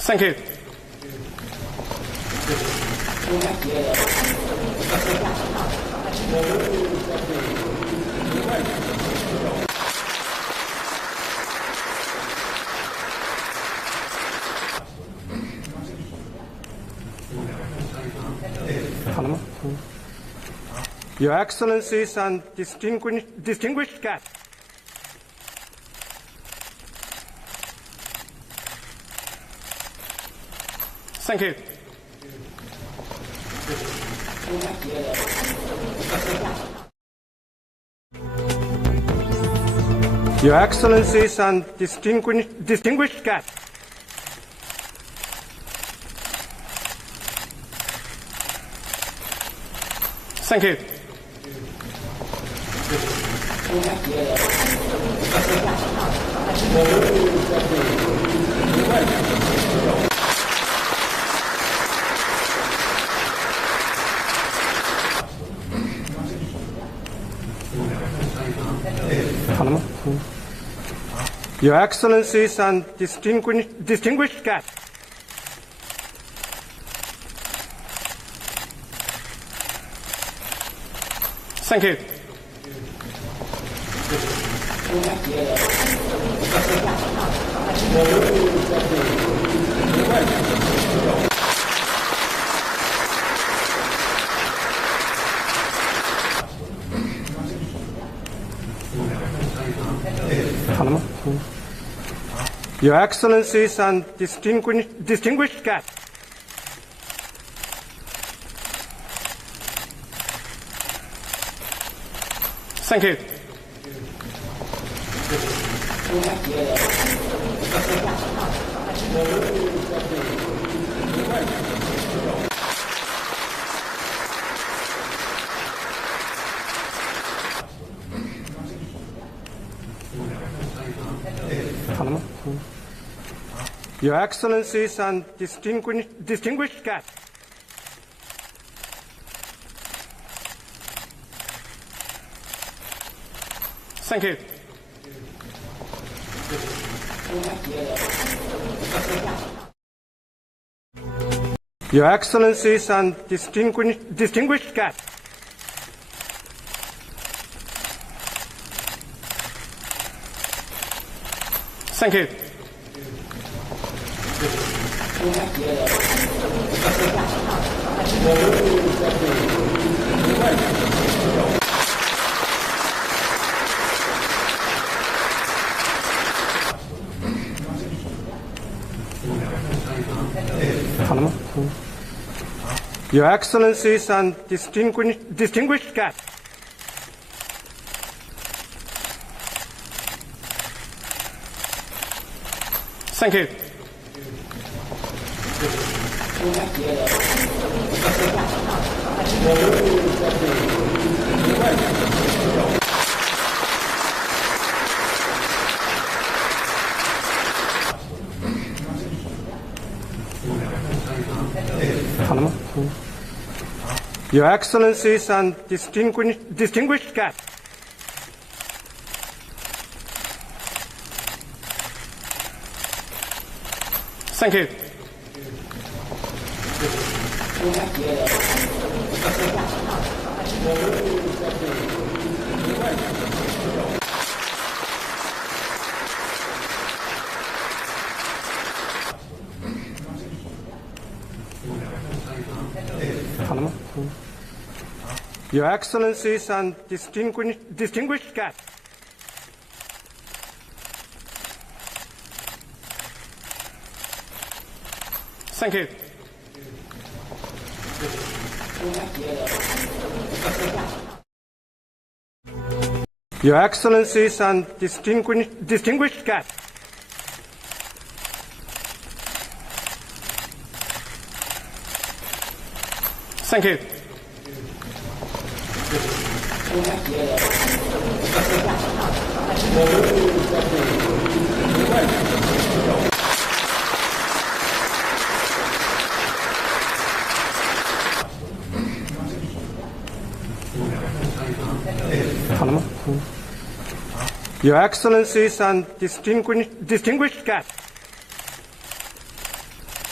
Thank you. Your Excellencies and distinguished guests. Thank you. Your Excellencies and distinguished guests. Thank you. Your Excellencies and distinguished guests. Thank you. Your Excellencies and distinguished guests. Thank you. Your Excellencies and distinguished guests. Thank you. Your Excellencies and distinguished guests. Thank you. Your Excellencies and distinguished guests. Thank you. Your Excellencies and distinguished guests. Thank you. Your Excellencies and distinguished guests. Thank you. Your Excellencies and distinguished guests. Thank you. Your Excellencies and distinguished guests.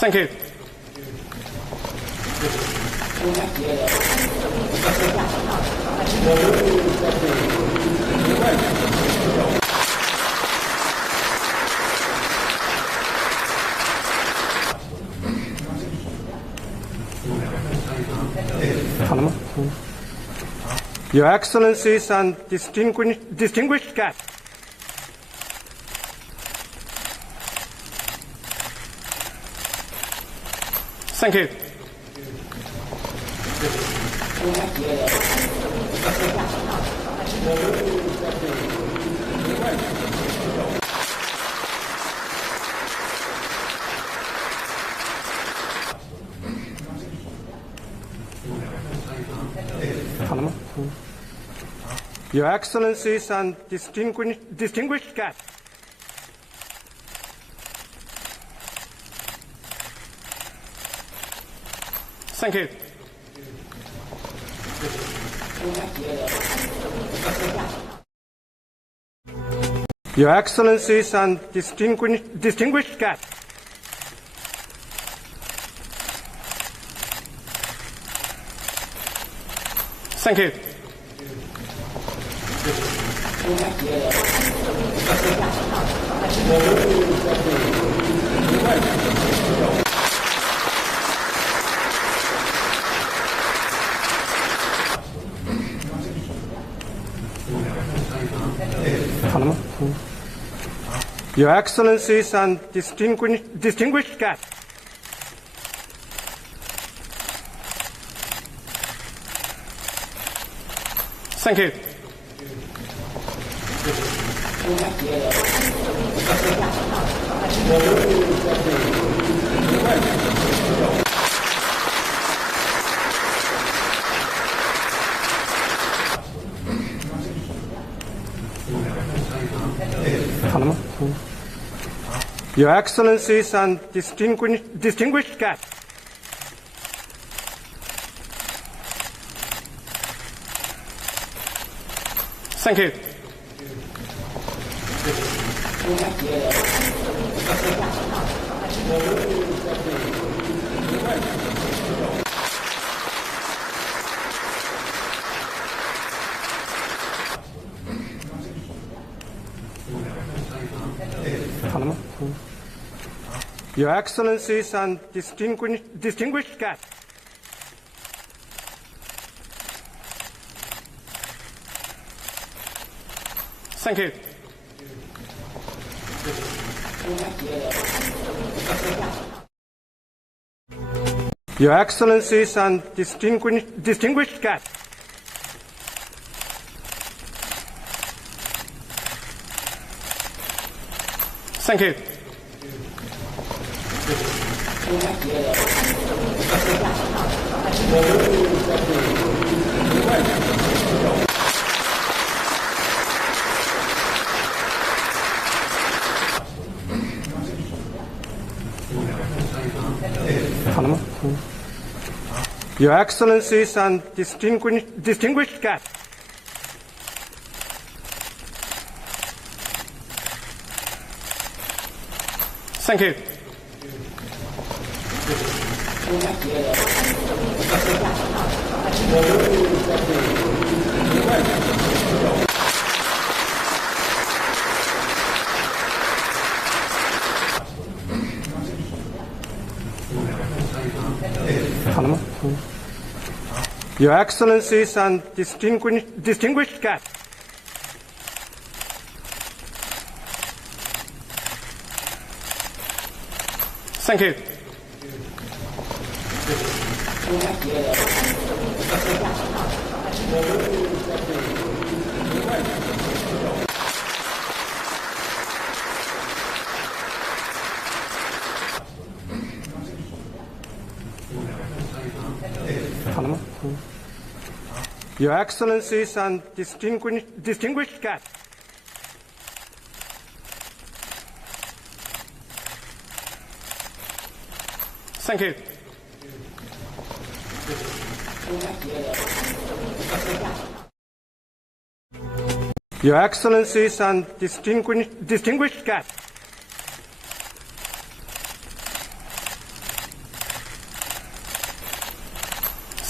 Thank you. Your Excellencies and distinguished guests. Thank you. Your Excellencies and distinguished guests. Thank you. Your Excellencies and distinguished guests. Thank you. Your Excellencies and distinguished guests. Thank you. Your Excellencies and distinguished guests. Thank you. Your Excellencies and distinguished guests. Thank you. Your Excellencies and distinguished guests. Thank you. Your Excellencies and distinguished guests. Thank you. Your Excellencies and distinguished guests. Thank you. Your Excellencies and distinguished guests. Thank you. Your Excellencies and distinguished guests.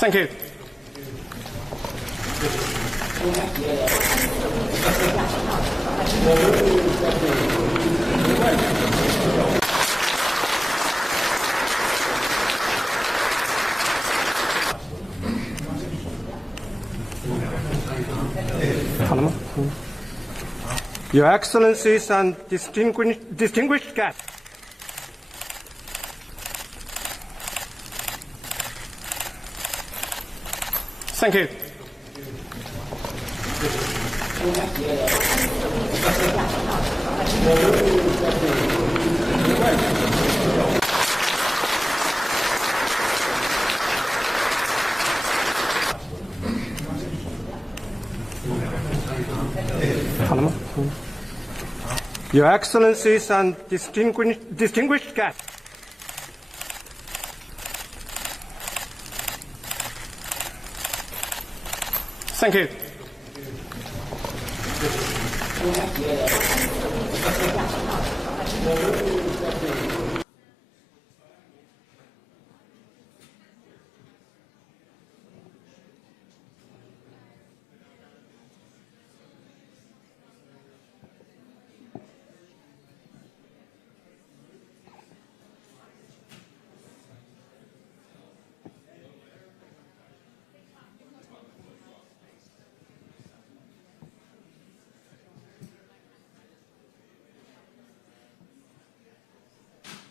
Thank you. Your Excellencies and distinguished guests, thank you. Your Excellencies and distinguished guests, thank you.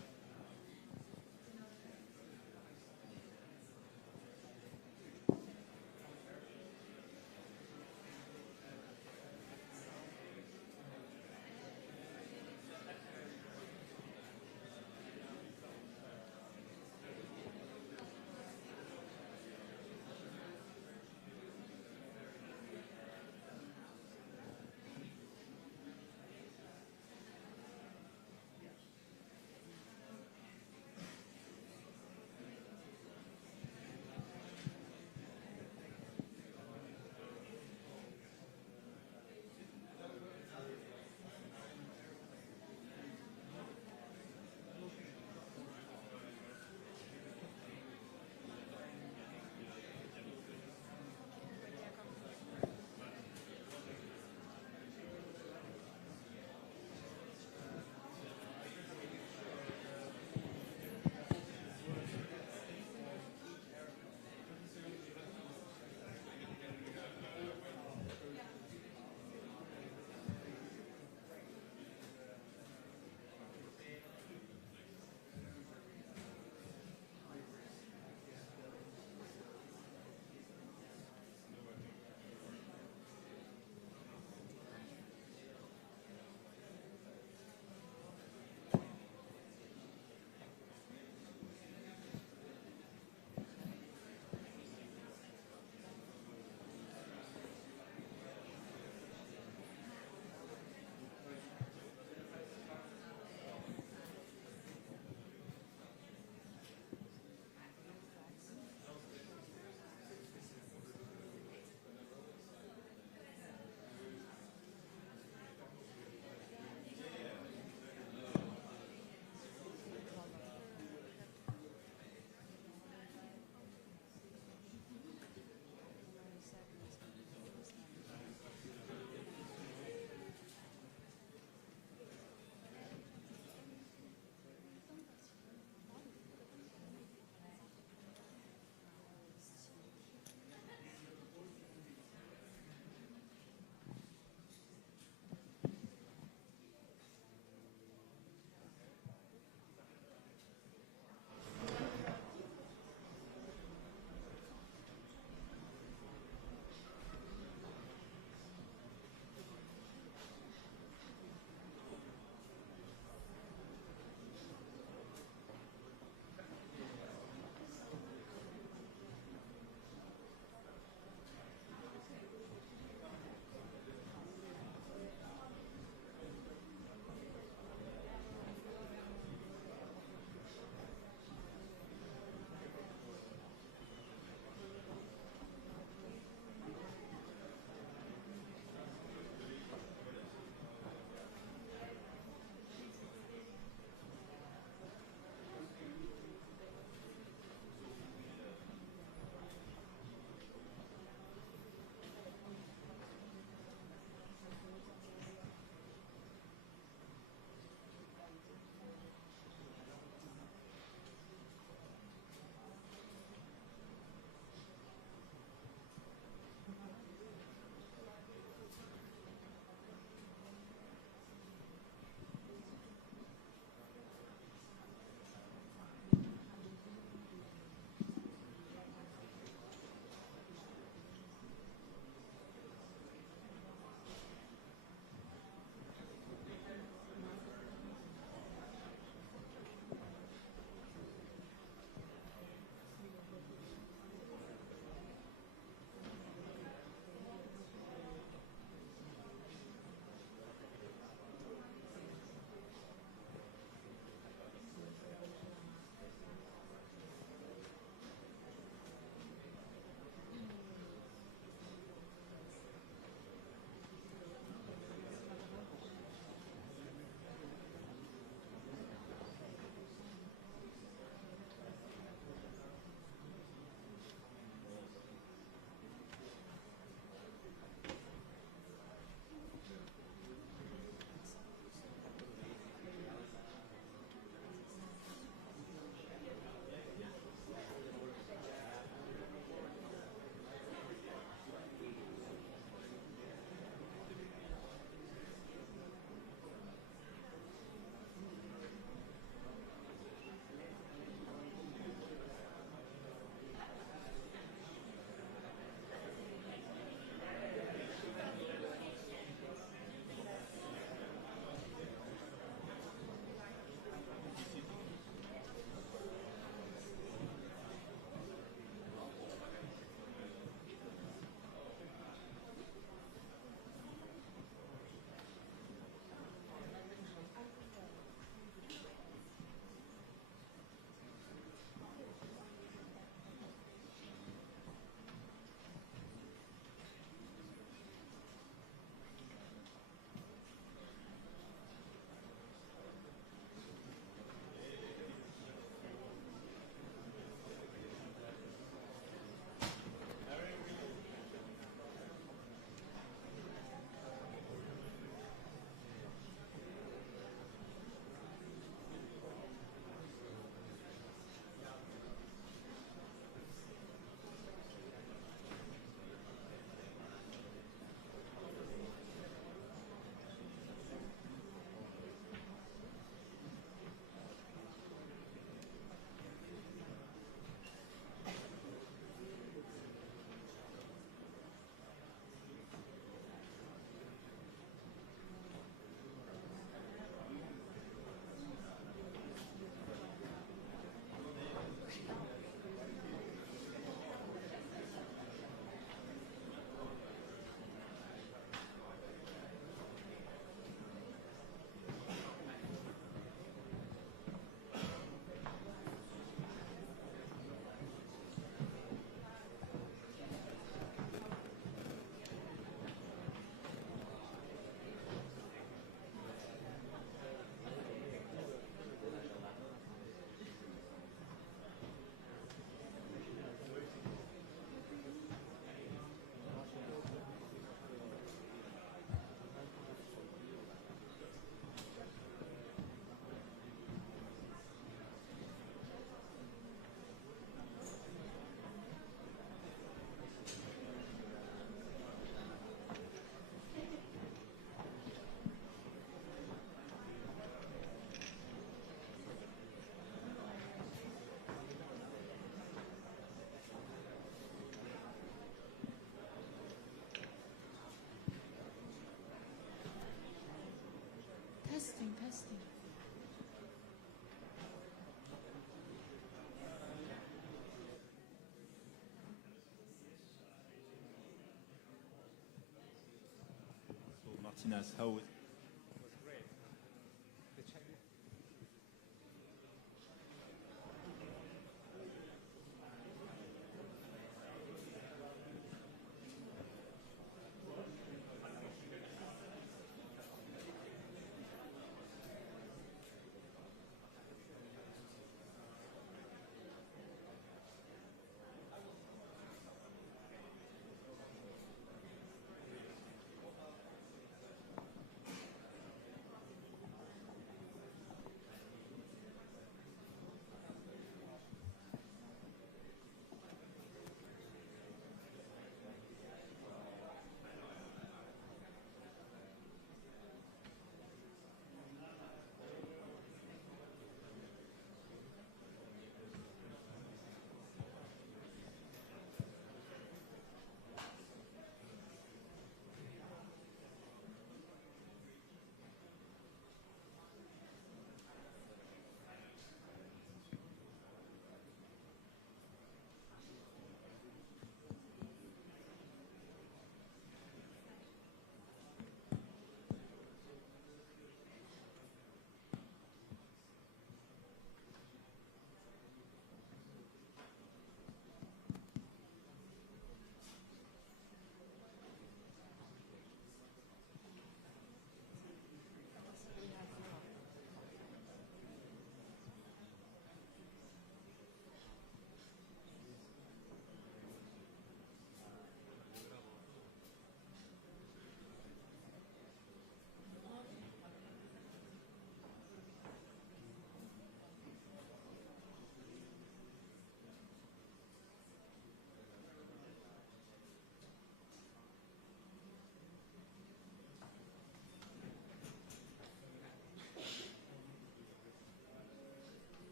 Martinez, how was great. The Chinese.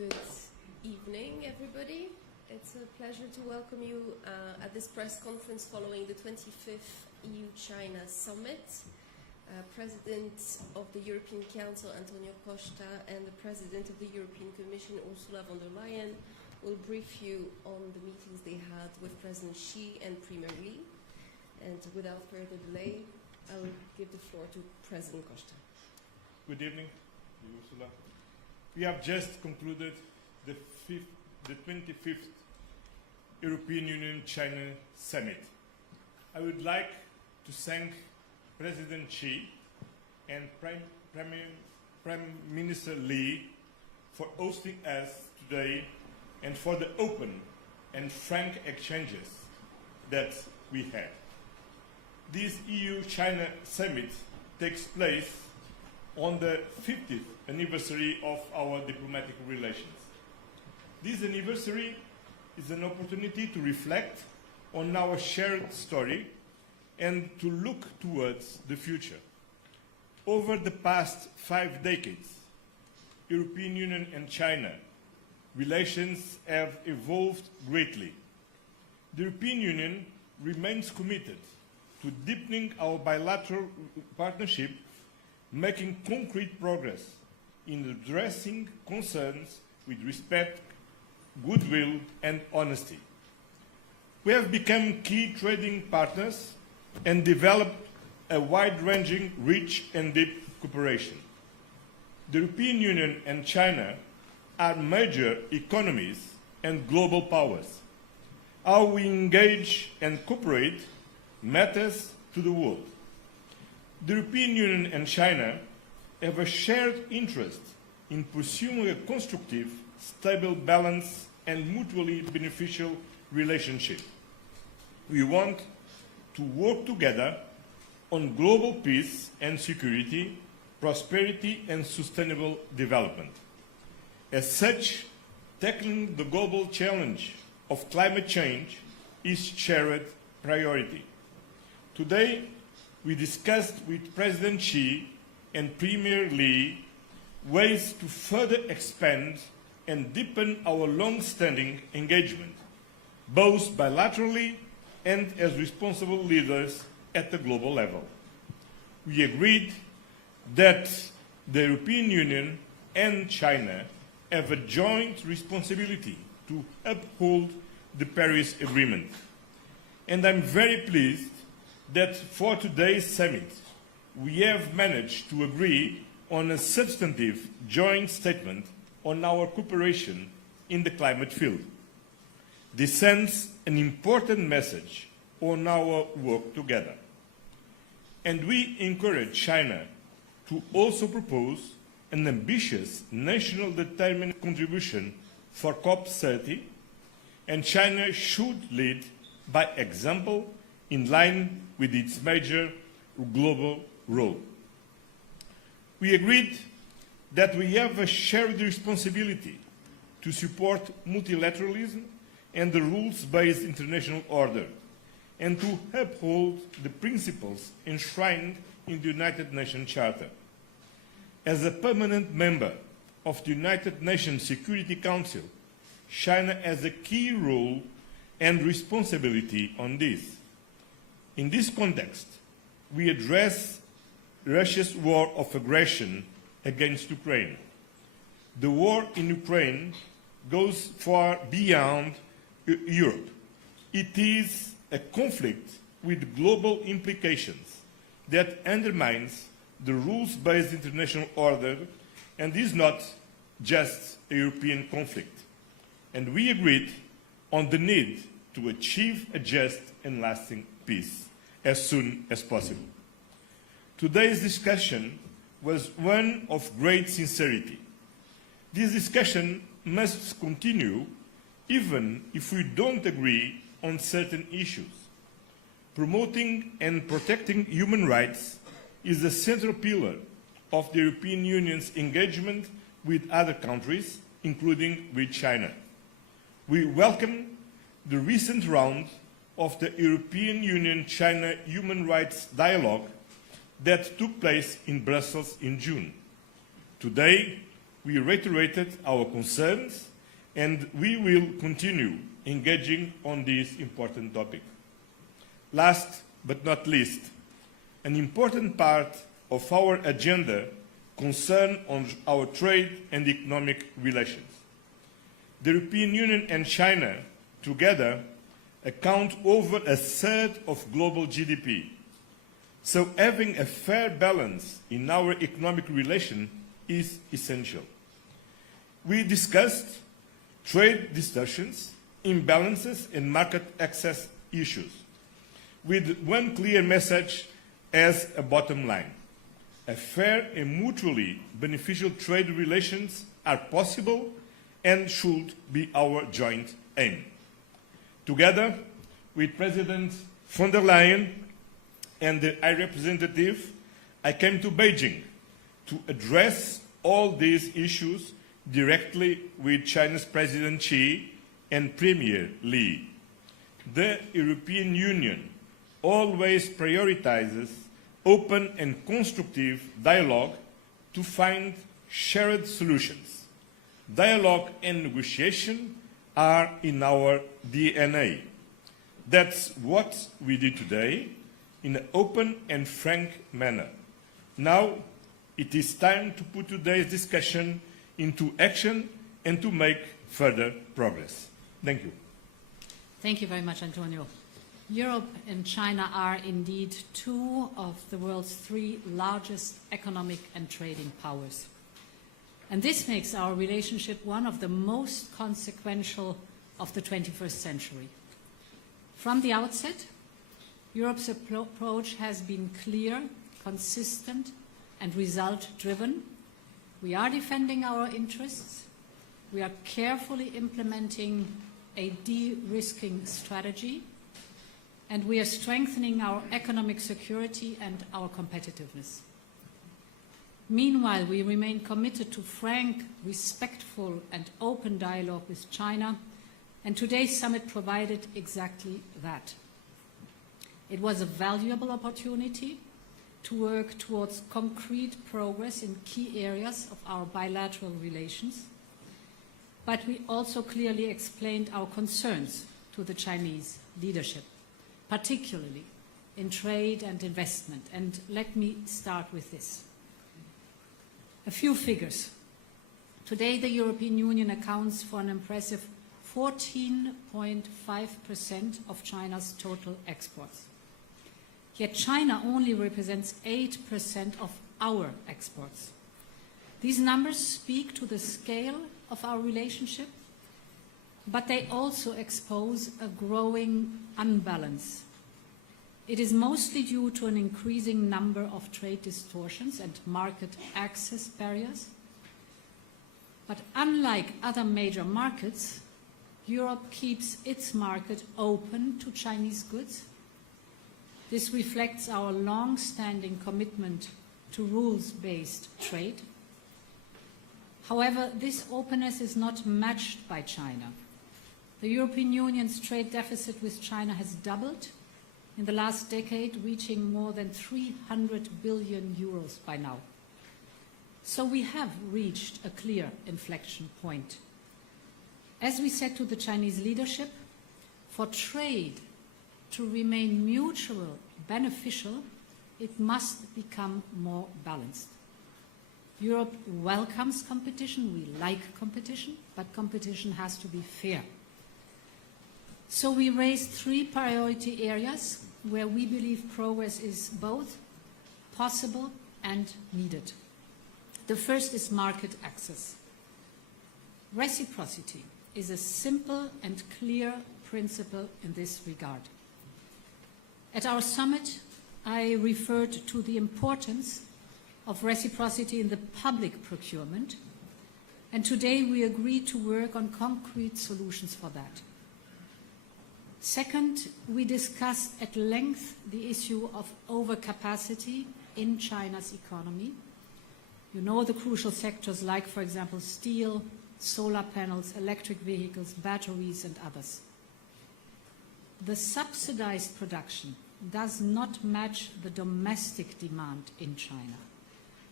Good evening, everybody. It's a pleasure to welcome you at this press conference following the 25th EU-China Summit. President of the European Council, Antonio Costa, and the President of the European Commission, Ursula von der Leyen, will brief you on the meetings they had with President Xi and Premier Li. And without further delay, I will give the floor to President Costa. Good evening, Ursula. We have just concluded the 25th European Union-China Summit. I would like to thank President Xi and Prime Minister Li for hosting us today and for the open and frank exchanges that we had. This EU-China Summit takes place on the 50th anniversary of our diplomatic relations. This anniversary is an opportunity to reflect on our shared story and to look towards the future. Over the past 5 decades, European Union and China relations have evolved greatly. The European Union remains committed to deepening our bilateral partnership, making concrete progress in addressing concerns with respect, goodwill, and honesty. We have become key trading partners and developed a wide-ranging, rich and deep cooperation. The European Union and China are major economies and global powers. How we engage and cooperate matters to the world. The European Union and China have a shared interest in pursuing a constructive, stable, balanced, and mutually beneficial relationship. We want to work together on global peace and security, prosperity, and sustainable development. As such, tackling the global challenge of climate change is shared priority. Today, we discussed with President Xi and Premier Li ways to further expand and deepen our long-standing engagement, both bilaterally and as responsible leaders at the global level. We agreed that the European Union and China have a joint responsibility to uphold the Paris Agreement. And I'm very pleased that for today's summit, we have managed to agree on a substantive joint statement on our cooperation in the climate field. This sends an important message on our work together. And we encourage China to also propose an ambitious national determined contribution for COP30, and China should lead by example in line with its major global role. We agreed that we have a shared responsibility to support multilateralism and the rules-based international order, and to uphold the principles enshrined in the United Nations Charter. As a permanent member of the United Nations Security Council, China has a key role and responsibility on this. In this context, we address Russia's war of aggression against Ukraine. The war in Ukraine goes far beyond Europe. It is a conflict with global implications that undermines the rules-based international order and is not just a European conflict. And we agreed on the need to achieve a just and lasting peace as soon as possible. Today's discussion was one of great sincerity. This discussion must continue even if we don't agree on certain issues. Promoting and protecting human rights is a central pillar of the European Union's engagement with other countries, including with China. We welcome the recent round of the European Union-China Human Rights Dialogue that took place in Brussels in June. Today, we reiterated our concerns, and we will continue engaging on this important topic. Last but not least, an important part of our agenda concerns our trade and economic relations. The European Union and China together account over a third of global GDP. So having a fair balance in our economic relation is essential. We discussed trade distortions, imbalances, and market access issues, with one clear message as a bottom line. A fair and mutually beneficial trade relations are possible and should be our joint aim. Together with President von der Leyen and the High Representative, I came to Beijing to address all these issues directly with Chinese President Xi and Premier Li. The European Union always prioritizes open and constructive dialogue to find shared solutions. Dialogue and negotiation are in our DNA. That's what we did today in an open and frank manner. Now it is time to put today's discussion into action and to make further progress. Thank you. Thank you very much, Antonio. Europe and China are indeed two of the world's three largest economic and trading powers. And this makes our relationship one of the most consequential of the 21st century. From the outset, Europe's approach has been clear, consistent, and result-driven. We are defending our interests. We are carefully implementing a de-risking strategy, and we are strengthening our economic security and our competitiveness. Meanwhile, we remain committed to frank, respectful, and open dialogue with China, and today's summit provided exactly that. It was a valuable opportunity to work towards concrete progress in key areas of our bilateral relations, but we also clearly explained our concerns to the Chinese leadership, particularly in trade and investment. And let me start with this. A few figures. Today, the European Union accounts for an impressive 14.5% of China's total exports. Yet China only represents 8% of our exports. These numbers speak to the scale of our relationship, but they also expose a growing unbalance. It is mostly due to an increasing number of trade distortions and market access barriers. But unlike other major markets, Europe keeps its market open to Chinese goods. This reflects our long-standing commitment to rules-based trade. However, this openness is not matched by China. The European Union's trade deficit with China has doubled in the last decade, reaching more than 300 billion euros by now. So we have reached a clear inflection point. As we said to the Chinese leadership, for trade to remain mutual, beneficial, it must become more balanced. Europe welcomes competition, we like competition, but competition has to be fair. So we raised three priority areas where we believe progress is both possible and needed. The first is market access. Reciprocity is a simple and clear principle in this regard. At our summit, I referred to the importance of reciprocity in the public procurement, and today we agreed to work on concrete solutions for that. Second, we discussed at length the issue of overcapacity in China's economy. You know the crucial sectors like, for example, steel, solar panels, electric vehicles, batteries, and others. The subsidized production does not match the domestic demand in China.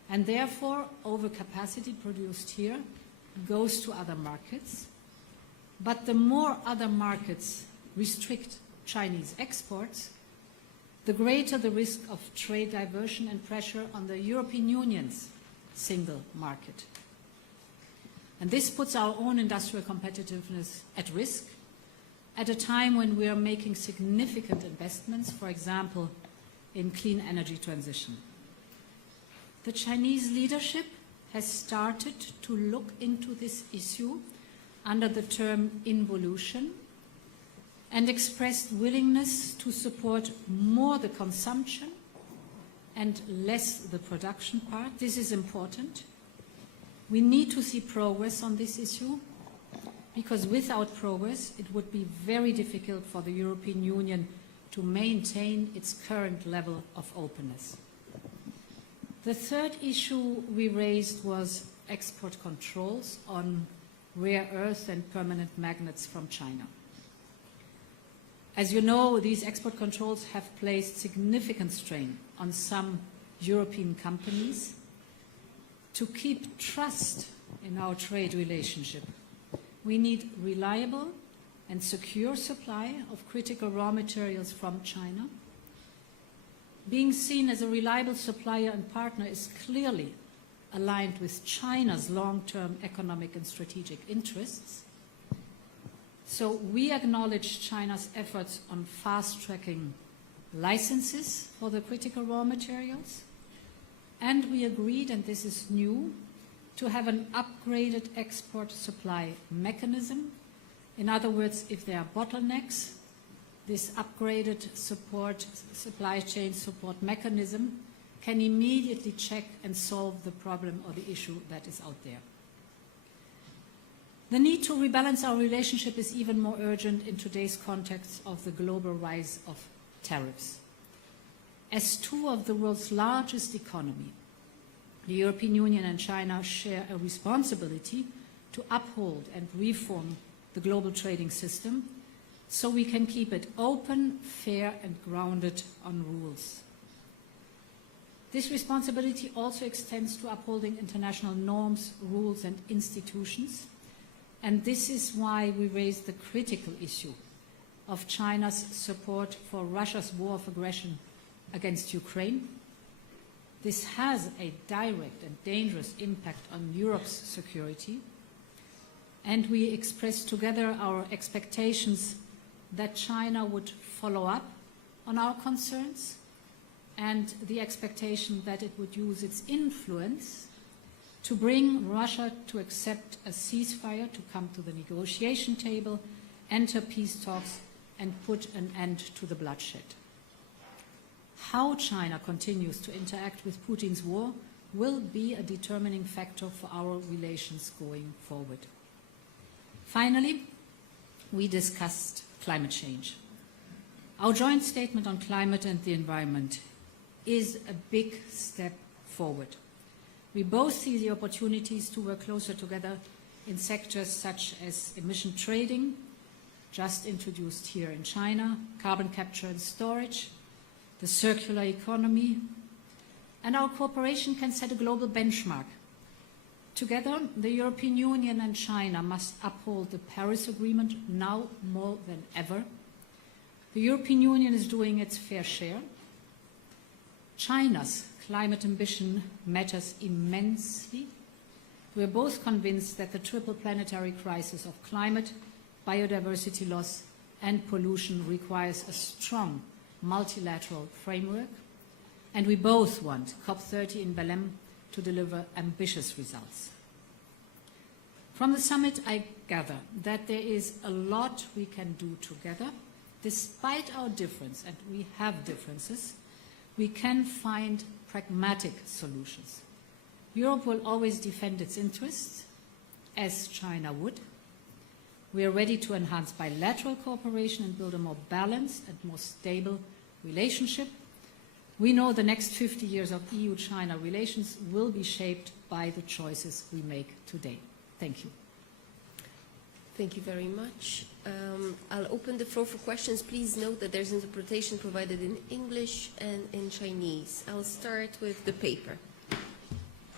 And therefore, overcapacity produced here goes to other markets. But the more other markets restrict Chinese exports, the greater the risk of trade diversion and pressure on the European Union's single market. And this puts our own industrial competitiveness at risk at a time when we are making significant investments, for example, in clean energy transition. The Chinese leadership has started to look into this issue under the term involution and expressed willingness to support more the consumption and less the production part. This is important. We need to see progress on this issue, because without progress it would be very difficult for the European Union to maintain its current level of openness. The third issue we raised was export controls on rare earth and permanent magnets from China. As you know, these export controls have placed significant strain on some European companies. To keep trust in our trade relationship, we need reliable and secure supply of critical raw materials from China. Being seen as a reliable supplier and partner is clearly aligned with China's long-term economic and strategic interests. So we acknowledge China's efforts on fast-tracking licenses for the critical raw materials, and we agreed, and this is new, to have an upgraded export supply mechanism. In other words, if there are bottlenecks, this upgraded supply chain support mechanism can immediately check and solve the problem or the issue that is out there. The need to rebalance our relationship is even more urgent in today's context of the global rise of tariffs. As two of the world's largest economies, the European Union and China share a responsibility to uphold and reform the global trading system so we can keep it open, fair, and grounded on rules. This responsibility also extends to upholding international norms, rules, and institutions. And this is why we raised the critical issue of China's support for Russia's war of aggression against Ukraine. This has a direct and dangerous impact on Europe's security. And we expressed together our expectations that China would follow up on our concerns, and the expectation that it would use its influence to bring Russia to accept a ceasefire, to come to the negotiation table, enter peace talks, and put an end to the bloodshed. How China continues to interact with Putin's war will be a determining factor for our relations going forward. Finally, we discussed climate change. Our joint statement on climate and the environment is a big step forward. We both see the opportunities to work closer together in sectors such as emission trading, just introduced here in China, carbon capture and storage, the circular economy, and our cooperation can set a global benchmark. Together, the European Union and China must uphold the Paris Agreement now more than ever. The European Union is doing its fair share. China's climate ambition matters immensely. We are both convinced that the triple planetary crisis of climate, biodiversity loss, and pollution requires a strong multilateral framework, and we both want COP30 in Belém to deliver ambitious results. From the summit, I gather that there is a lot we can do together. Despite our difference, and we have differences, we can find pragmatic solutions. Europe will always defend its interests, as China would. We are ready to enhance bilateral cooperation and build a more balanced and more stable relationship. We know the next 50 years of EU-China relations will be shaped by the choices we make today. Thank you. Thank you very much. I'll open the floor for questions. Please note that there's interpretation provided in English and in Chinese. I'll start with the paper.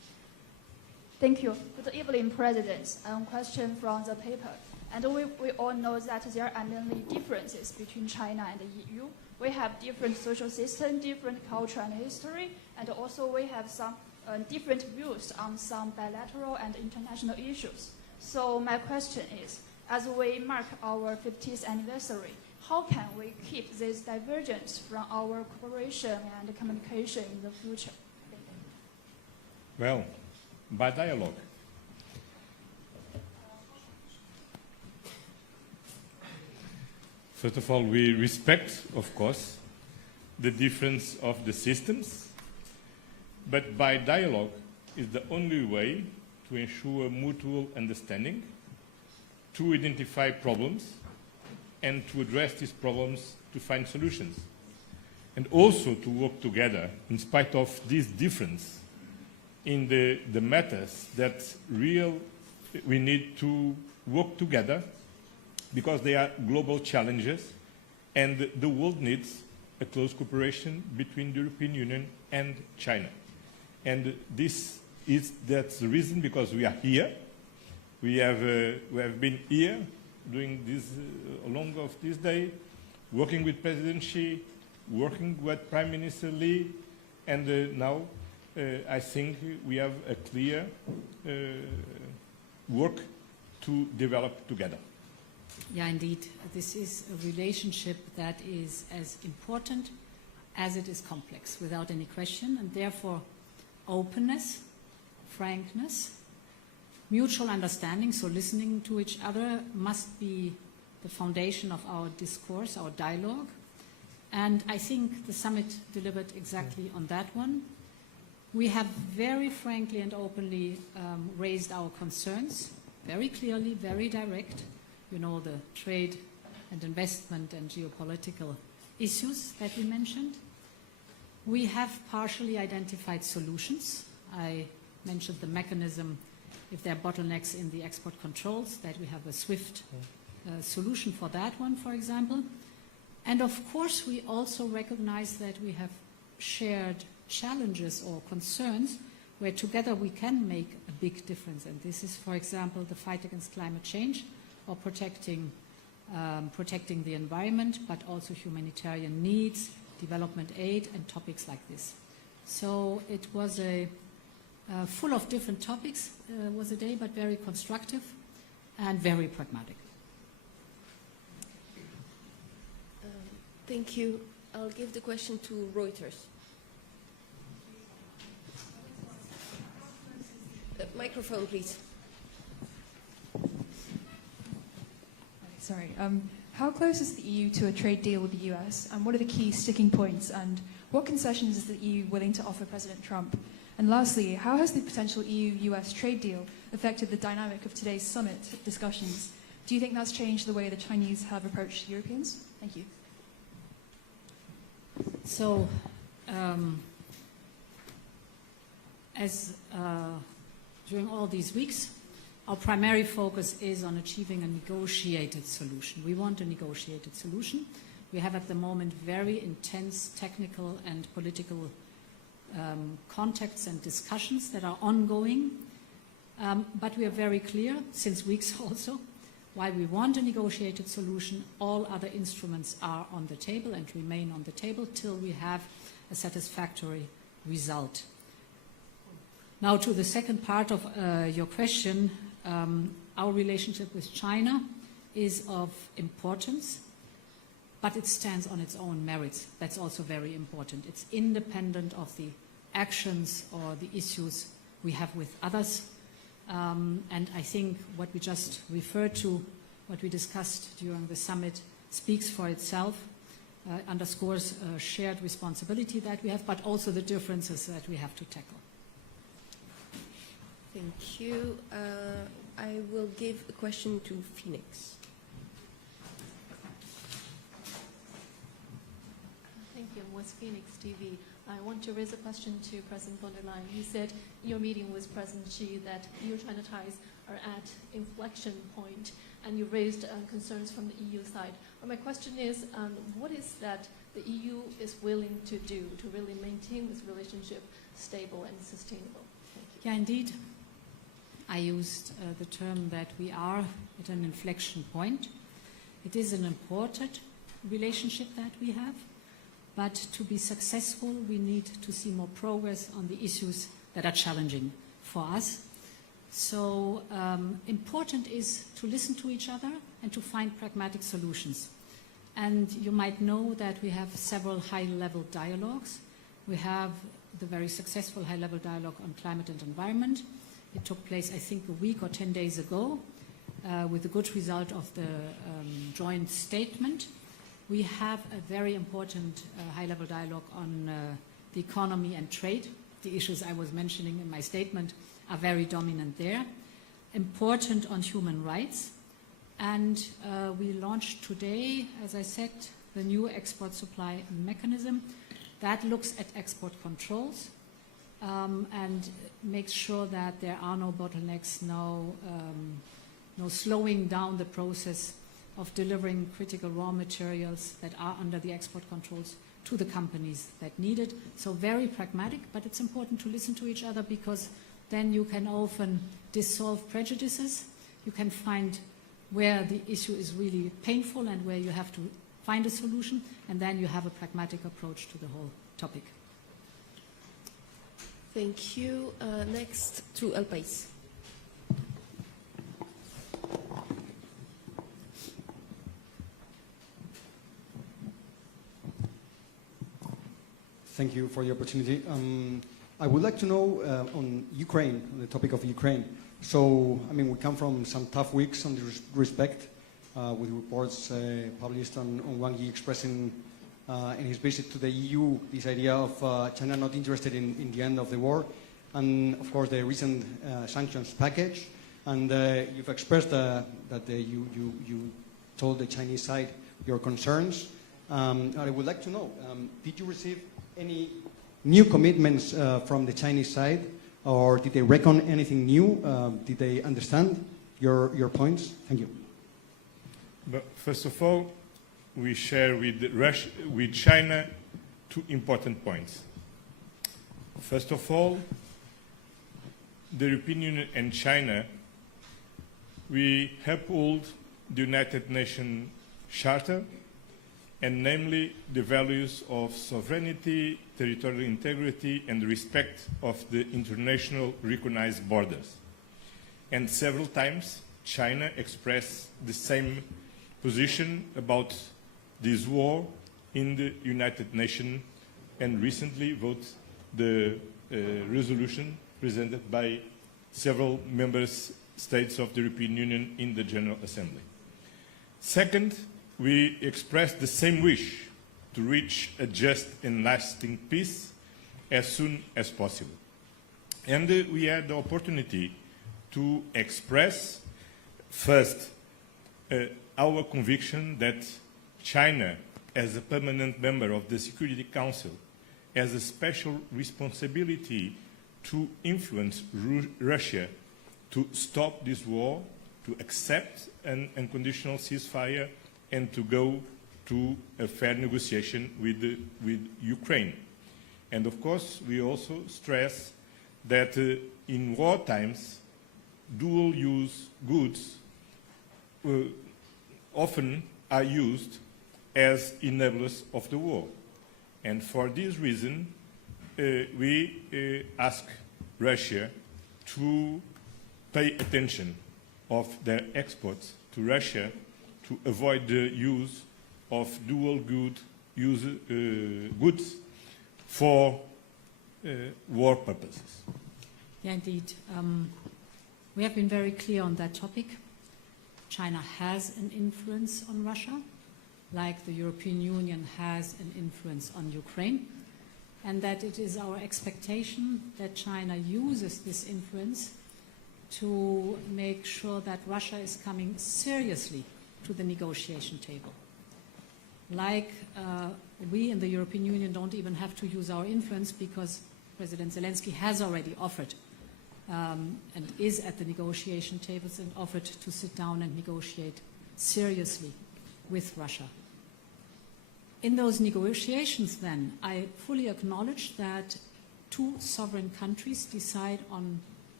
Thank you. Good evening, President. Question from the paper. And we all know that there are many differences between China and the EU. We have different social system, different culture and history, and also we have some different views on some bilateral and international issues. So my question is, as we mark our 50th anniversary, how can we keep this divergence from our cooperation and communication in the future? Well, by dialogue. First of all, we respect, of course, the difference of the systems, but by dialogue is the only way to ensure mutual understanding, to identify problems, and to address these problems to find solutions, and also to work together in spite of this difference in the matters that we need to work together because they are global challenges and the world needs a close cooperation between the European Union and China. And that's the reason because we are here. We have been here during this along of this day, working with President Xi, working with Prime Minister Li, and now I think we have a clear work to develop together. Yeah, indeed. This is a relationship that is as important as it is complex, without any question, and therefore openness, frankness, mutual understanding, so listening to each other must be the foundation of our discourse, our dialogue. And I think the summit delivered exactly on that one. We have very frankly and openly raised our concerns, very clearly, very direct. You know, the trade and investment and geopolitical issues that we mentioned. We have partially identified solutions. I mentioned the mechanism, if there are bottlenecks in the export controls, that we have a swift solution for that one, for example. And of course, we also recognize that we have shared challenges or concerns where together we can make a big difference. And this is, for example, the fight against climate change, or protecting the environment, but also humanitarian needs, development aid, and topics like this. So it was a full of different topics, was a day, but very constructive and very pragmatic. Thank you. I'll give the question to Reuters. Microphone, please. Sorry. How close is the EU to a trade deal with the US? And what are the key sticking points? And what concessions is the EU willing to offer President Trump? And lastly, how has the potential EU-US trade deal affected the dynamic of today's summit discussions? Do you think that's changed the way the Chinese have approached Europeans? Thank you. So, during all these weeks, our primary focus is on achieving a negotiated solution. We want a negotiated solution. We have at the moment very intense technical and political contacts and discussions that are ongoing. But we are very clear, since weeks also, while we want a negotiated solution, all other instruments are on the table and remain on the table till we have a satisfactory result. Now to the second part of your question, our relationship with China is of importance, but it stands on its own merits. That's also very important. It's independent of the actions or the issues we have with others. And I think what we just referred to, what we discussed during the summit, speaks for itself, underscores a shared responsibility that we have, but also the differences that we have to tackle. Thank you. I will give a question to Phoenix. Thank you. With Phoenix TV, I want to raise a question to President von der Leyen. You said in your meeting with President Xi that EU-China ties are at inflection point, and you raised concerns from the EU side. But my question is, what is that the EU is willing to do to really maintain this relationship stable and sustainable? Thank you. Yeah, indeed. I used the term that we are at an inflection point. It is an important relationship that we have, but to be successful, we need to see more progress on the issues that are challenging for us. So important is to listen to each other and to find pragmatic solutions. And you might know that we have several high-level dialogues. We have the very successful high-level dialogue on climate and environment. It took place, I think, a week or 10 days ago with the good result of the joint statement. We have a very important high-level dialogue on the economy and trade. The issues I was mentioning in my statement are very dominant there. Important on human rights. And we launched today, as I said, the new export supply mechanism that looks at export controls and makes sure that there are no bottlenecks, no slowing down the process of delivering critical raw materials that are under the export controls to the companies that need it. So very pragmatic, but it's important to listen to each other because then you can often dissolve prejudices. You can find where the issue is really painful and where you have to find a solution, and then you have a pragmatic approach to the whole topic. Thank you. Next to El País. Thank you for the opportunity. I would like to know on Ukraine, on the topic of Ukraine. So, I mean, we come from some tough weeks on this respect, with reports published on Wang Yi expressing in his visit to the EU this idea of China not interested in the end of the war, and of course the recent sanctions package. And you've expressed that you told the Chinese side your concerns. I would like to know, did you receive any new commitments from the Chinese side? Or did they reckon anything new? Did they understand your points? Thank you. But first of all, we share with China two important points. First of all, the European Union and China, we uphold the United Nations Charter, and namely the values of sovereignty, territorial integrity, and respect of the international recognized borders. And several times, China expressed the same position about this war in the United Nations, and recently voted the resolution presented by several member states of the European Union in the General Assembly. Second, we expressed the same wish to reach a just and lasting peace as soon as possible. And we had the opportunity to express, first, our conviction that China, as a permanent member of the Security Council, has a special responsibility to influence Russia to stop this war, to accept an unconditional ceasefire, and to go to a fair negotiation with Ukraine. And of course, we also stress that in war times, dual-use goods often are used as enablers of the war. And for this reason, we ask Russia to pay attention of their exports to Russia to avoid the use of dual goods for war purposes. Yeah, indeed. We have been very clear on that topic. China has an influence on Russia, like the European Union has an influence on Ukraine, and that it is our expectation that China uses this influence to make sure that Russia is coming seriously to the negotiation table. Like we in the European Union don't even have to use our influence because President Zelensky has already offered and is at the negotiation tables and offered to sit down and negotiate seriously with Russia. In those negotiations then, I fully acknowledge that two sovereign countries decide on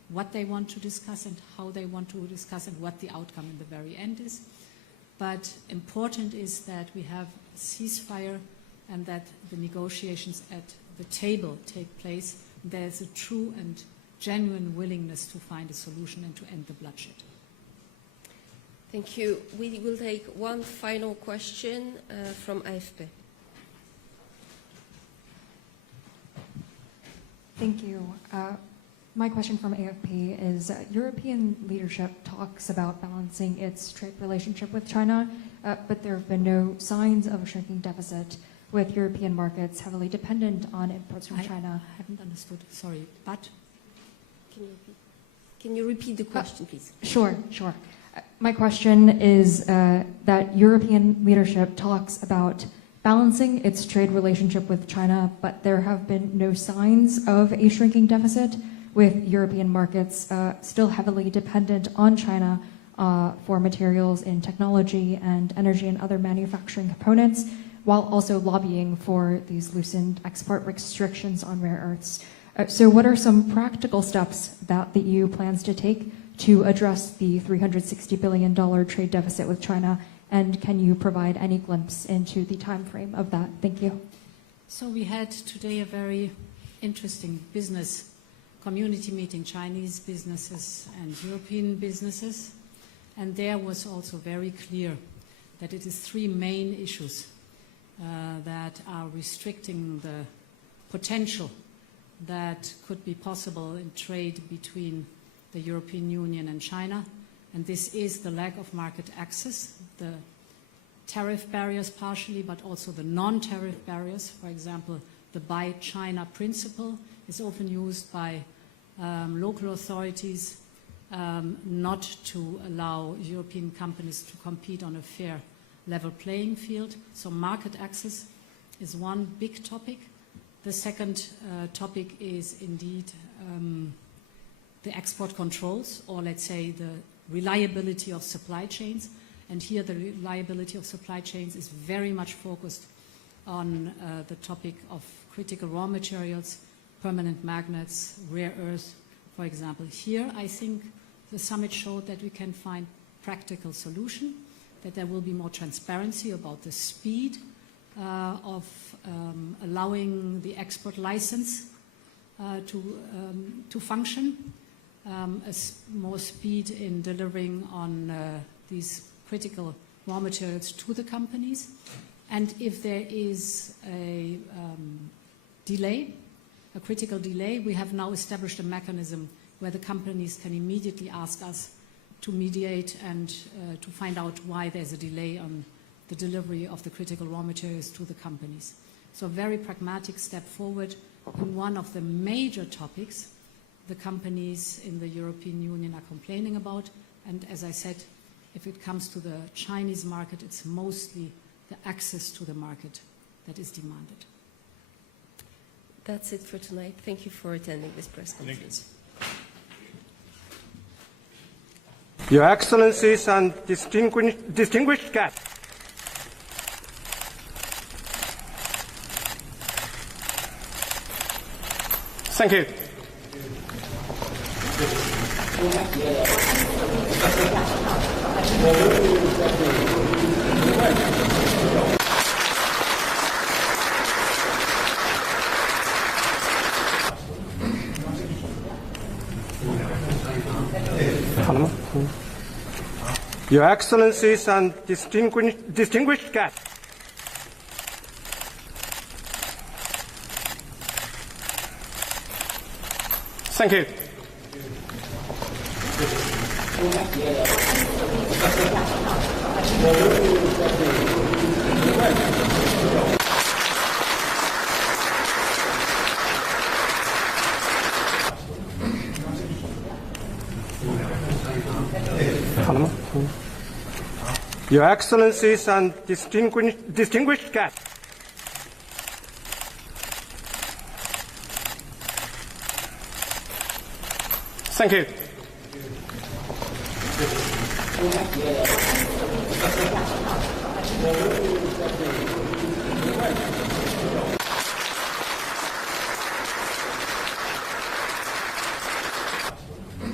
what they want to discuss and how they want to discuss and what the outcome in the very end is. But important is that we have a ceasefire and that the negotiations at the table take place. There's a true and genuine willingness to find a solution and to end the bloodshed. Thank you. We will take one final question from AFP. Thank you. My question from AFP is, European leadership talks about balancing its trade relationship with China, but there have been no signs of a shrinking deficit, with European markets heavily dependent on imports from China. I haven't understood, sorry, but? Can you repeat the question, please? Sure. My question is that European leadership talks about balancing its trade relationship with China, but there have been no signs of a shrinking deficit, with European markets still heavily dependent on China for materials in technology and energy and other manufacturing components, while also lobbying for these loosened export restrictions on rare earths. So what are some practical steps that the EU plans to take to address the $360 billion trade deficit with China? And can you provide any glimpse into the time frame of that? Thank you. So we had today a very interesting business community meeting, Chinese businesses and European businesses. And there was also very clear that it is three main issues that are restricting the potential that could be possible in trade between the European Union and China. And this is the lack of market access, the tariff barriers partially, but also the non-tariff barriers. For example, the Buy China principle is often used by local authorities not to allow European companies to compete on a fair level playing field. So market access is one big topic. The second topic is indeed the export controls, or let's say the reliability of supply chains. And here the reliability of supply chains is very much focused on the topic of critical raw materials, permanent magnets, rare earth, for example. Here, I think the summit showed that we can find practical solution, that there will be more transparency about the speed of allowing the export license to function, more speed in delivering on these critical raw materials to the companies. And if there is a delay, a critical delay, we have now established a mechanism where the companies can immediately ask us to mediate and to find out why there's a delay on the delivery of the critical raw materials to the companies. So a very pragmatic step forward in one of the major topics the companies in the European Union are complaining about. And as I said, if it comes to the Chinese market, it's mostly the access to the market that is demanded. That's it for tonight. Thank you for attending this press conference. Your Excellencies and distinguished guests, thank you. Your Excellencies and distinguished guests, thank you. Your Excellencies and distinguished guests, thank you.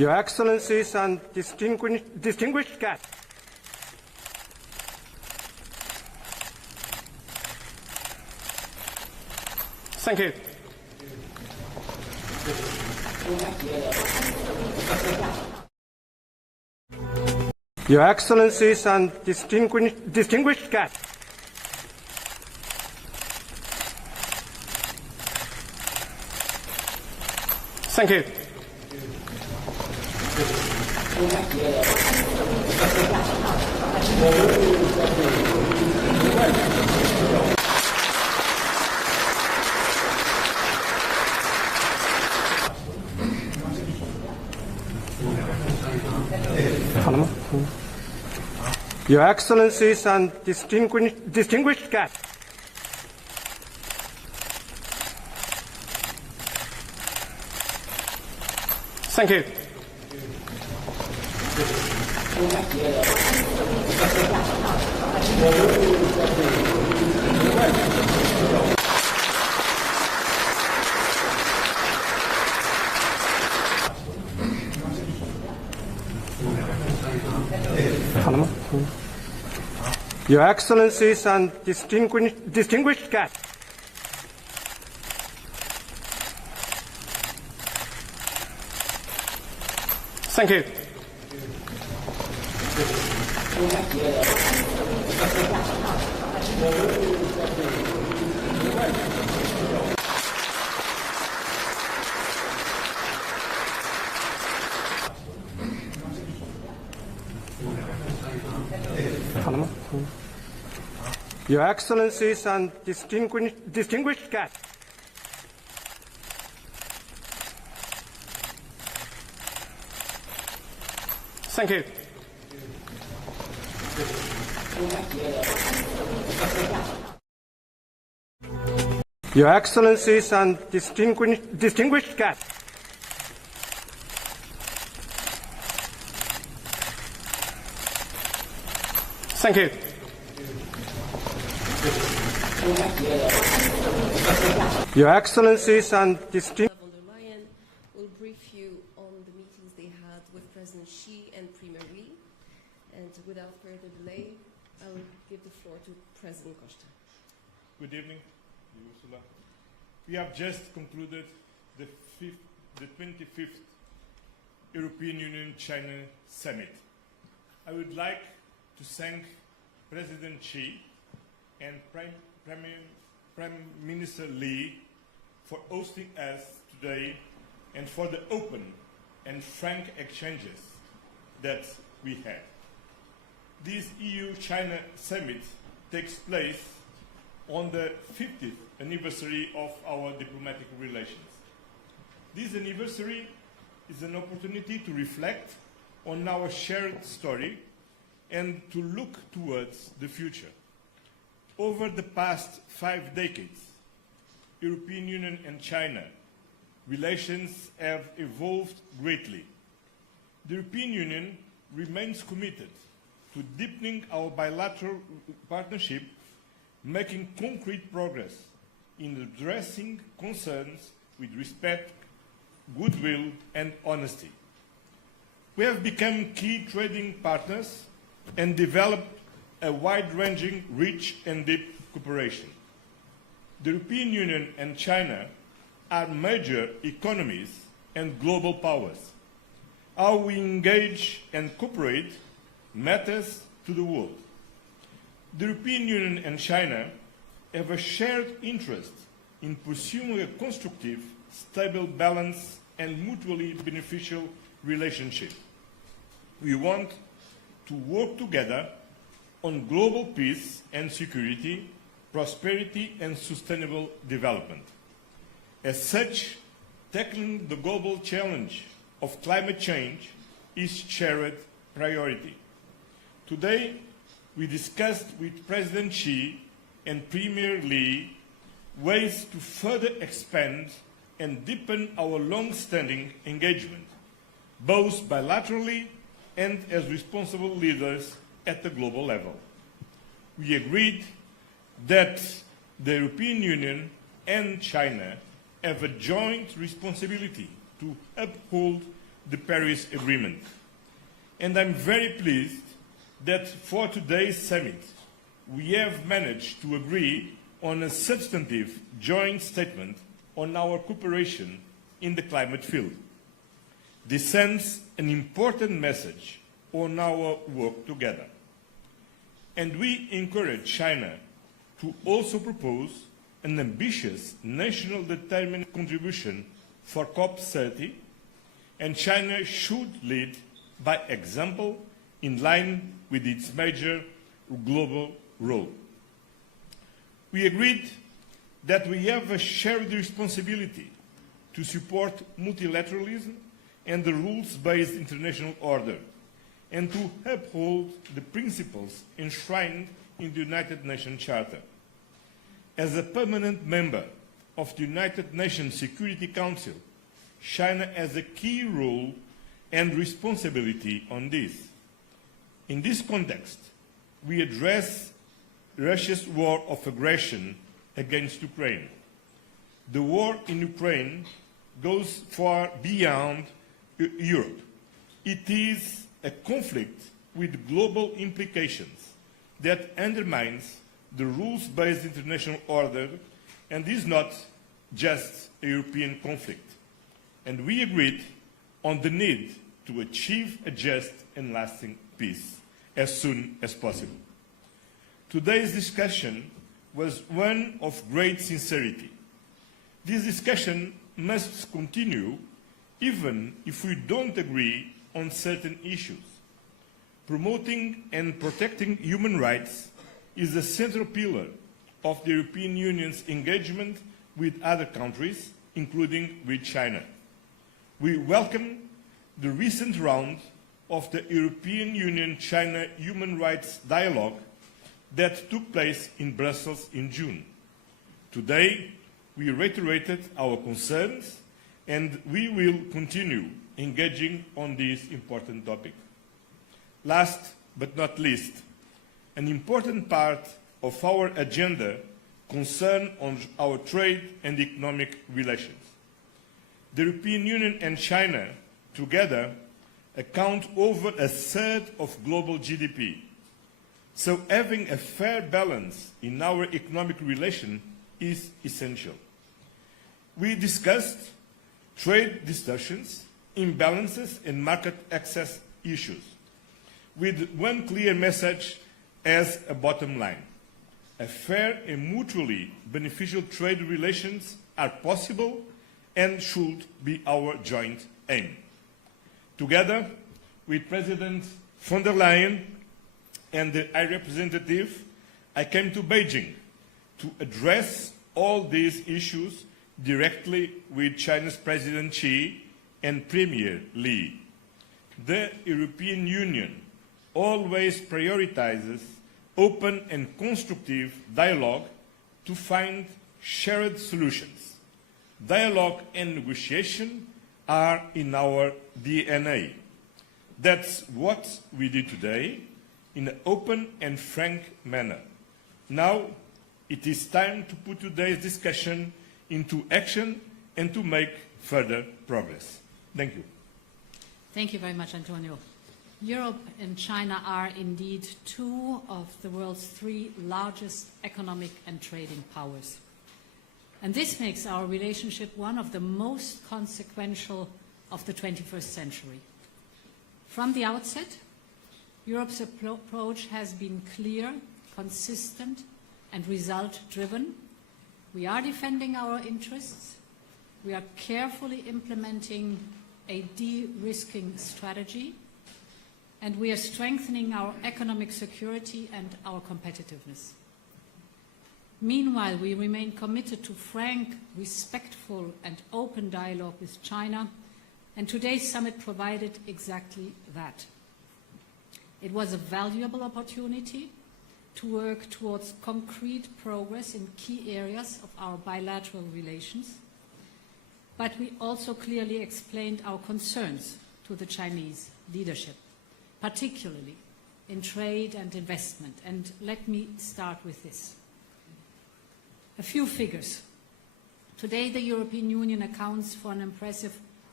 Your Excellencies and distinguished guests. Thank you. Your Excellencies and distinguished guests. Thank you. Your Excellencies and distinguished guests. Thank you. Your Excellencies and distinguished guests. Thank you. Your Excellencies and distinguished guests. Thank you. Your Excellencies and distinguished guests. Thank you. Your Excellencies and distinguished. Von der Leyen will brief you on the meetings they had with President Xi and Premier Li. And without further delay, I will give the floor to President Costa. Good evening, Ursula. We have just concluded the 25th European Union-China Summit. I would like to thank President Xi and Prime Minister Li for hosting us today and for the open and frank exchanges that we had. This EU-China Summit takes place on the 50th anniversary of our diplomatic relations. This anniversary is an opportunity to reflect on our shared story and to look towards the future. Over the past 5 decades, European Union and China relations have evolved greatly. The European Union remains committed to deepening our bilateral partnership, making concrete progress in addressing concerns with respect, goodwill, and honesty. We have become key trading partners and developed a wide-ranging, rich and deep cooperation. The European Union and China are major economies and global powers. How we engage and cooperate matters to the world. The European Union and China have a shared interest in pursuing a constructive, stable, balanced, and mutually beneficial relationship. We want to work together on global peace and security, prosperity and sustainable development. As such, tackling the global challenge of climate change is shared priority. Today, we discussed with President Xi and Premier Li ways to further expand and deepen our long-standing engagement, both bilaterally and as responsible leaders at the global level. We agreed that the European Union and China have a joint responsibility to uphold the Paris Agreement. And I'm very pleased that for today's summit, we have managed to agree on a substantive joint statement on our cooperation in the climate field. This sends an important message on our work together. And we encourage China to also propose an ambitious national determined contribution for COP30, and China should lead by example in line with its major global role. We agreed that we have a shared responsibility to support multilateralism and the rules-based international order, and to uphold the principles enshrined in the United Nations Charter. As a permanent member of the United Nations Security Council, China has a key role and responsibility on this. In this context, we address Russia's war of aggression against Ukraine. The war in Ukraine goes far beyond Europe. It is a conflict with global implications that undermines the rules-based international order and is not just a European conflict. And we agreed on the need to achieve a just and lasting peace as soon as possible. Today's discussion was one of great sincerity. This discussion must continue even if we don't agree on certain issues. Promoting and protecting human rights is a central pillar of the European Union's engagement with other countries, including with China. We welcome the recent round of the European Union-China Human Rights Dialogue that took place in Brussels in June. Today, we reiterated our concerns, and we will continue engaging on this important topic. Last but not least, an important part of our agenda concerns our trade and economic relations. The European Union and China together account over a third of global GDP. So having a fair balance in our economic relation is essential. We discussed trade distortions, imbalances, and market access issues, with one clear message as a bottom line. A fair and mutually beneficial trade relations are possible and should be our joint aim. Together with President von der Leyen and the High Representative, I came to Beijing to address all these issues directly with Chinese President Xi and Premier Li. The European Union always prioritizes open and constructive dialogue to find shared solutions. Dialogue and negotiation are in our DNA. That's what we did today in an open and frank manner. Now, it is time to put today's discussion into action and to make further progress. Thank you. Thank you very much, Antonio. Europe and China are indeed two of the world's three largest economic and trading powers. And this makes our relationship one of the most consequential of the 21st century. From the outset, Europe's approach has been clear, consistent, and result-driven. We are defending our interests. We are carefully implementing a de-risking strategy. And we are strengthening our economic security and our competitiveness. Meanwhile, we remain committed to frank, respectful, and open dialogue with China, and today's summit provided exactly that. It was a valuable opportunity to work towards concrete progress in key areas of our bilateral relations, but we also clearly explained our concerns to the Chinese leadership, particularly in trade and investment. And let me start with this. A few figures. Today, the European Union accounts for an impressive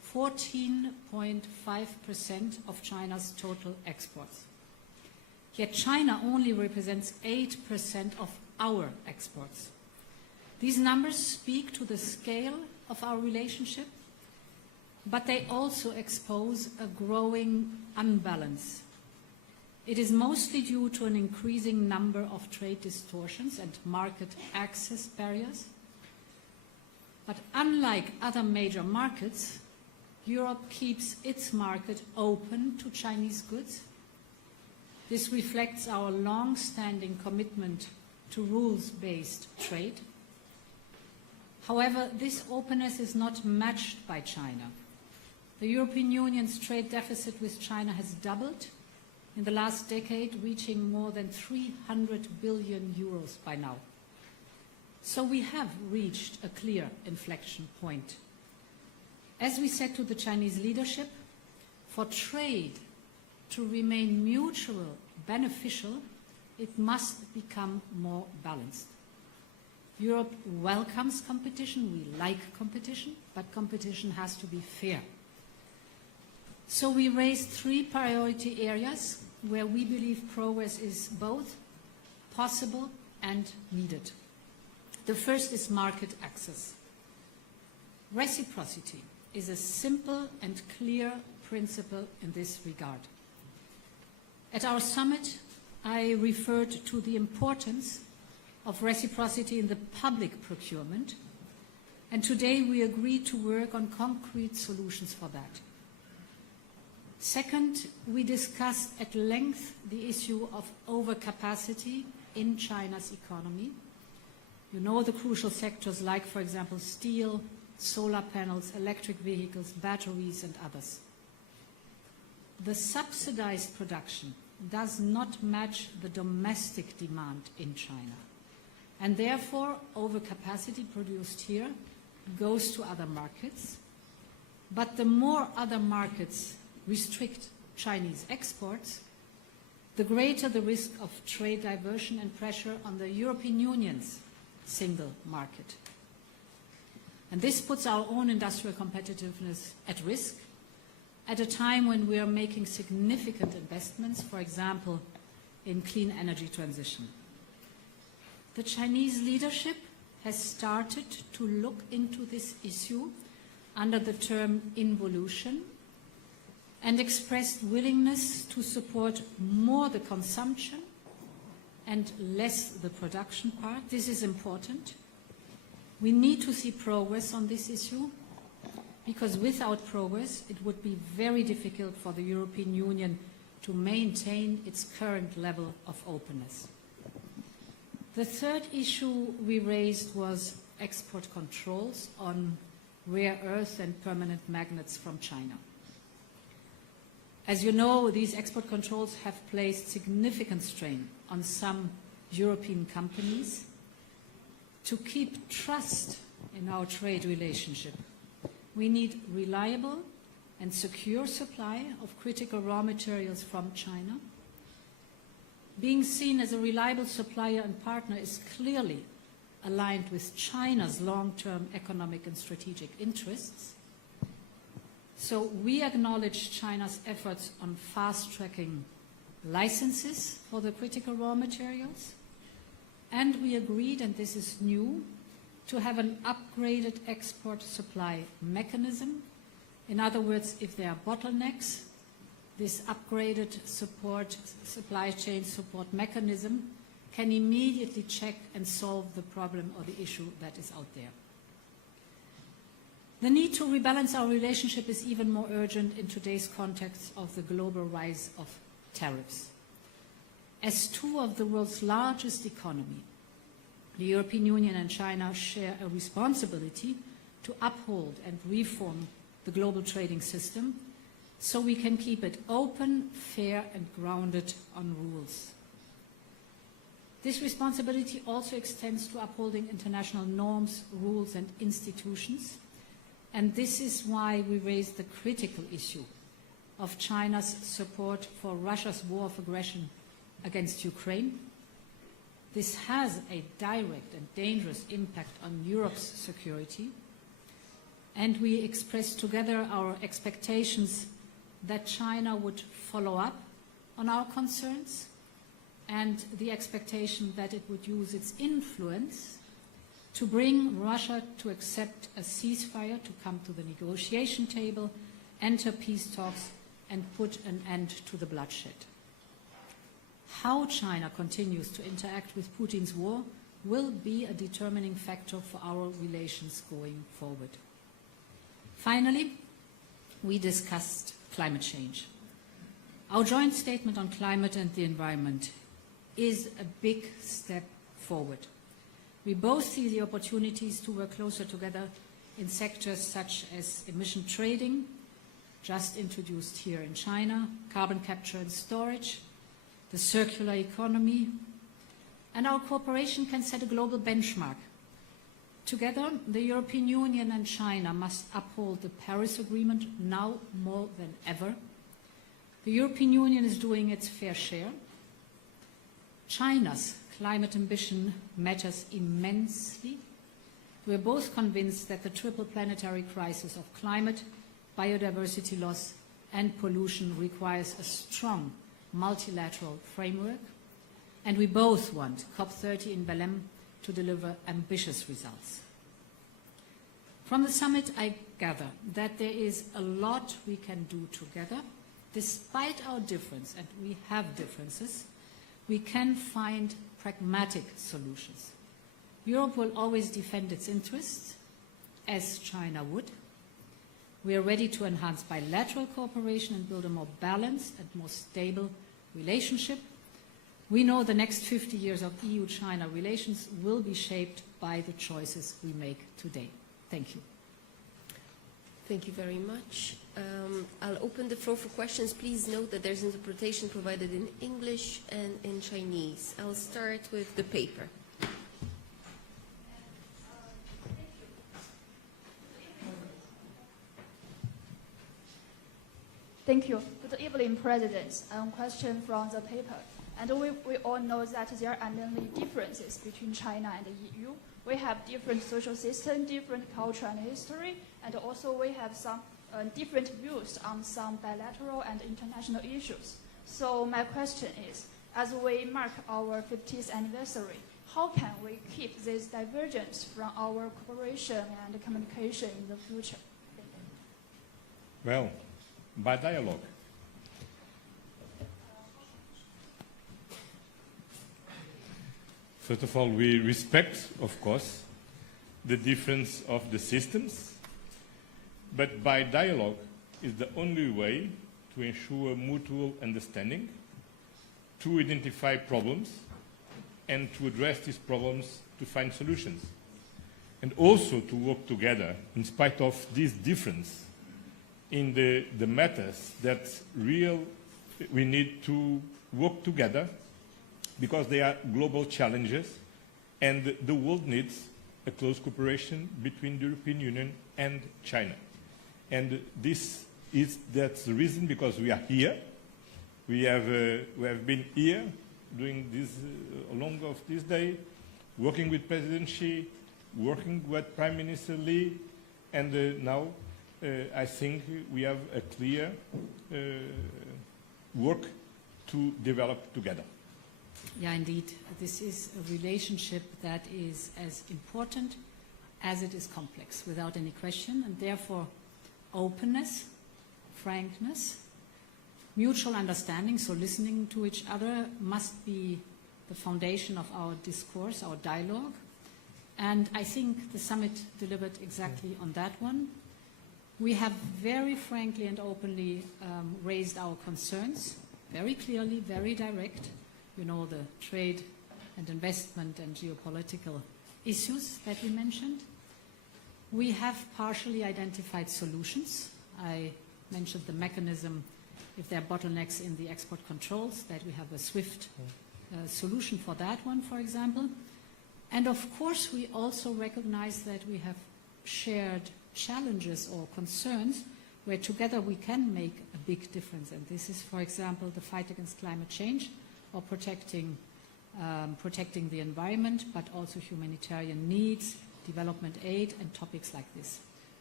14.5% of China's total exports. Yet China only represents 8% of our exports. These numbers speak to the scale of our relationship, but they also expose a growing unbalance. It is mostly due to an increasing number of trade distortions and market access barriers. But unlike other major markets, Europe keeps its market open to Chinese goods. This reflects our long-standing commitment to rules-based trade. However, this openness is not matched by China. The European Union's trade deficit with China has doubled in the last decade, reaching more than 300 billion euros by now. So we have reached a clear inflection point. As we said to the Chinese leadership, for trade to remain mutual, beneficial, it must become more balanced. Europe welcomes competition, we like competition, but competition has to be fair. So we raised 3 priority areas where we believe progress is both possible and needed. The first is market access. Reciprocity is a simple and clear principle in this regard. At our summit, I referred to the importance of reciprocity in the public procurement, and today we agreed to work on concrete solutions for that. Second, we discussed at length the issue of overcapacity in China's economy. You know the crucial sectors like, for example, steel, solar panels, electric vehicles, batteries, and others. The subsidized production does not match the domestic demand in China, and therefore overcapacity produced here goes to other markets. But the more other markets restrict Chinese exports, the greater the risk of trade diversion and pressure on the European Union's single market. And this puts our own industrial competitiveness at risk at a time when we are making significant investments, for example, in clean energy transition. The Chinese leadership has started to look into this issue under the term involution and expressed willingness to support more the consumption and less the production part. This is important. We need to see progress on this issue, because without progress it would be very difficult for the European Union to maintain its current level of openness. The third issue we raised was export controls on rare earth and permanent magnets from China. As you know, these export controls have placed significant strain on some European companies. To keep trust in our trade relationship, we need reliable and secure supply of critical raw materials from China. Being seen as a reliable supplier and partner is clearly aligned with China's long-term economic and strategic interests. So we acknowledge China's efforts on fast-tracking licenses for the critical raw materials, and we agreed, and this is new, to have an upgraded export supply mechanism. In other words, if there are bottlenecks, this upgraded supply chain support mechanism can immediately check and solve the problem or the issue that is out there. The need to rebalance our relationship is even more urgent in today's context of the global rise of tariffs. As 2 of the world's largest economies, the European Union and China share a responsibility to uphold and reform the global trading system so we can keep it open, fair, and grounded on rules. This responsibility also extends to upholding international norms, rules, and institutions. And this is why we raised the critical issue of China's support for Russia's war of aggression against Ukraine. This has a direct and dangerous impact on Europe's security. and we expressed together our expectations that China would follow up on our concerns and the expectation that it would use its influence to bring Russia to accept a ceasefire, to come to the negotiation table, enter peace talks, and put an end to the bloodshed. How China continues to interact with Putin's war will be a determining factor for our relations going forward. Finally, we discussed climate change. Our joint statement on climate and the environment is a big step forward. We both see the opportunities to work closer together in sectors such as emission trading, just introduced here in China, carbon capture and storage, the circular economy, and our cooperation can set a global benchmark. Together, the European Union and China must uphold the Paris Agreement now more than ever. The European Union is doing its fair share. China's climate ambition matters immensely. We are both convinced that the triple planetary crisis of climate, biodiversity loss, and pollution requires a strong multilateral framework, and we both want COP30 in Belém to deliver ambitious results. From the summit, I gather that there is a lot we can do together. Despite our difference, and we have differences, we can find pragmatic solutions. Europe will always defend its interests, as China would. We are ready to enhance bilateral cooperation and build a more balanced and more stable relationship. We know the next 50 years of EU-China relations will be shaped by the choices we make today. Thank you. Thank you very much. I'll open the floor for questions. Please note that there's interpretation provided in English and in Chinese. I'll start with the paper. Thank you. Good evening, President. Question from the paper. And we all know that there are many differences between China and the EU. We have different social system, different culture and history, and also we have some different views on some bilateral and international issues. So my question is, as we mark our 50th anniversary, how can we keep this divergence from our cooperation and communication in the future? Well, by dialogue. First of all, we respect, of course, the difference of the systems, but by dialogue is the only way to ensure mutual understanding, to identify problems, and to address these problems to find solutions, and also to work together in spite of this difference in the matters that we need to work together because they are global challenges and the world needs a close cooperation between the European Union and China. And that's the reason because we are here. We have been here during this along of this day, working with President Xi, working with Prime Minister Li, and now I think we have a clear work to develop together. Yeah, indeed. This is a relationship that is as important as it is complex, without any question, and therefore openness, frankness, mutual understanding, so listening to each other must be the foundation of our discourse, our dialogue. And I think the summit delivered exactly on that one. We have very frankly and openly raised our concerns, very clearly, very direct. You know, the trade and investment and geopolitical issues that we mentioned. We have partially identified solutions. I mentioned the mechanism, if there are bottlenecks in the export controls, that we have a swift solution for that one, for example. And of course, we also recognize that we have shared challenges or concerns where together we can make a big difference. And this is, for example, the fight against climate change, or protecting the environment, but also humanitarian needs, development aid, and topics like this.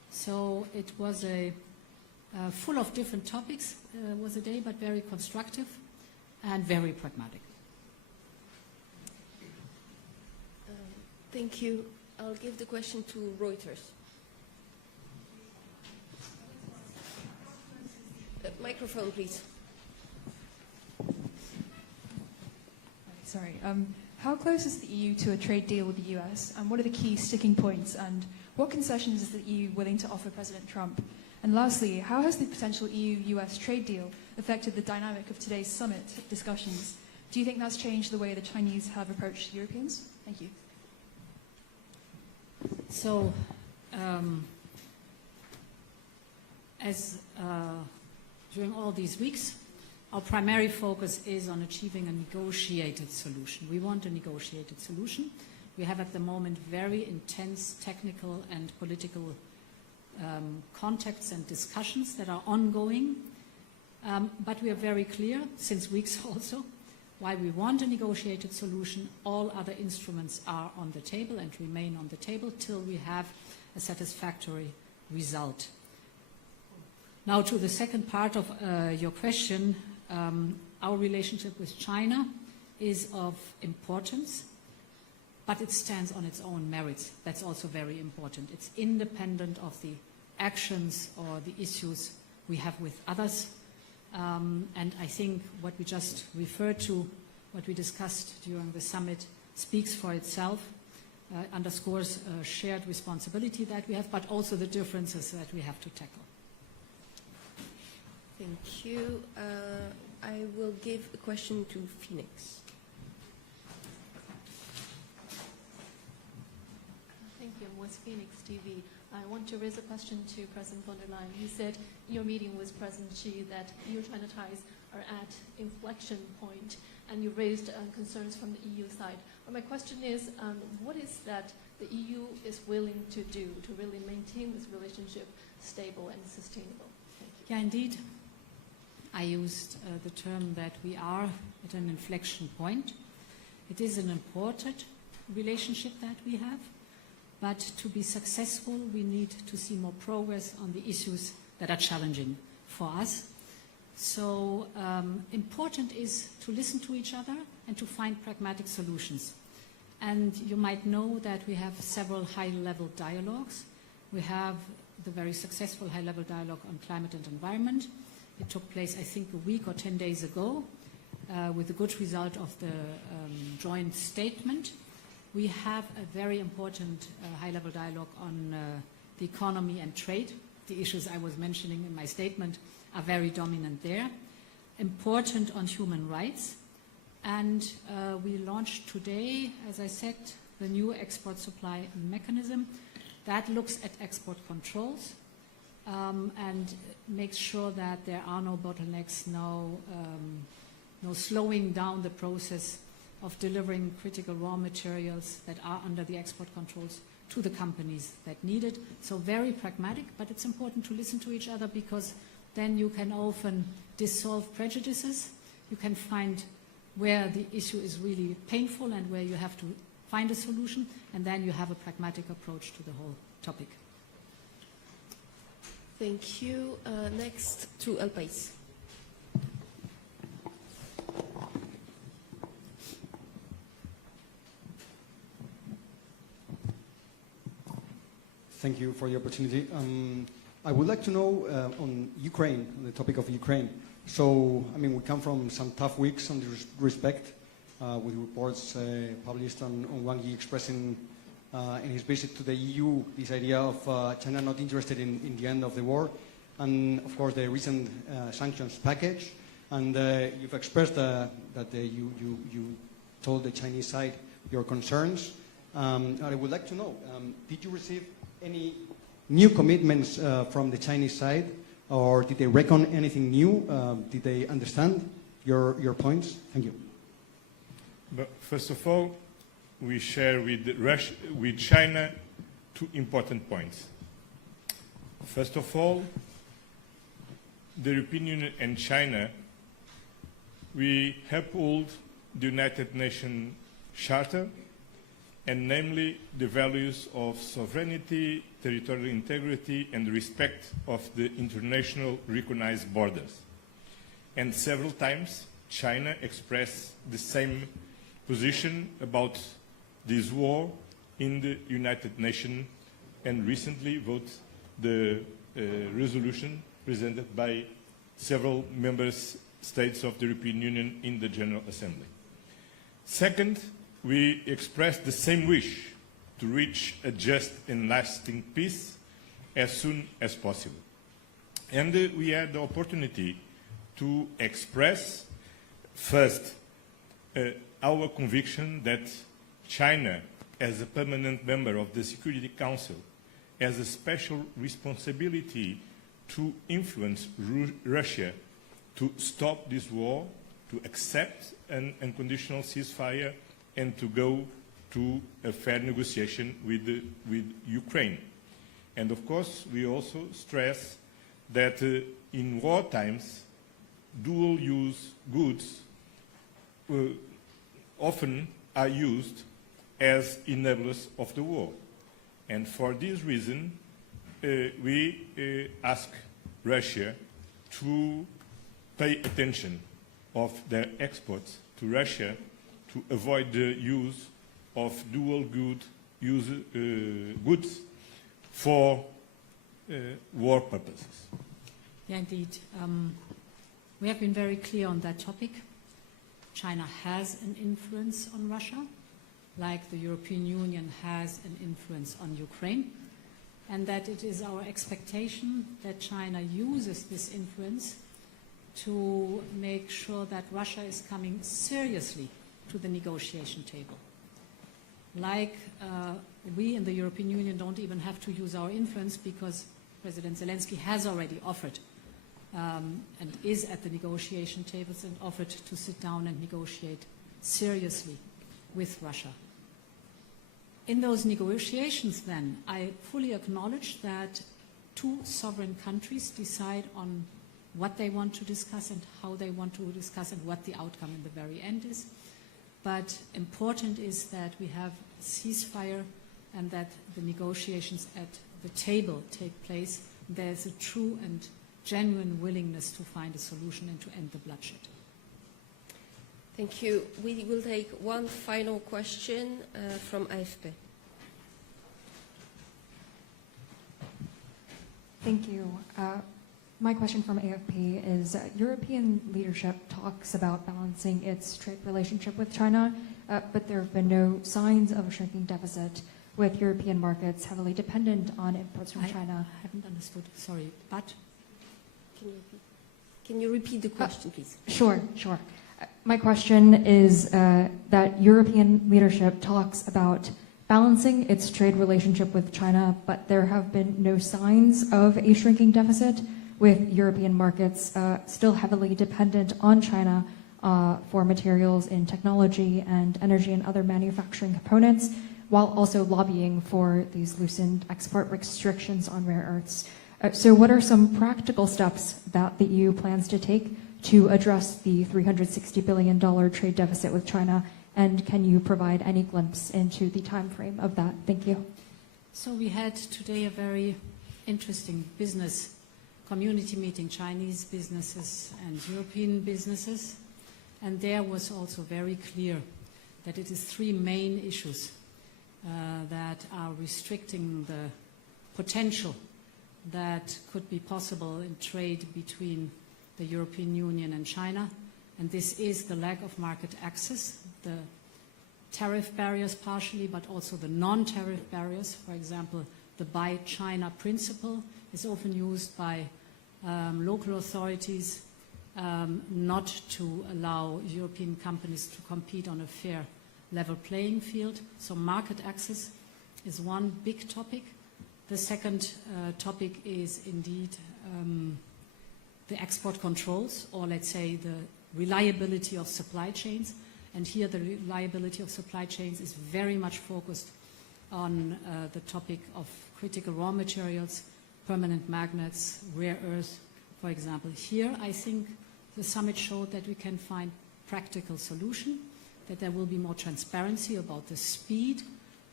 So it was a full of different topics, was a day, but very constructive and very pragmatic. Thank you. I'll give the question to Reuters. Microphone, please. Sorry. How close is the EU to a trade deal with the US? And what are the key sticking points? And what concessions is the EU willing to offer President Trump? And lastly, how has the potential EU-US trade deal affected the dynamic of today's summit discussions? Do you think that's changed the way the Chinese have approached Europeans? Thank you. So, during all these weeks, our primary focus is on achieving a negotiated solution. We want a negotiated solution. We have at the moment very intense technical and political contacts and discussions that are ongoing. But we are very clear, since weeks also, why we want a negotiated solution. All other instruments are on the table and remain on the table till we have a satisfactory result. Now to the second part of your question, our relationship with China is of importance, but it stands on its own merits. That's also very important. It's independent of the actions or the issues we have with others. And I think what we just referred to, what we discussed during the summit, speaks for itself, underscores a shared responsibility that we have, but also the differences that we have to tackle. Thank you. I will give a question to Phoenix. Thank you. I'm with Phoenix TV. I want to raise a question to President von der Leyen. You said in your meeting with President Xi that EU-China ties are at inflection point, and you raised concerns from the EU side. But my question is, what is that the EU is willing to do to really maintain this relationship stable and sustainable? Thank you. Yeah, indeed. I used the term that we are at an inflection point. It is an important relationship that we have, but to be successful, we need to see more progress on the issues that are challenging for us. So important is to listen to each other and to find pragmatic solutions. And you might know that we have several high-level dialogues. We have the very successful high-level dialogue on climate and environment. It took place, I think, a week or 10 days ago with the good result of the joint statement. We have a very important high-level dialogue on the economy and trade. The issues I was mentioning in my statement are very dominant there. Important on human rights. And we launched today, as I said, the new export supply mechanism that looks at export controls and makes sure that there are no bottlenecks, no slowing down the process of delivering critical raw materials that are under the export controls to the companies that need it. So very pragmatic, but it's important to listen to each other because then you can often dissolve prejudices. You can find where the issue is really painful and where you have to find a solution, and then you have a pragmatic approach to the whole topic. Thank you. Next to El País. Thank you for the opportunity. I would like to know on Ukraine, on the topic of Ukraine. So, I mean, we come from some tough weeks on this respect, with reports published on Wang Yi expressing in his visit to the EU this idea of China not interested in the end of the war, and of course the recent sanctions package. And you've expressed that you told the Chinese side your concerns. I would like to know, did you receive any new commitments from the Chinese side, or did they reckon anything new? Did they understand your points? Thank you. But first of all, we share with China two important points. First of all, the European Union and China, we uphold the United Nations Charter and namely the values of sovereignty, territorial integrity, and respect of the international recognized borders. And several times, China expressed the same position about this war in the United Nations, and recently voted the resolution presented by several member states of the European Union in the General Assembly. Second, we expressed the same wish to reach a just and lasting peace as soon as possible. And we had the opportunity to express, first, our conviction that China, as a permanent member of the Security Council, has a special responsibility to influence Russia to stop this war, to accept an unconditional ceasefire, and to go to a fair negotiation with Ukraine. And of course, we also stress that in war times, dual-use goods often are used as enablers of the war. And for this reason, we ask Russia to pay attention of their exports to Russia to avoid the use of dual goods for war purposes. Yeah, indeed. We have been very clear on that topic. China has an influence on Russia, like the European Union has an influence on Ukraine, and that it is our expectation that China uses this influence to make sure that Russia is coming seriously to the negotiation table. Like we in the European Union don't even have to use our influence because President Zelensky has already offered and is at the negotiation tables and offered to sit down and negotiate seriously with Russia. In those negotiations then, I fully acknowledge that two sovereign countries decide on what they want to discuss and how they want to discuss and what the outcome in the very end is. But important is that we have a ceasefire and that the negotiations at the table take place. There's a true and genuine willingness to find a solution and to end the bloodshed. Thank you. We will take one final question from AFP. Thank you. My question from AFP is, European leadership talks about balancing its trade relationship with China, but there have been no signs of a shrinking deficit, with European markets heavily dependent on imports from China. I haven't understood, sorry, but? Can you repeat the question, please? Sure. My question is that European leadership talks about balancing its trade relationship with China, but there have been no signs of a shrinking deficit, with European markets still heavily dependent on China for materials in technology and energy and other manufacturing components, while also lobbying for these loosened export restrictions on rare earths. So what are some practical steps that the EU plans to take to address the $360 billion trade deficit with China, and can you provide any glimpse into the time frame of that? Thank you. So we had today a very interesting business community meeting, Chinese businesses and European businesses, and there was also very clear that it is three main issues that are restricting the potential that could be possible in trade between the European Union and China, and this is the lack of market access, the tariff barriers partially, but also the non-tariff barriers. For example, the Buy China principle is often used by local authorities not to allow European companies to compete on a fair level playing field. So market access is one big topic. The second topic is indeed the export controls, or let's say the reliability of supply chains. And here the reliability of supply chains is very much focused on the topic of critical raw materials, permanent magnets, rare earth, for example. Here I think the summit showed that we can find practical solution, that there will be more transparency about the speed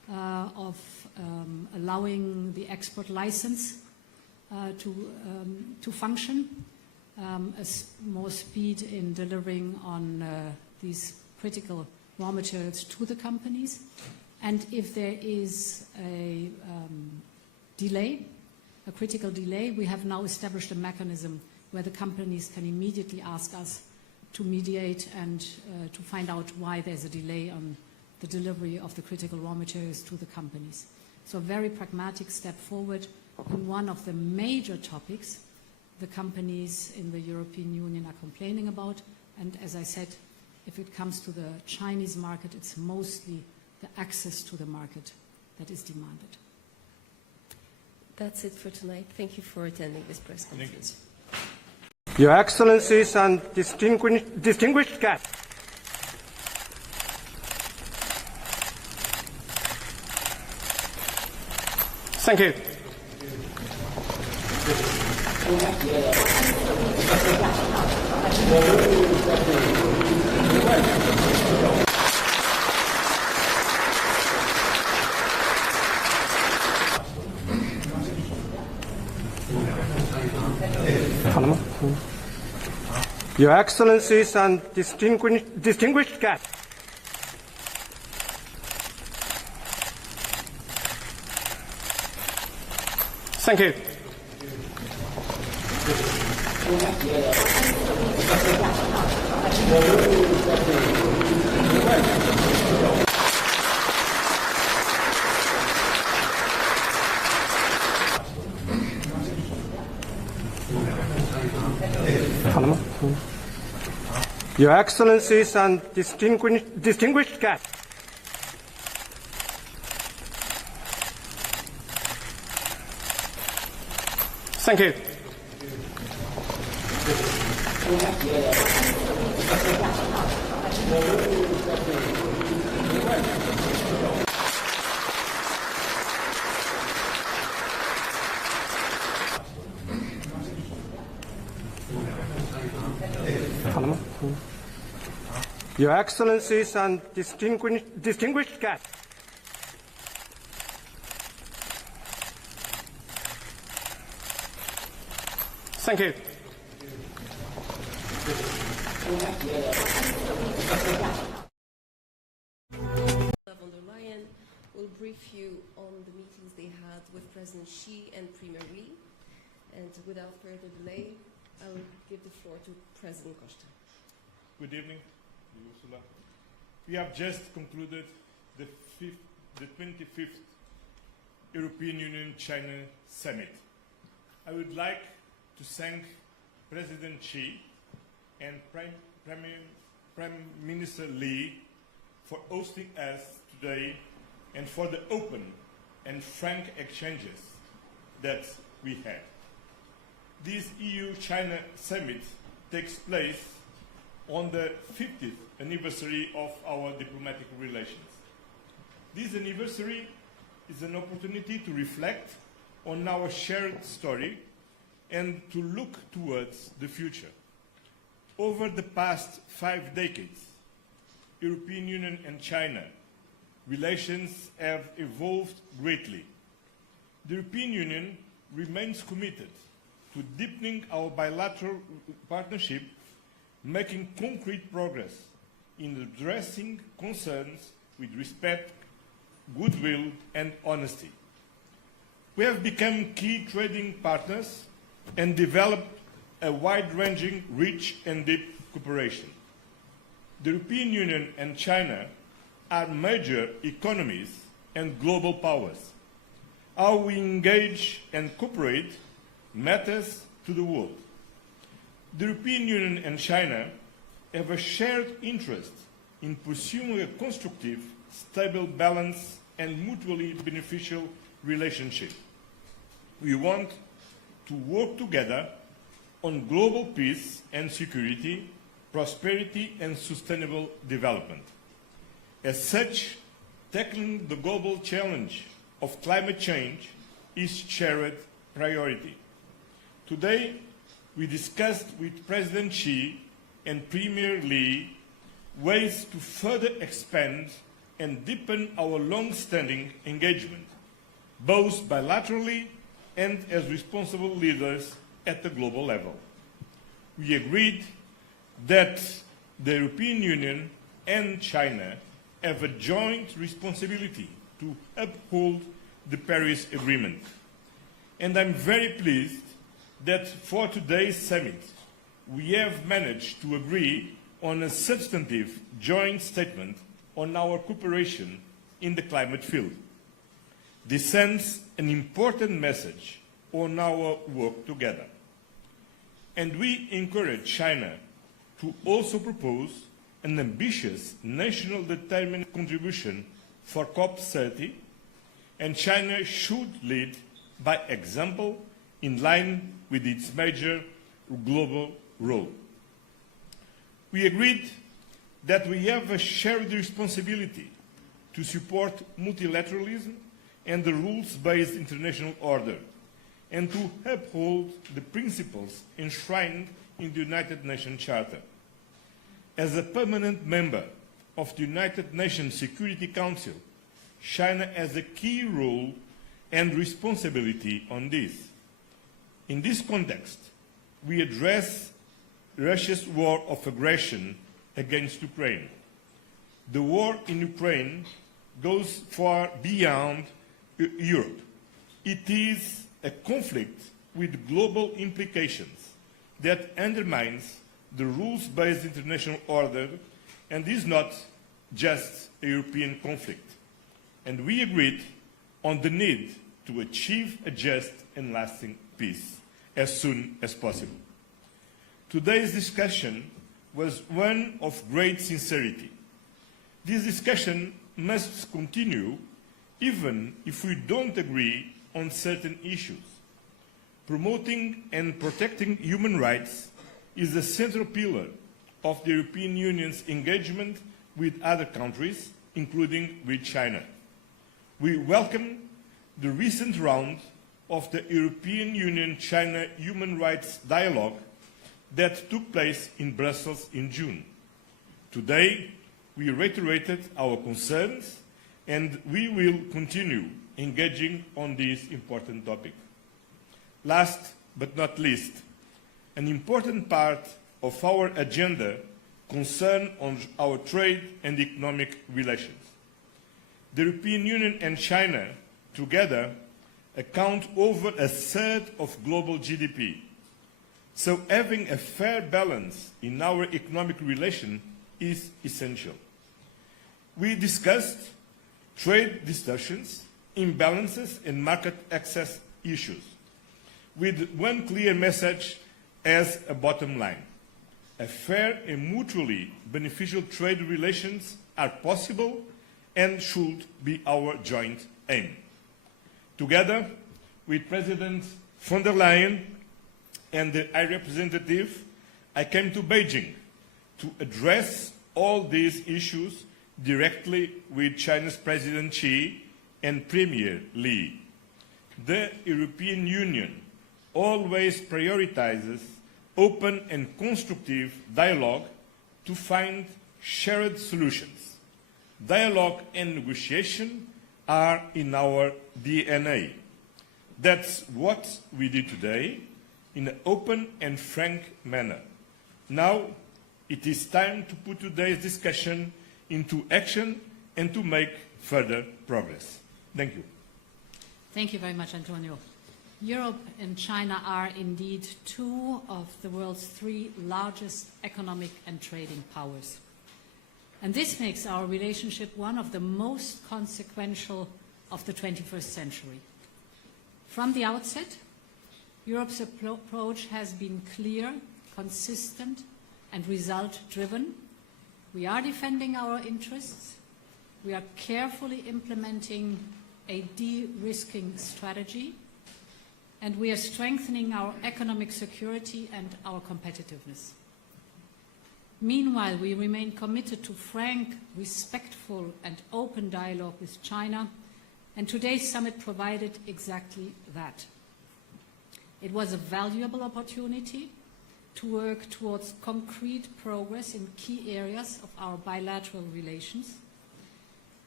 of allowing the export license to function, more speed in delivering on these critical raw materials to the companies. And if there is a delay, a critical delay, we have now established a mechanism where the companies can immediately ask us to mediate and to find out why there's a delay on the delivery of the critical raw materials to the companies. So a very pragmatic step forward in one of the major topics the companies in the European Union are complaining about. And as I said, if it comes to the Chinese market, it's mostly the access to the market that is demanded. That's it for tonight. Thank you for attending this press conference. Your Excellencies and distinguished guests, thank you. Your Excellencies and distinguished guests, thank you. Your Excellencies and distinguished guests, thank you. Your Excellencies and distinguished guests, thank you. Von der Leyen will brief you on the meetings they had with President Xi and Premier Li. And without further delay, I will give the floor to President Costa. Good evening, Ursula. We have just concluded the 25th European Union-China Summit. I would like to thank President Xi and Prime Minister Li for hosting us today and for the open and frank exchanges that we had. This EU-China Summit takes place on the 50th anniversary of our diplomatic relations. This anniversary is an opportunity to reflect on our shared story and to look towards the future. Over the past 5 decades, European Union and China relations have evolved greatly. The European Union remains committed to deepening our bilateral partnership, making concrete progress in addressing concerns with respect, goodwill, and honesty. We have become key trading partners and developed a wide-ranging, rich and deep cooperation. The European Union and China are major economies and global powers. How we engage and cooperate matters to the world. The European Union and China have a shared interest in pursuing a constructive, stable, balanced, and mutually beneficial relationship. We want to work together on global peace and security, prosperity and sustainable development. As such, tackling the global challenge of climate change is shared priority. Today, we discussed with President Xi and Premier Li ways to further expand and deepen our long-standing engagement, both bilaterally and as responsible leaders at the global level. We agreed that the European Union and China have a joint responsibility to uphold the Paris Agreement. And I'm very pleased that for today's summit, we have managed to agree on a substantive joint statement on our cooperation in the climate field. This sends an important message on our work together. And we encourage China to also propose an ambitious national determined contribution for COP30, and China should lead by example in line with its major global role. We agreed that we have a shared responsibility to support multilateralism and the rules-based international order, and to uphold the principles enshrined in the United Nations Charter. As a permanent member of the United Nations Security Council, China has a key role and responsibility on this. In this context, we address Russia's war of aggression against Ukraine. The war in Ukraine goes far beyond Europe. It is a conflict with global implications that undermines the rules-based international order and is not just a European conflict. And we agreed on the need to achieve a just and lasting peace as soon as possible. Today's discussion was one of great sincerity. This discussion must continue even if we don't agree on certain issues. Promoting and protecting human rights is a central pillar of the European Union's engagement with other countries, including with China. We welcome the recent round of the European Union-China Human Rights Dialogue that took place in Brussels in June. Today, we reiterated our concerns, and we will continue engaging on this important topic. Last but not least, an important part of our agenda concerns our trade and economic relations. The European Union and China together account over a third of global GDP. So having a fair balance in our economic relation is essential. We discussed trade distortions, imbalances, and market access issues, with one clear message as a bottom line. A fair and mutually beneficial trade relations are possible and should be our joint aim. Together with President von der Leyen and the High Representative, I came to Beijing to address all these issues directly with Chinese President Xi and Premier Li. The European Union always prioritizes open and constructive dialogue to find shared solutions. Dialogue and negotiation are in our DNA. That's what we did today in an open and frank manner. Now it is time to put today's discussion into action and to make further progress. Thank you. Thank you very much, Antonio. Europe and China are indeed two of the world's three largest economic and trading powers. And this makes our relationship one of the most consequential of the 21st century. From the outset, Europe's approach has been clear, consistent, and result-driven. We are defending our interests. We are carefully implementing a de-risking strategy, and we are strengthening our economic security and our competitiveness. Meanwhile, we remain committed to frank, respectful, and open dialogue with China, and today's summit provided exactly that. It was a valuable opportunity to work towards concrete progress in key areas of our bilateral relations.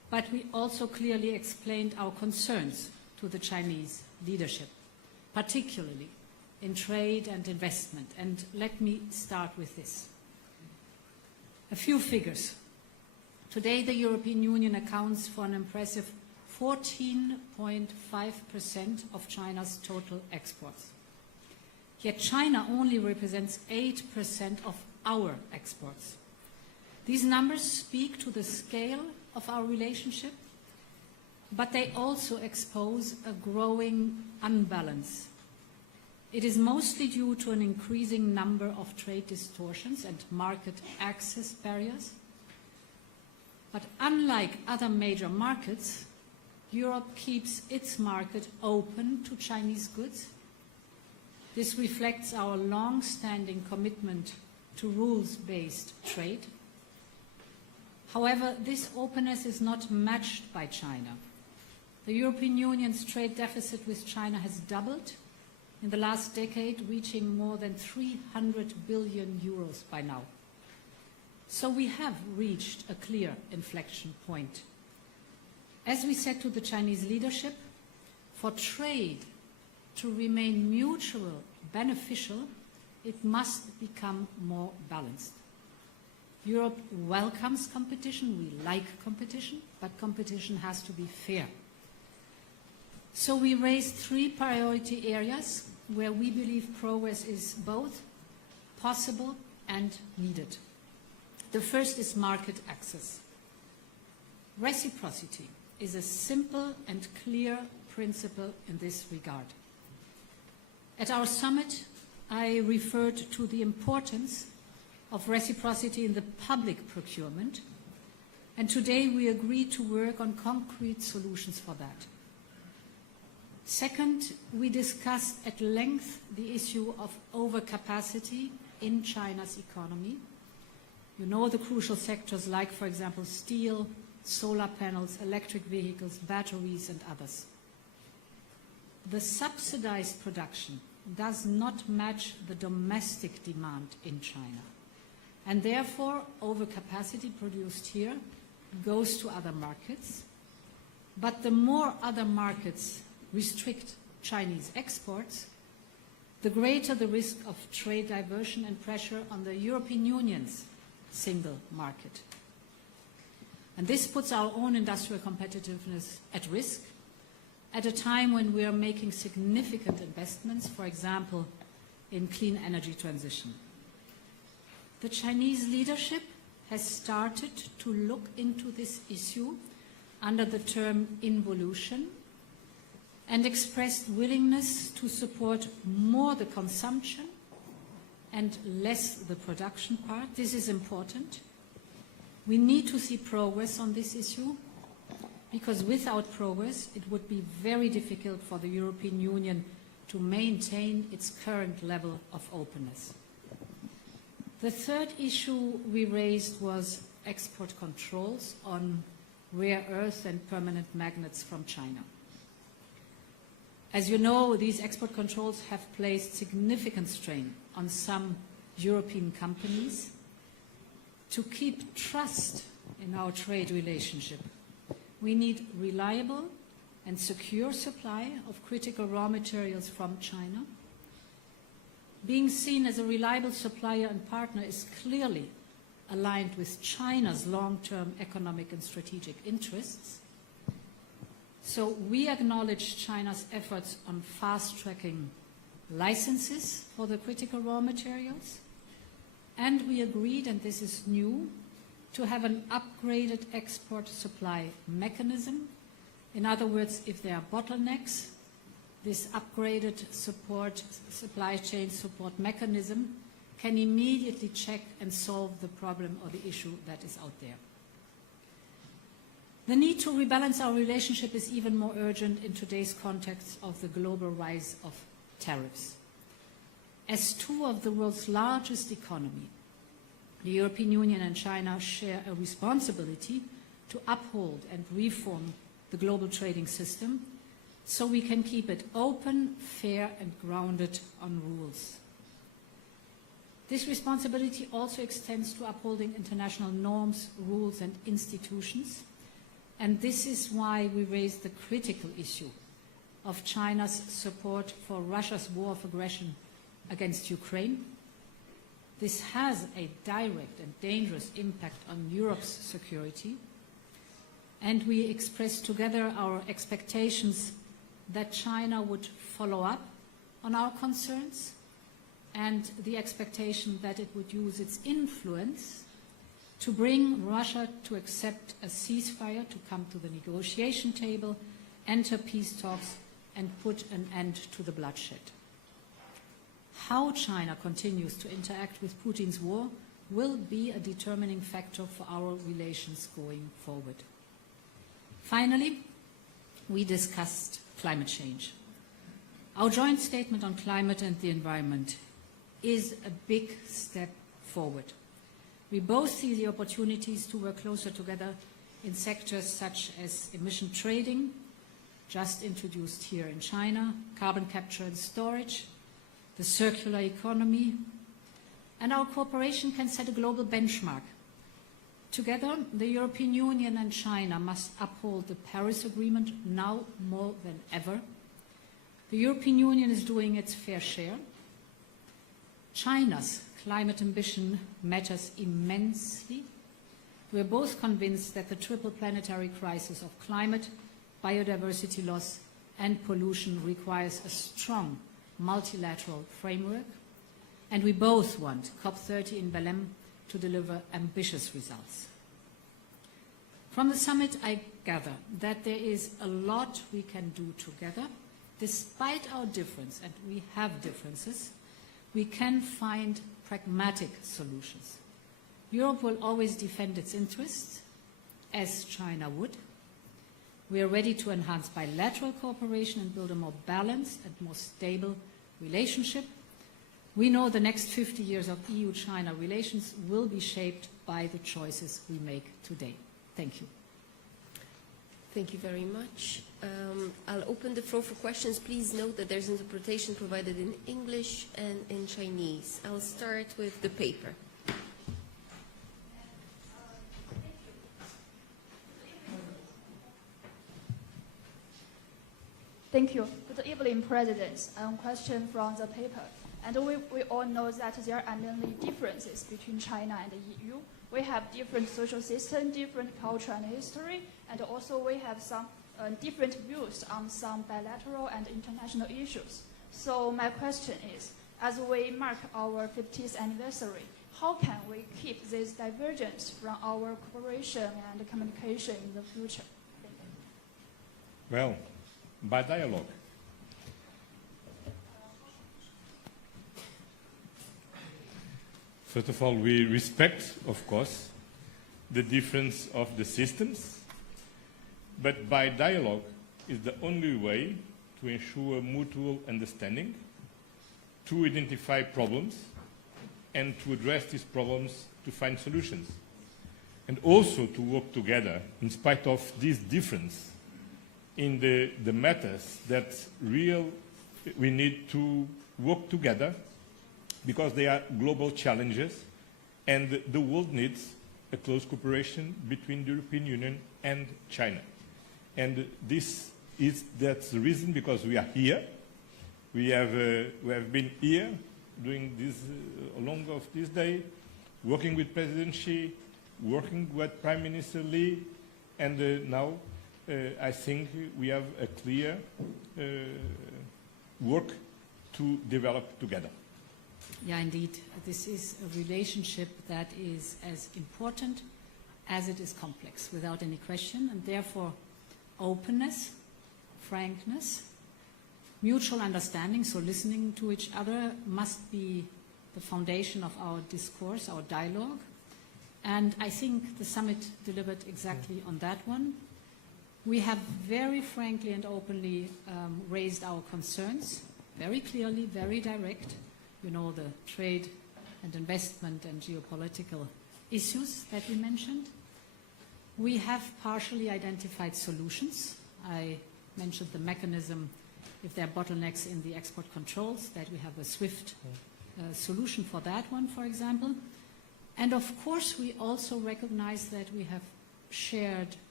but we also clearly explained our concerns to the Chinese leadership, particularly in trade and investment. And let me start with this. A few figures. Today, the European Union accounts for an impressive 14.5% of China's total exports. Yet China only represents 8% of our exports. These numbers speak to the scale of our relationship, but they also expose a growing unbalance. It is mostly due to an increasing number of trade distortions and market access barriers. But unlike other major markets, Europe keeps its market open to Chinese goods. This reflects our long-standing commitment to rules-based trade. However, this openness is not matched by China. The European Union's trade deficit with China has doubled in the last decade, reaching more than 300 billion euros by now. So we have reached a clear inflection point. As we said to the Chinese leadership, for trade to remain mutual, beneficial, it must become more balanced. Europe welcomes competition, we like competition, but competition has to be fair. So we raised 3 priority areas where we believe progress is both possible and needed. The first is market access. Reciprocity is a simple and clear principle in this regard. At our summit, I referred to the importance of reciprocity in the public procurement, and today we agreed to work on concrete solutions for that. Second, we discussed at length the issue of overcapacity in China's economy. You know the crucial sectors like, for example, steel, solar panels, electric vehicles, batteries, and others. The subsidized production does not match the domestic demand in China, and therefore overcapacity produced here goes to other markets. But the more other markets restrict Chinese exports, the greater the risk of trade diversion and pressure on the European Union's single market. And this puts our own industrial competitiveness at risk at a time when we are making significant investments, for example, in clean energy transition. The Chinese leadership has started to look into this issue under the term involution and expressed willingness to support more the consumption and less the production part. This is important. We need to see progress on this issue, because without progress it would be very difficult for the European Union to maintain its current level of openness. The third issue we raised was export controls on rare earth and permanent magnets from China. As you know, these export controls have placed significant strain on some European companies. To keep trust in our trade relationship, we need reliable and secure supply of critical raw materials from China. Being seen as a reliable supplier and partner is clearly aligned with China's long-term economic and strategic interests. So we acknowledge China's efforts on fast-tracking licenses for the critical raw materials, and we agreed, and this is new, to have an upgraded export supply mechanism. In other words, if there are bottlenecks, this upgraded supply chain support mechanism can immediately check and solve the problem or the issue that is out there. The need to rebalance our relationship is even more urgent in today's context of the global rise of tariffs. As 2 of the world's largest economies, the European Union and China share a responsibility to uphold and reform the global trading system so we can keep it open, fair, and grounded on rules. This responsibility also extends to upholding international norms, rules, and institutions, And this is why we raised the critical issue of China's support for Russia's war of aggression against Ukraine. This has a direct and dangerous impact on Europe's security, and we expressed together our expectations that China would follow up on our concerns and the expectation that it would use its influence to bring Russia to accept a ceasefire, to come to the negotiation table, enter peace talks, and put an end to the bloodshed. How China continues to interact with Putin's war will be a determining factor for our relations going forward. Finally, we discussed climate change. Our joint statement on climate and the environment is a big step forward. We both see the opportunities to work closer together in sectors such as emission trading, just introduced here in China, carbon capture and storage, the circular economy, and our cooperation can set a global benchmark. Together, the European Union and China must uphold the Paris Agreement now more than ever. The European Union is doing its fair share. China's climate ambition matters immensely. We are both convinced that the triple planetary crisis of climate, biodiversity loss, and pollution requires a strong multilateral framework, and we both want COP30 in Belém to deliver ambitious results. From the summit, I gather that there is a lot we can do together. Despite our difference, and we have differences, we can find pragmatic solutions. Europe will always defend its interests, as China would. We are ready to enhance bilateral cooperation and build a more balanced and more stable relationship. We know the next 50 years of EU-China relations will be shaped by the choices we make today. Thank you. Thank you very much. I'll open the floor for questions. Please note that there's interpretation provided in English and in Chinese. I'll start with the paper. Thank you. Good evening, Presidents. Question from the paper. And we all know that there are many differences between China and the EU. We have different social system, different culture and history, and also we have some different views on some bilateral and international issues. So my question is, as we mark our 50th anniversary, how can we keep this divergence from our cooperation and communication in the future? Thank you. Well, by dialogue. First of all, we respect, of course, the difference of the systems, but by dialogue is the only way to ensure mutual understanding, to identify problems, and to address these problems to find solutions, and also to work together in spite of this difference in the matters that we need to work together because they are global challenges and the world needs a close cooperation between the European Union and China. And that's the reason because we are here. We have been here during this along of this day, working with President Xi, working with Prime Minister Li, and now I think we have a clear work to develop together. Yeah, indeed. This is a relationship that is as important as it is complex, without any question, and therefore openness, frankness, mutual understanding, so listening to each other must be the foundation of our discourse, our dialogue. And I think the summit delivered exactly on that one. We have very frankly and openly raised our concerns, very clearly, very direct. You know, the trade and investment and geopolitical issues that we mentioned. We have partially identified solutions. I mentioned the mechanism, if there are bottlenecks in the export controls, that we have a swift solution for that one, for example. And of course, we also recognize that we have shared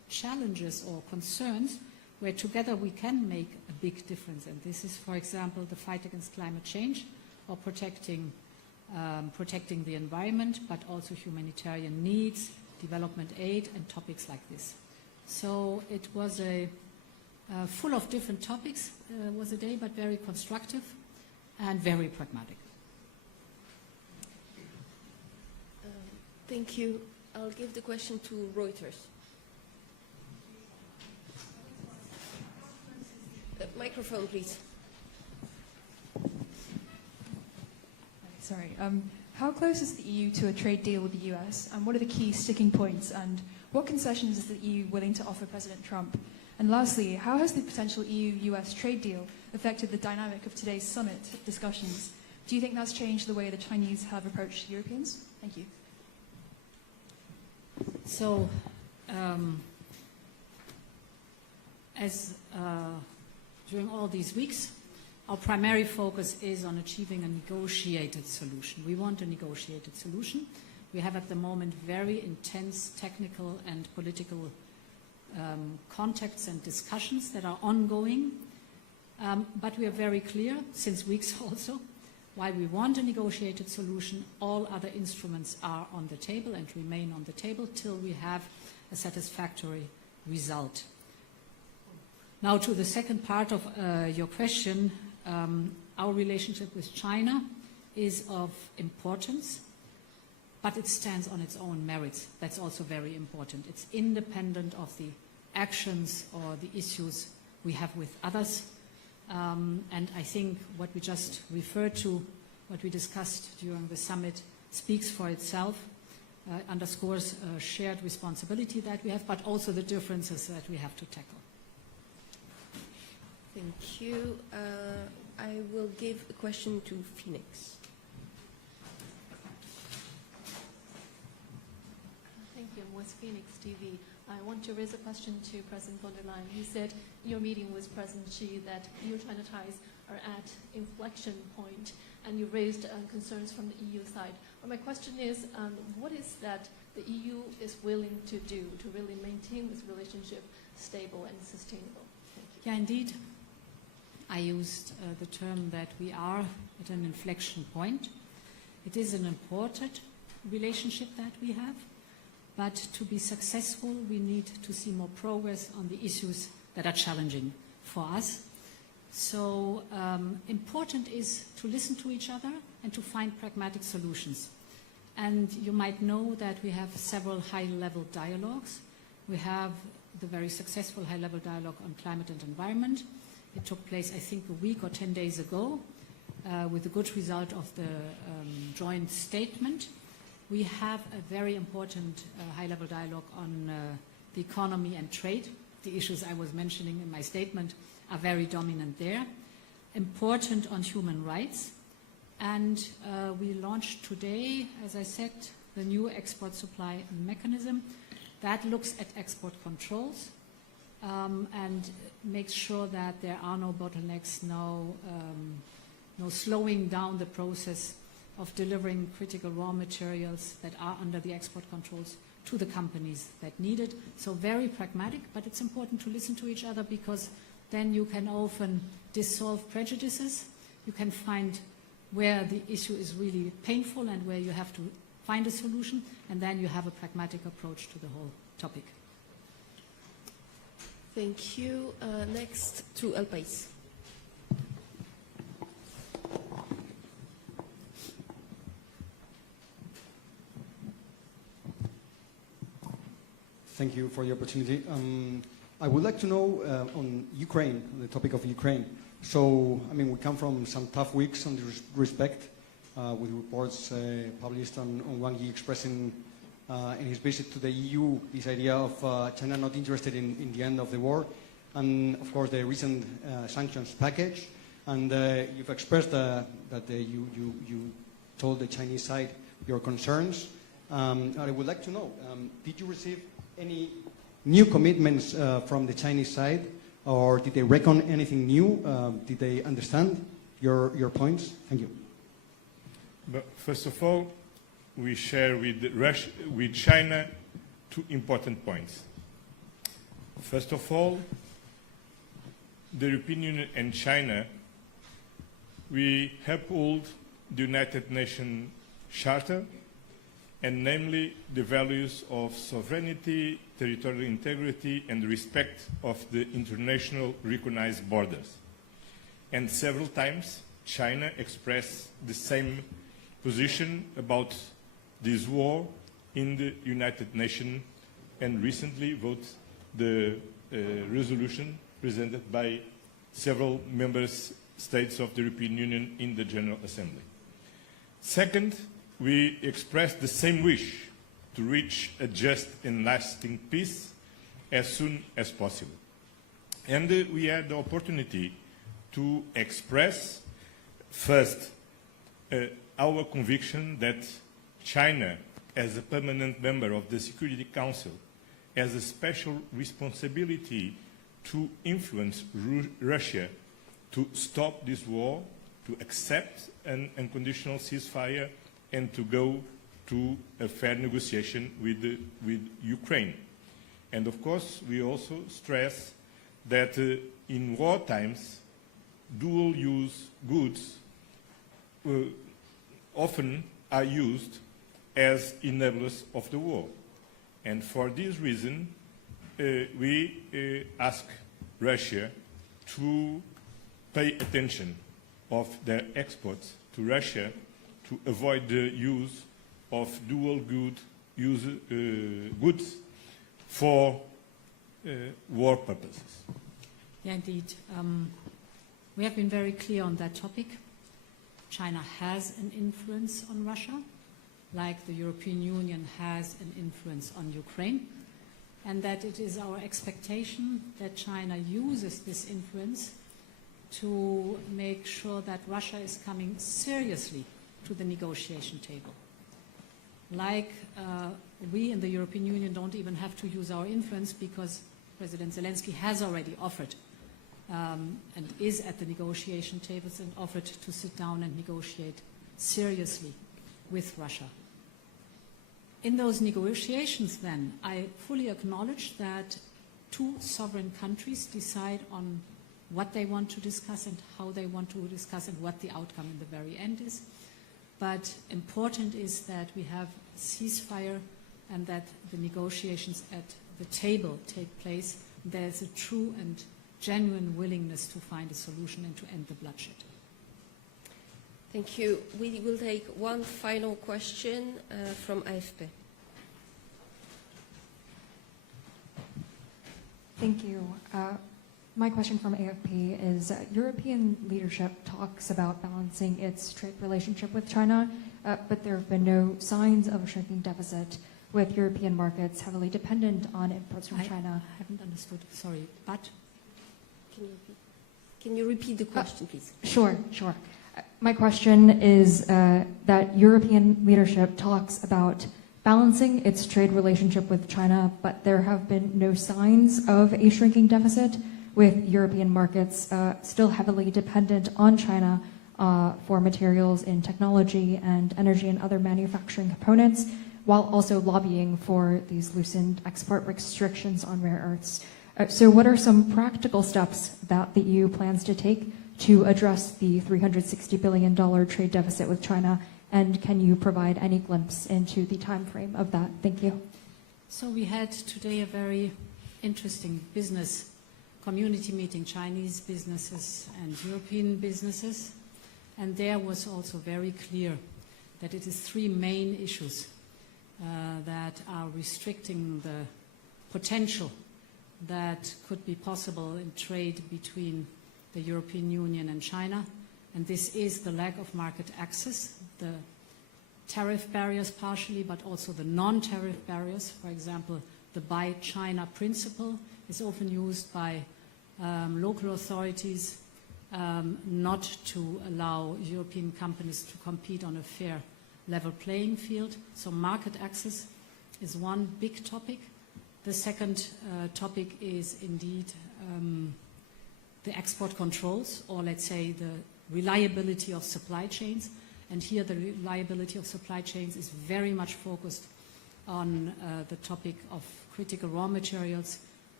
challenges or concerns where together we can make a big difference. And this is, for example, the fight against climate change or protecting the environment, but also humanitarian needs, development aid, and topics like this. So it was a full of different topics, was a day, but very constructive and very pragmatic. Thank you. I'll give the question to Reuters. Microphone, please. Sorry. How close is the EU to a trade deal with the US? And what are the key sticking points? And what concessions is the EU willing to offer President Trump? And lastly, how has the potential EU-US trade deal affected the dynamic of today's summit discussions? Do you think that's changed the way the Chinese have approached Europeans? Thank you. So, during all these weeks, our primary focus is on achieving a negotiated solution. We want a negotiated solution. We have at the moment very intense technical and political contacts and discussions that are ongoing. But we are very clear, since weeks also, while we want a negotiated solution, all other instruments are on the table and remain on the table till we have a satisfactory result. Now to the second part of your question, our relationship with China is of importance, but it stands on its own merits. That's also very important. It's independent of the actions or the issues we have with others. And I think what we just referred to, what we discussed during the summit, speaks for itself, underscores a shared responsibility that we have, but also the differences that we have to tackle. Thank you. I will give a question to Phoenix. Thank you. I'm with Phoenix TV. I want to raise a question to President von der Leyen. You said in your meeting with President Xi that EU-China ties are at inflection point, and you raised concerns from the EU side. But my question is, what is that the EU is willing to do to really maintain this relationship stable and sustainable? Thank you. Yeah, indeed. I used the term that we are at an inflection point. It is an important relationship that we have, but to be successful, we need to see more progress on the issues that are challenging for us. So important is to listen to each other and to find pragmatic solutions. And you might know that we have several high-level dialogues. We have the very successful high-level dialogue on climate and environment. It took place, I think, a week or 10 days ago with the good result of the joint statement. We have a very important high-level dialogue on the economy and trade. The issues I was mentioning in my statement are very dominant there. Important on human rights. And we launched today, as I said, the new export supply mechanism that looks at export controls and makes sure that there are no bottlenecks, no slowing down the process of delivering critical raw materials that are under the export controls to the companies that need it. So very pragmatic, but it's important to listen to each other because then you can often dissolve prejudices. You can find where the issue is really painful and where you have to find a solution, and then you have a pragmatic approach to the whole topic. Thank you. Next to El País. Thank you for the opportunity. I would like to know on Ukraine, the topic of Ukraine. So, I mean, we come from some tough weeks on this respect, with reports published on Wang Yi expressing in his visit to the EU this idea of China not interested in the end of the war, and of course the recent sanctions package. And you've expressed that you told the Chinese side your concerns. I would like to know, did you receive any new commitments from the Chinese side, or did they reckon anything new? Did they understand your points? Thank you. But first of all, we share with China two important points. First of all, the European Union and China, we uphold the United Nations Charter, and namely the values of sovereignty, territorial integrity, and respect of the international recognized borders. And several times, China expressed the same position about this war in the United Nations, and recently voted the resolution presented by several member states of the European Union in the General Assembly. Second, we expressed the same wish to reach a just and lasting peace as soon as possible. And we had the opportunity to express, first, our conviction that China, as a permanent member of the Security Council, has a special responsibility to influence Russia to stop this war, to accept an unconditional ceasefire, and to go to a fair negotiation with Ukraine. And of course, we also stress that in war times, dual-use goods often are used as enablers of the war. And for this reason, we ask Russia to pay attention of their exports to Russia to avoid the use of dual goods for war purposes. Yeah, indeed. We have been very clear on that topic. China has an influence on Russia, like the European Union has an influence on Ukraine, and that it is our expectation that China uses this influence to make sure that Russia is coming seriously to the negotiation table. Like we in the European Union don't even have to use our influence because President Zelensky has already offered and is at the negotiation tables and offered to sit down and negotiate seriously with Russia. In those negotiations then, I fully acknowledge that two sovereign countries decide on what they want to discuss and how they want to discuss and what the outcome in the very end is. But important is that we have a ceasefire and that the negotiations at the table take place. There's a true and genuine willingness to find a solution and to end the bloodshed. Thank you. We will take one final question from AFP. Thank you. My question from AFP is European leadership talks about balancing its trade relationship with China, but there have been no signs of a shrinking deficit with European markets heavily dependent on imports from China. I haven't understood, sorry, but? Can you repeat the question, please? Sure. My question is that European leadership talks about balancing its trade relationship with China, but there have been no signs of a shrinking deficit with European markets still heavily dependent on China for materials in technology and energy and other manufacturing components, while also lobbying for these loosened export restrictions on rare earths. So what are some practical steps that the EU plans to take to address the $360 billion trade deficit with China, and can you provide any glimpse into the time frame of that? Thank you. So we had today a very interesting business community meeting, Chinese businesses and European businesses, and there was also very clear that it is three main issues that are restricting the potential that could be possible in trade between the European Union and China, and this is the lack of market access, the tariff barriers partially, but also the non-tariff barriers. For example, the Buy China principle is often used by local authorities not to allow European companies to compete on a fair level playing field. So market access is one big topic. The second topic is indeed the export controls, or let's say the reliability of supply chains. And here the reliability of supply chains is very much focused on the topic of critical raw materials,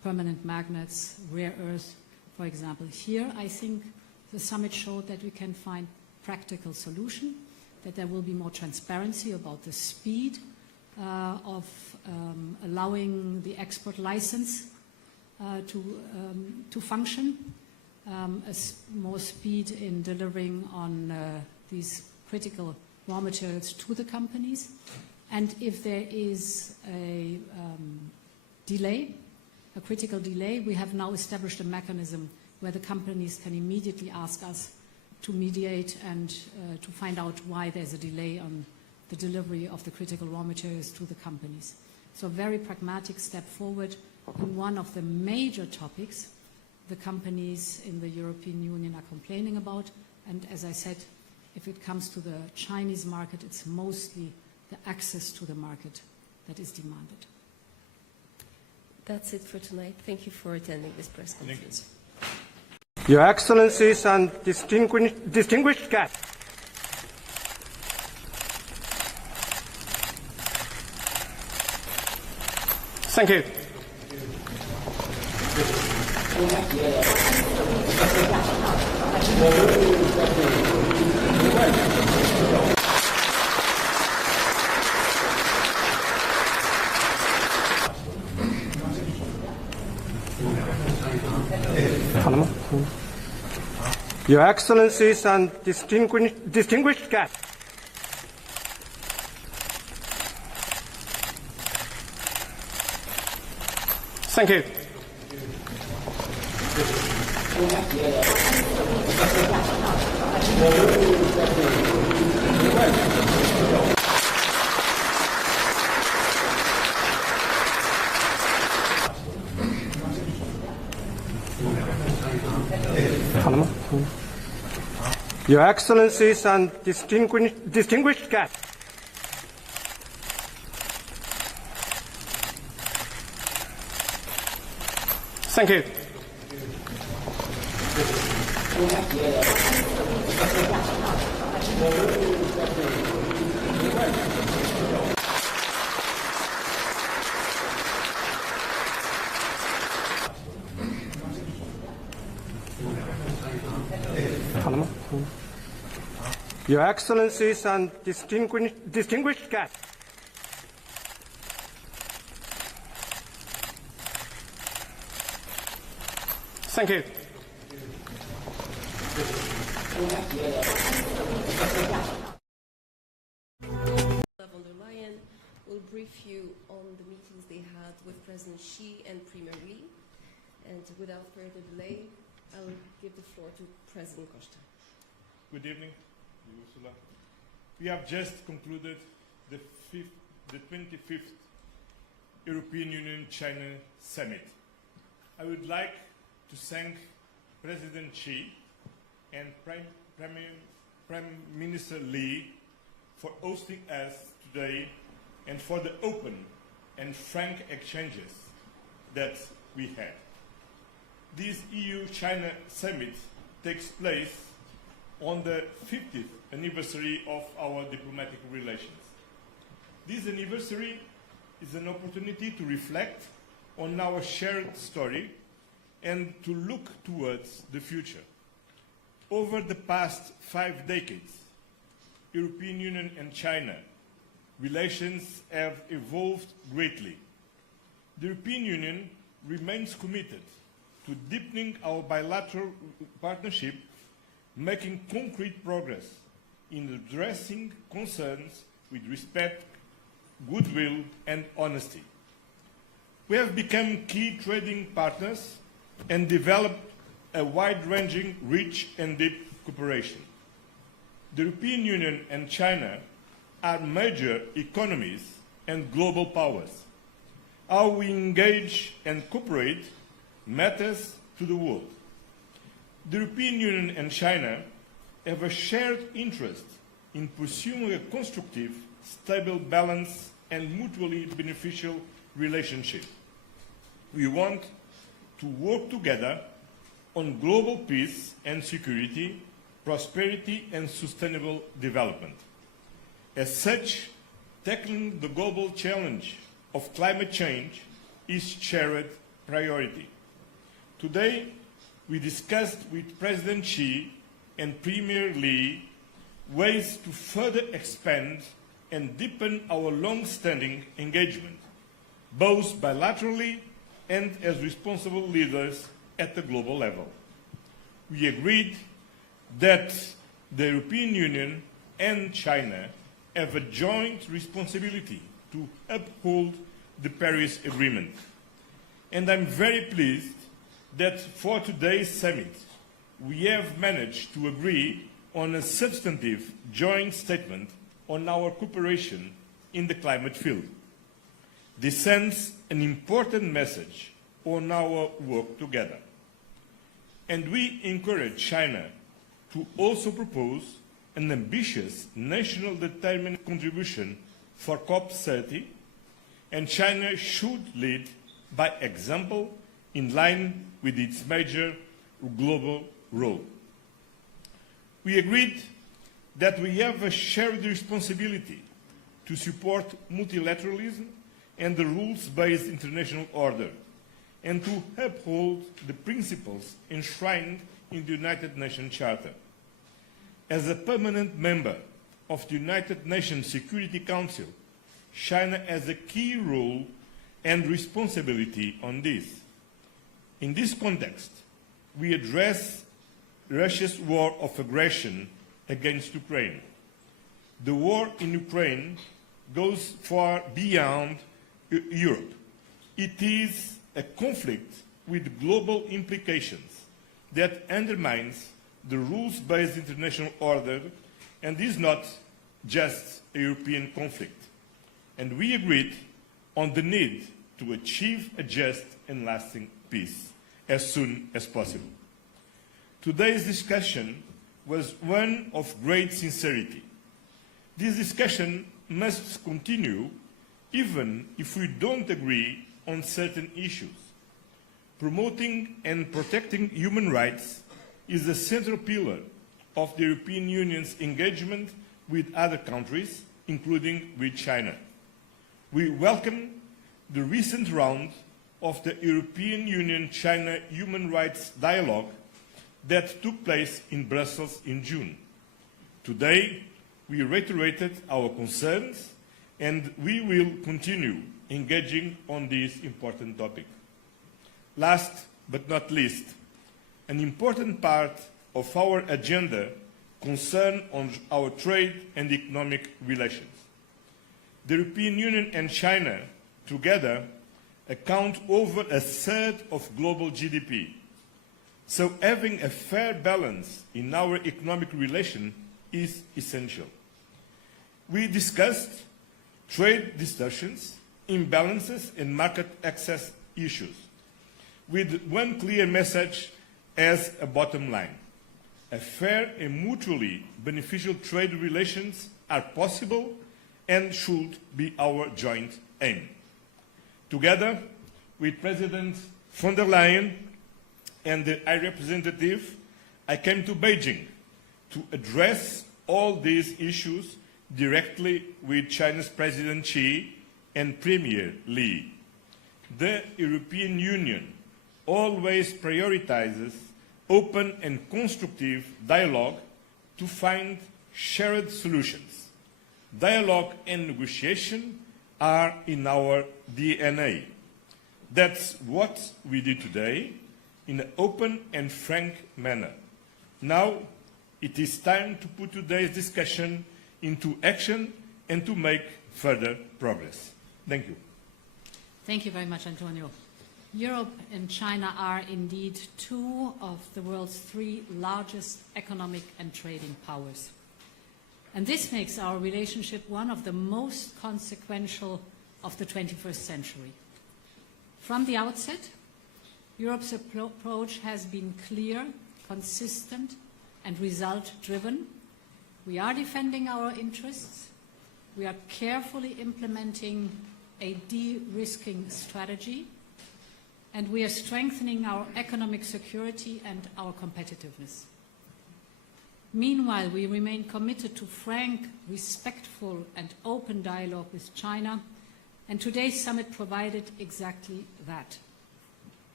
permanent magnets, rare earth, for example. Here, I think the summit showed that we can find practical solution, that there will be more transparency about the speed of allowing the export license to function, more speed in delivering on these critical raw materials to the companies. And if there is a delay, a critical delay, we have now established a mechanism where the companies can immediately ask us to mediate and to find out why there's a delay on the delivery of the critical raw materials to the companies. So a very pragmatic step forward in one of the major topics the companies in the European Union are complaining about. And as I said, if it comes to the Chinese market, it's mostly the access to the market that is demanded. That's it for tonight. Thank you for attending this press conference. Your Excellencies and distinguished guests. Thank you. Your Excellencies and distinguished guests. Thank you. Your Excellencies and distinguished guests. Thank you. Your Excellencies and distinguished guests. Thank you. Von der Leyen will brief you on the meetings they had with President Xi and Premier Li. And without further delay, I will give the floor to President Costa. Good evening, Ursula. We have just concluded the 25th European Union-China Summit. I would like to thank President Xi and Prime Minister Li for hosting us today and for the open and frank exchanges that we had. This EU-China summit takes place on the 50th anniversary of our diplomatic relations. This anniversary is an opportunity to reflect on our shared story and to look towards the future. Over the past 5 decades, European Union and China relations have evolved greatly. The European Union remains committed to deepening our bilateral partnership, making concrete progress in addressing concerns with respect, goodwill, and honesty. We have become key trading partners and developed a wide-ranging, rich and deep cooperation. The European Union and China are major economies and global powers. How we engage and cooperate matters to the world. The European Union and China have a shared interest in pursuing a constructive, stable, balanced, and mutually beneficial relationship. We want to work together on global peace and security, prosperity and sustainable development. As such, tackling the global challenge of climate change is shared priority. Today, we discussed with President Xi and Premier Li ways to further expand and deepen our long-standing engagement, both bilaterally and as responsible leaders at the global level. We agreed that the European Union and China have a joint responsibility to uphold the Paris Agreement. And I'm very pleased that for today's summit, we have managed to agree on a substantive joint statement on our cooperation in the climate field. This sends an important message on our work together. And we encourage China to also propose an ambitious national determined contribution for COP30, and China should lead by example in line with its major global role. We agreed that we have a shared responsibility to support multilateralism and the rules-based international order, and to uphold the principles enshrined in the United Nations Charter. As a permanent member of the United Nations Security Council, China has a key role and responsibility on this. In this context, we address Russia's war of aggression against Ukraine. The war in Ukraine goes far beyond Europe. It is a conflict with global implications that undermines the rules-based international order and is not just a European conflict. And we agreed on the need to achieve a just and lasting peace as soon as possible. Today's discussion was one of great sincerity. This discussion must continue even if we don't agree on certain issues. Promoting and protecting human rights is a central pillar of the European Union's engagement with other countries, including with China. We welcome the recent round of the European Union-China Human Rights Dialogue that took place in Brussels in June. Today, we reiterated our concerns, and we will continue engaging on this important topic. Last but not least, an important part of our agenda concerns our trade and economic relations. The European Union and China together account over a third of global GDP. So having a fair balance in our economic relation is essential. We discussed trade distortions, imbalances, and market access issues, with one clear message as a bottom line. A fair and mutually beneficial trade relations are possible and should be our joint aim. Together with President von der Leyen and the High Representative, I came to Beijing to address all these issues directly with Chinese President Xi and Premier Li. The European Union always prioritizes open and constructive dialogue to find shared solutions. Dialogue and negotiation are in our DNA. That's what we did today in an open and frank manner. Now it is time to put today's discussion into action and to make further progress. Thank you. Thank you very much, Antonio. Europe and China are indeed two of the world's three largest economic and trading powers. And this makes our relationship one of the most consequential of the 21st century. From the outset, Europe's approach has been clear, consistent, and result-driven. We are defending our interests. We are carefully implementing a de-risking strategy, and we are strengthening our economic security and our competitiveness. Meanwhile, we remain committed to frank, respectful, and open dialogue with China, and today's summit provided exactly that.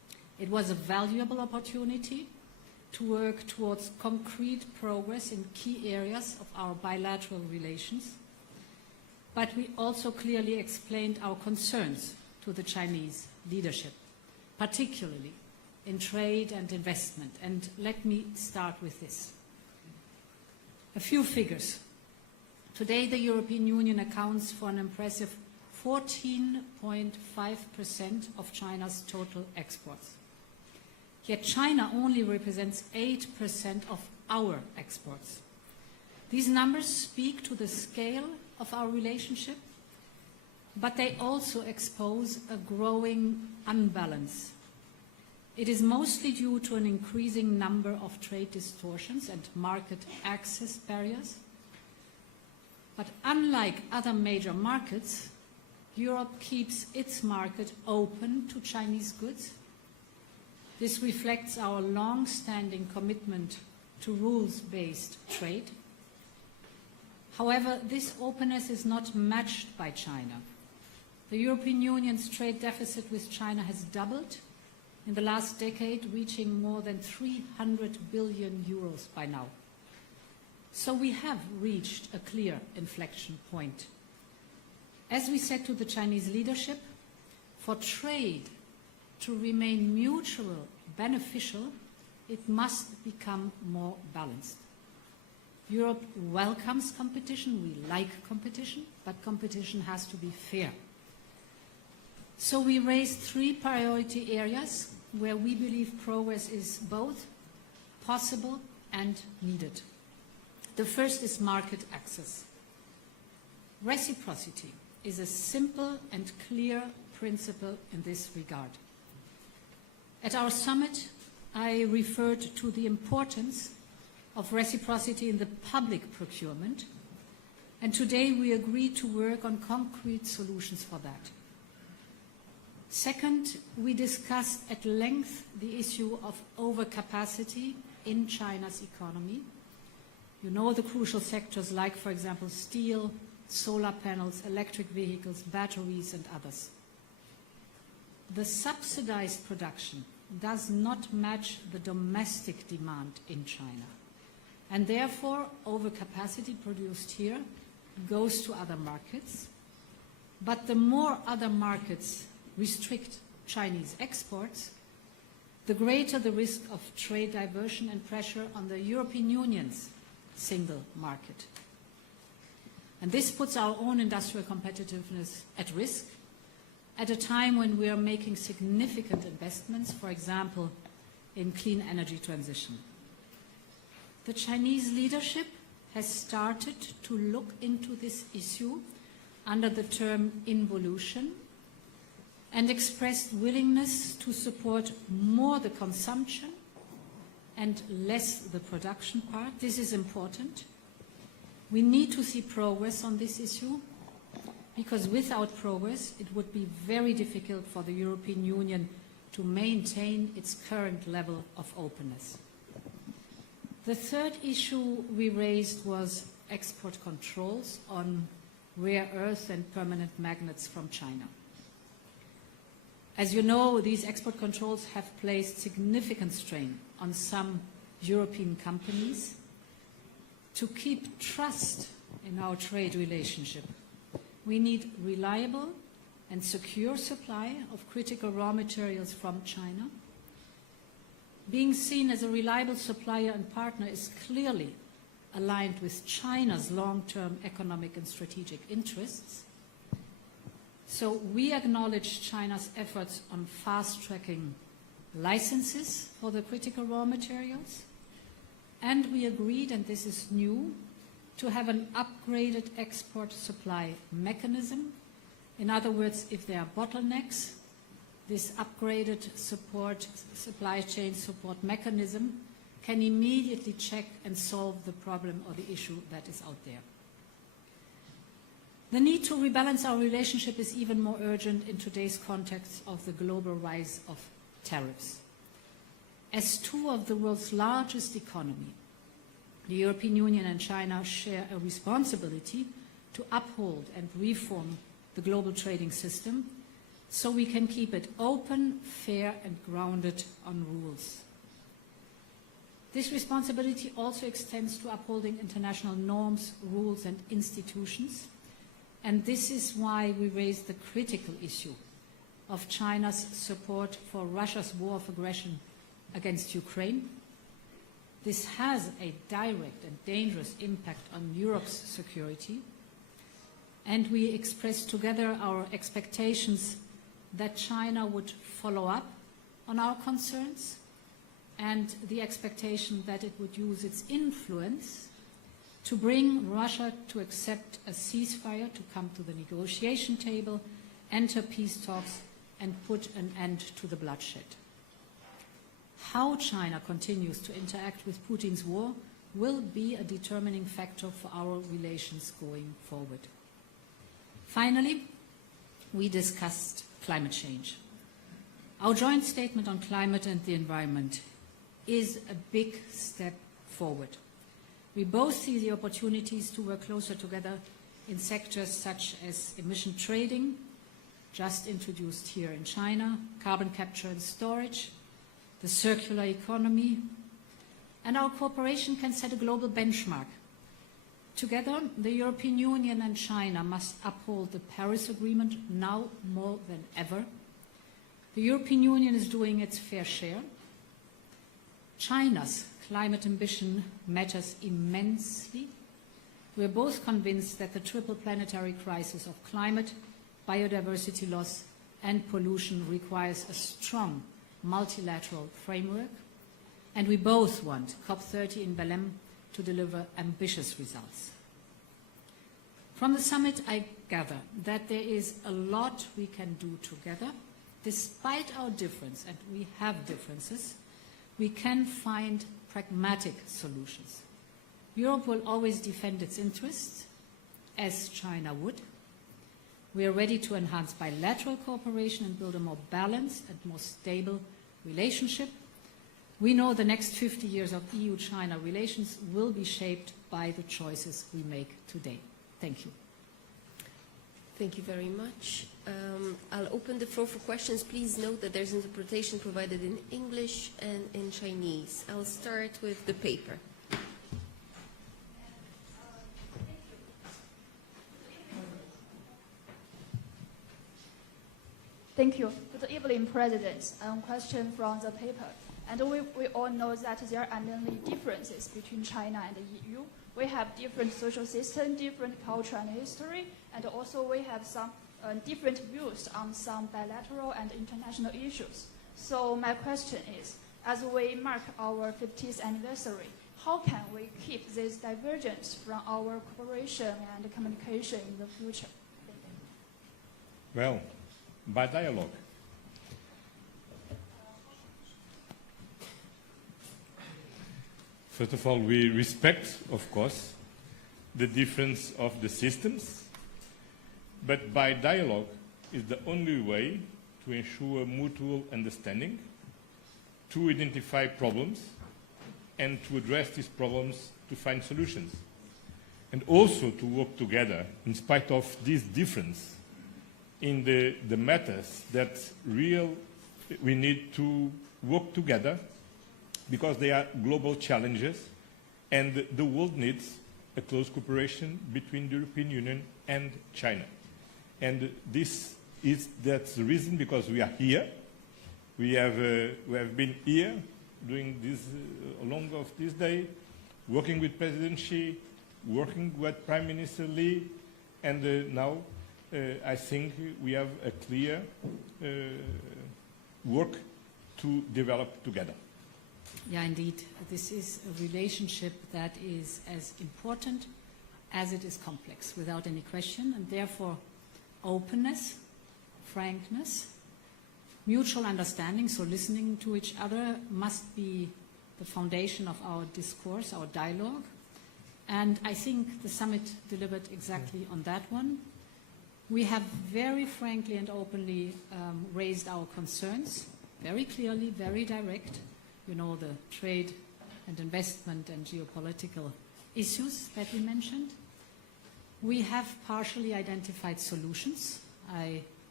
It was a valuable opportunity to work towards concrete progress in key areas of our bilateral relations, but we also clearly explained our concerns to the Chinese leadership, particularly in trade and investment. And let me start with this. A few figures. Today, the European Union accounts for an impressive 14.5% of China's total exports. Yet China only represents 8% of our exports. These numbers speak to the scale of our relationship, but they also expose a growing unbalance. It is mostly due to an increasing number of trade distortions and market access barriers. But unlike other major markets, Europe keeps its market open to Chinese goods. This reflects our long-standing commitment to rules-based trade. However, this openness is not matched by China. The European Union's trade deficit with China has doubled in the last decade, reaching more than 300 billion euros by now. So we have reached a clear inflection point. As we said to the Chinese leadership, for trade to remain mutual, beneficial, it must become more balanced. Europe welcomes competition, we like competition, but competition has to be fair. So we raised 3 priority areas where we believe progress is both possible and needed. The first is market access. Reciprocity is a simple and clear principle in this regard. At our summit, I referred to the importance of reciprocity in the public procurement, and today we agreed to work on concrete solutions for that. Second, we discussed at length the issue of overcapacity in China's economy. You know the crucial sectors like, for example, steel, solar panels, electric vehicles, batteries, and others. The subsidized production does not match the domestic demand in China, and therefore overcapacity produced here goes to other markets. But the more other markets restrict Chinese exports, the greater the risk of trade diversion and pressure on the European Union's single market. And this puts our own industrial competitiveness at risk at a time when we are making significant investments, for example, in clean energy transition. The Chinese leadership has started to look into this issue under the term involution and expressed willingness to support more the consumption and less the production part. This is important. We need to see progress on this issue, because without progress it would be very difficult for the European Union to maintain its current level of openness. The third issue we raised was export controls on rare earth and permanent magnets from China. As you know, these export controls have placed significant strain on some European companies. To keep trust in our trade relationship, we need reliable and secure supply of critical raw materials from China. Being seen as a reliable supplier and partner is clearly aligned with China's long-term economic and strategic interests. So we acknowledge China's efforts on fast-tracking licenses for the critical raw materials, and we agreed, and this is new, to have an upgraded export supply mechanism. In other words, if there are bottlenecks, this upgraded supply chain support mechanism can immediately check and solve the problem or the issue that is out there. The need to rebalance our relationship is even more urgent in today's context of the global rise of tariffs. As 2 of the world's largest economies, the European Union and China share a responsibility to uphold and reform the global trading system so we can keep it open, fair, and grounded on rules. This responsibility also extends to upholding international norms, rules, and institutions. And this is why we raised the critical issue of China's support for Russia's war of aggression against Ukraine. This has a direct and dangerous impact on Europe's security. And we expressed together our expectations that China would follow up on our concerns, and the expectation that it would use its influence to bring Russia to accept a ceasefire, to come to the negotiation table, enter peace talks, and put an end to the bloodshed. How China continues to interact with Putin's war will be a determining factor for our relations going forward. Finally, we discussed climate change. Our joint statement on climate and the environment is a big step forward. We both see the opportunities to work closer together in sectors such as emission trading, just introduced here in China, carbon capture and storage, the circular economy, and our cooperation can set a global benchmark. Together, the European Union and China must uphold the Paris Agreement now more than ever. The European Union is doing its fair share. China's climate ambition matters immensely. We are both convinced that the triple planetary crisis of climate, biodiversity loss, and pollution requires a strong multilateral framework, and we both want COP30 in Belém to deliver ambitious results. From the summit, I gather that there is a lot we can do together. Despite our difference, and we have differences, we can find pragmatic solutions. Europe will always defend its interests, as China would. We are ready to enhance bilateral cooperation and build a more balanced and more stable relationship. We know the next 50 years of EU-China relations will be shaped by the choices we make today. Thank you. Thank you very much. I'll open the floor for questions. Please note that there's interpretation provided in English and in Chinese. I'll start with the paper. Thank you. Good evening, President. Question from the paper. And we all know that there are many differences between China and the EU. We have different social system, different culture and history, and also we have some different views on some bilateral and international issues. So my question is, as we mark our 50th anniversary, how can we keep this divergence from our cooperation and communication in the future? Well, by dialogue. First of all, we respect, of course, the difference of the systems, but by dialogue is the only way to ensure mutual understanding, to identify problems, and to address these problems to find solutions, and also to work together in spite of this difference in the matters that we need to work together, because they are global challenges, and the world needs a close cooperation between the European Union and China. And that's the reason, because we are here. We have been here during this along of this day, working with President Xi, working with Prime Minister Li, and now I think we have a clear work to develop together. Yeah, indeed. This is a relationship that is as important as it is complex, without any question, and therefore openness, frankness, mutual understanding, so listening to each other, must be the foundation of our discourse, our dialogue. And I think the summit delivered exactly on that one. We have very frankly and openly raised our concerns, very clearly, very direct. You know, the trade and investment and geopolitical issues that we mentioned. We have partially identified solutions. I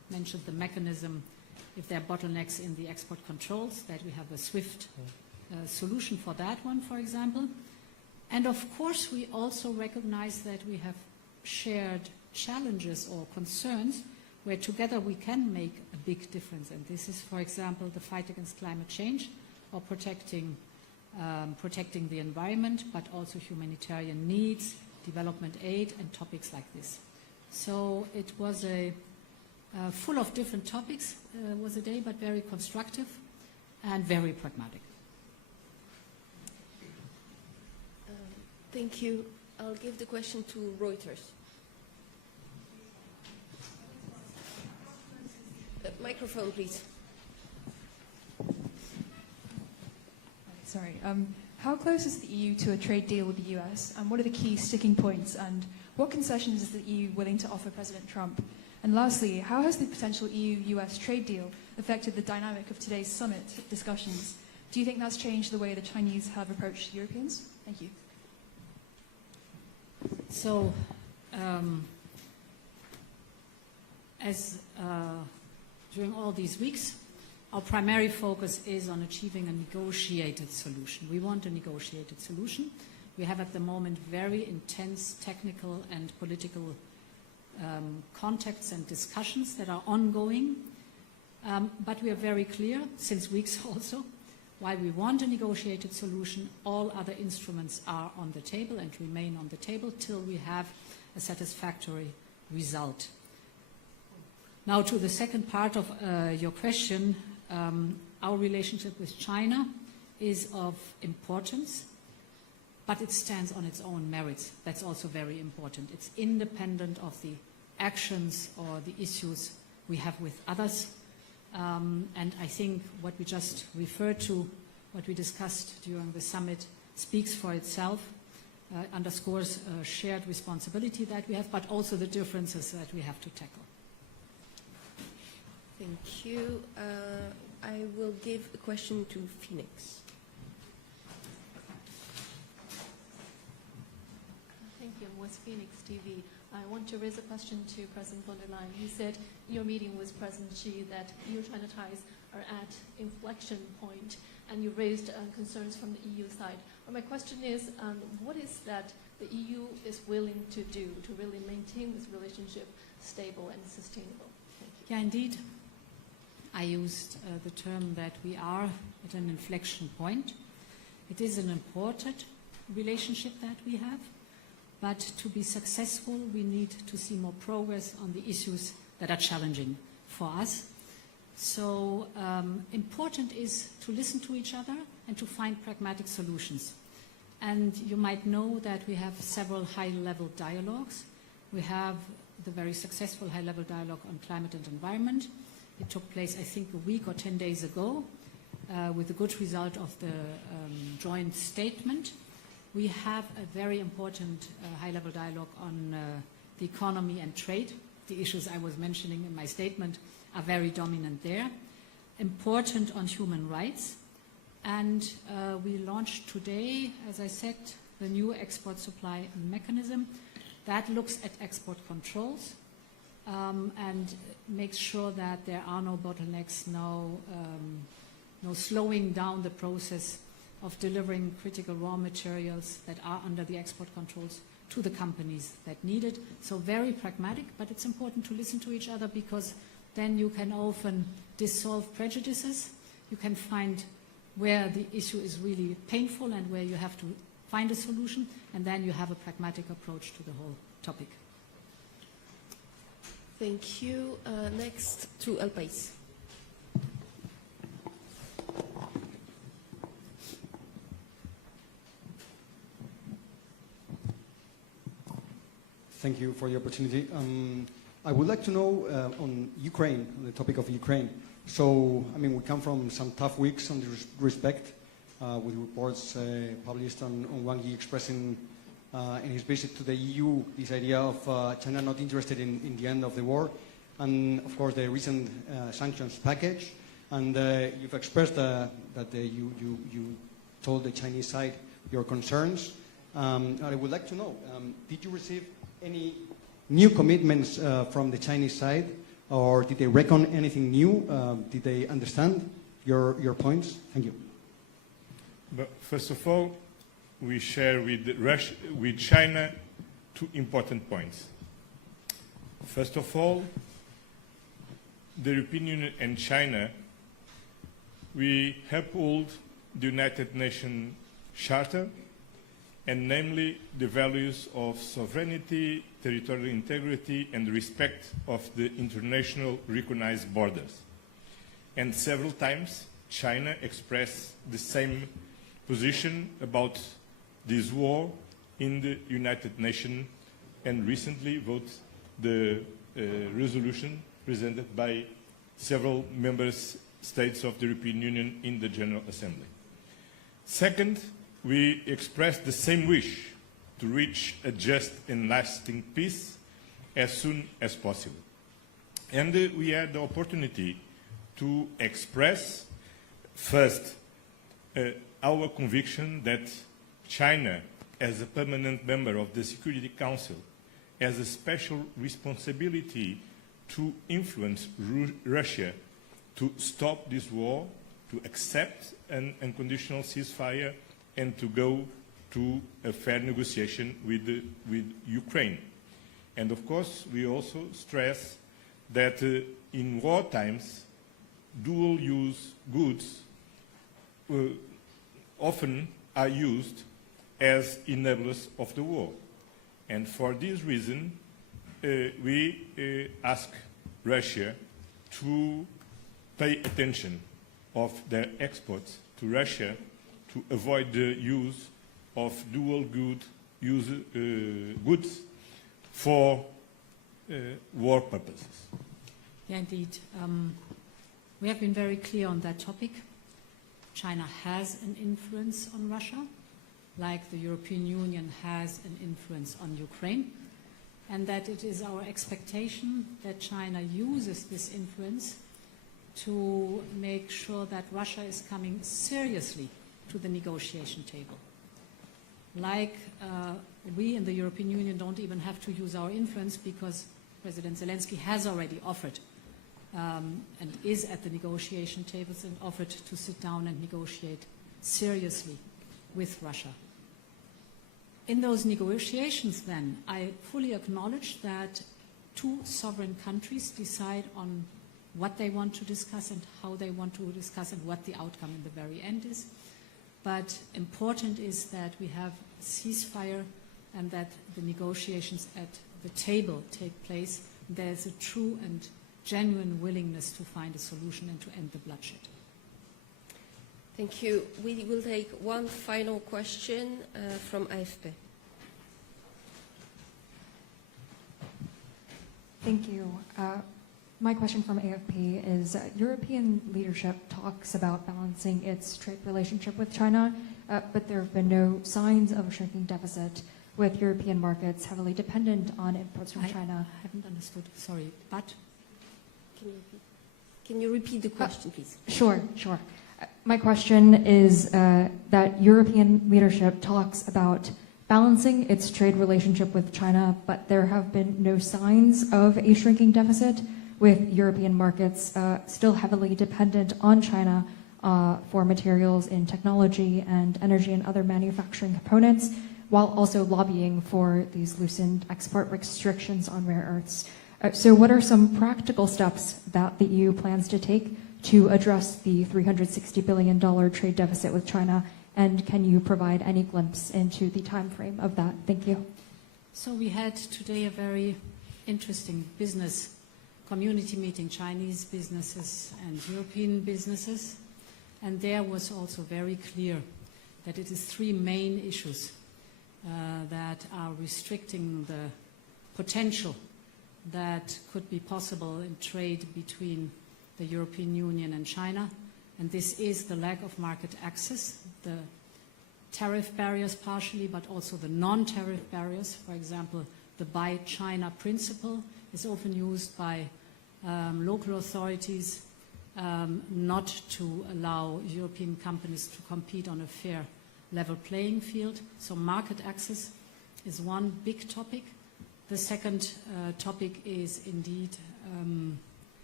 mentioned the mechanism if there are bottlenecks in the export controls, that we have a swift solution for that one, for example. And of course, we also recognize that we have shared challenges or concerns where together we can make a big difference. And this is, for example, the fight against climate change or protecting the environment, but also humanitarian needs, development aid, and topics like this. So it was a full of different topics, was a day, but very constructive and very pragmatic. Thank you. I'll give the question to Reuters. Microphone, please. Sorry. How close is the EU to a trade deal with the US? And what are the key sticking points? And what concessions is the EU willing to offer President Trump? And lastly, how has the potential EU-US trade deal affected the dynamic of today's summit discussions? Do you think that's changed the way the Chinese have approached Europeans? Thank you. So, during all these weeks, our primary focus is on achieving a negotiated solution. We want a negotiated solution. We have at the moment very intense technical and political contacts and discussions that are ongoing. But we are very clear, since weeks also, while we want a negotiated solution, all other instruments are on the table and remain on the table till we have a satisfactory result. Now to the second part of your question, our relationship with China is of importance, but it stands on its own merits. That's also very important. It's independent of the actions or the issues we have with others. And I think what we just referred to, what we discussed during the summit, speaks for itself, underscores a shared responsibility that we have, but also the differences that we have to tackle. Thank you. I will give a question to Phoenix. Thank you. I'm with Phoenix TV. I want to raise a question to President von der Leyen. You said in your meeting with President Xi that EU-China ties are at inflection point, and you raised concerns from the EU side. But my question is, what is that the EU is willing to do to really maintain this relationship stable and sustainable? Thank you. Yeah, indeed. I used the term that we are at an inflection point. It is an important relationship that we have, but to be successful, we need to see more progress on the issues that are challenging for us. So important is to listen to each other and to find pragmatic solutions. And you might know that we have several high-level dialogues. We have the very successful high-level dialogue on climate and environment. It took place, I think, a week or 10 days ago with the good result of the joint statement. We have a very important high-level dialogue on the economy and trade. The issues I was mentioning in my statement are very dominant there. Important on human rights. And we launched today, as I said, the new export supply mechanism that looks at export controls and makes sure that there are no bottlenecks, no slowing down the process of delivering critical raw materials that are under the export controls to the companies that need it. So very pragmatic, but it's important to listen to each other, because then you can often dissolve prejudices. You can find where the issue is really painful and where you have to find a solution, and then you have a pragmatic approach to the whole topic. Thank you. Next to El País. Thank you for the opportunity. I would like to know on Ukraine, on the topic of Ukraine. So, I mean, we come from some tough weeks on this respect, with reports published on Wang Yi expressing in his visit to the EU this idea of China not interested in the end of the war, and of course the recent sanctions package. And you've expressed that you told the Chinese side your concerns. I would like to know, did you receive any new commitments from the Chinese side or did they reckon anything new? Did they understand your points? Thank you. But first of all, we share with China two important points. First of all, the European Union and China, we uphold the United Nations Charter, and namely the values of sovereignty, territorial integrity, and respect of the international recognized borders. And several times, China expressed the same position about this war in the United Nations, and recently voted the resolution presented by several member states of the European Union in the General Assembly. Second, we expressed the same wish to reach a just and lasting peace as soon as possible. And we had the opportunity to express, first, our conviction that China, as a permanent member of the Security Council, has a special responsibility to influence Russia to stop this war, to accept an unconditional ceasefire, and to go to a fair negotiation with Ukraine. And of course, we also stress that in war times, dual-use goods often are used as enablers of the war. And for this reason, we ask Russia to pay attention of their exports to Russia to avoid the use of dual goods for war purposes. Yeah, indeed. We have been very clear on that topic. China has an influence on Russia, like the European Union has an influence on Ukraine, and that it is our expectation that China uses this influence to make sure that Russia is coming seriously to the negotiation table. Like we in the European Union don't even have to use our influence because President Zelensky has already offered and is at the negotiation tables and offered to sit down and negotiate seriously with Russia. In those negotiations then, I fully acknowledge that two sovereign countries decide on what they want to discuss and how they want to discuss and what the outcome in the very end is. But important is that we have a ceasefire and that the negotiations at the table take place. There's a true and genuine willingness to find a solution and to end the bloodshed. Thank you. We will take one final question from AFP. Thank you. My question from AFP is European leadership talks about balancing its trade relationship with China, but there have been no signs of a shrinking deficit with European markets heavily dependent on imports from China. I haven't understood, sorry, but? Can you repeat the question, please? Sure. My question is that European leadership talks about balancing its trade relationship with China, but there have been no signs of a shrinking deficit with European markets still heavily dependent on China for materials in technology and energy and other manufacturing components, while also lobbying for these loosened export restrictions on rare earths. So what are some practical steps that the EU plans to take to address the $360 billion trade deficit with China, and can you provide any glimpse into the time frame of that? Thank you. So we had today a very interesting business community meeting, Chinese businesses and European businesses, and there was also very clear that it is three main issues that are restricting the potential that could be possible in trade between the European Union and China, and this is the lack of market access, the tariff barriers partially, but also the non-tariff barriers. For example, the Buy China principle is often used by local authorities not to allow European companies to compete on a fair level playing field. So market access is one big topic. The second topic is indeed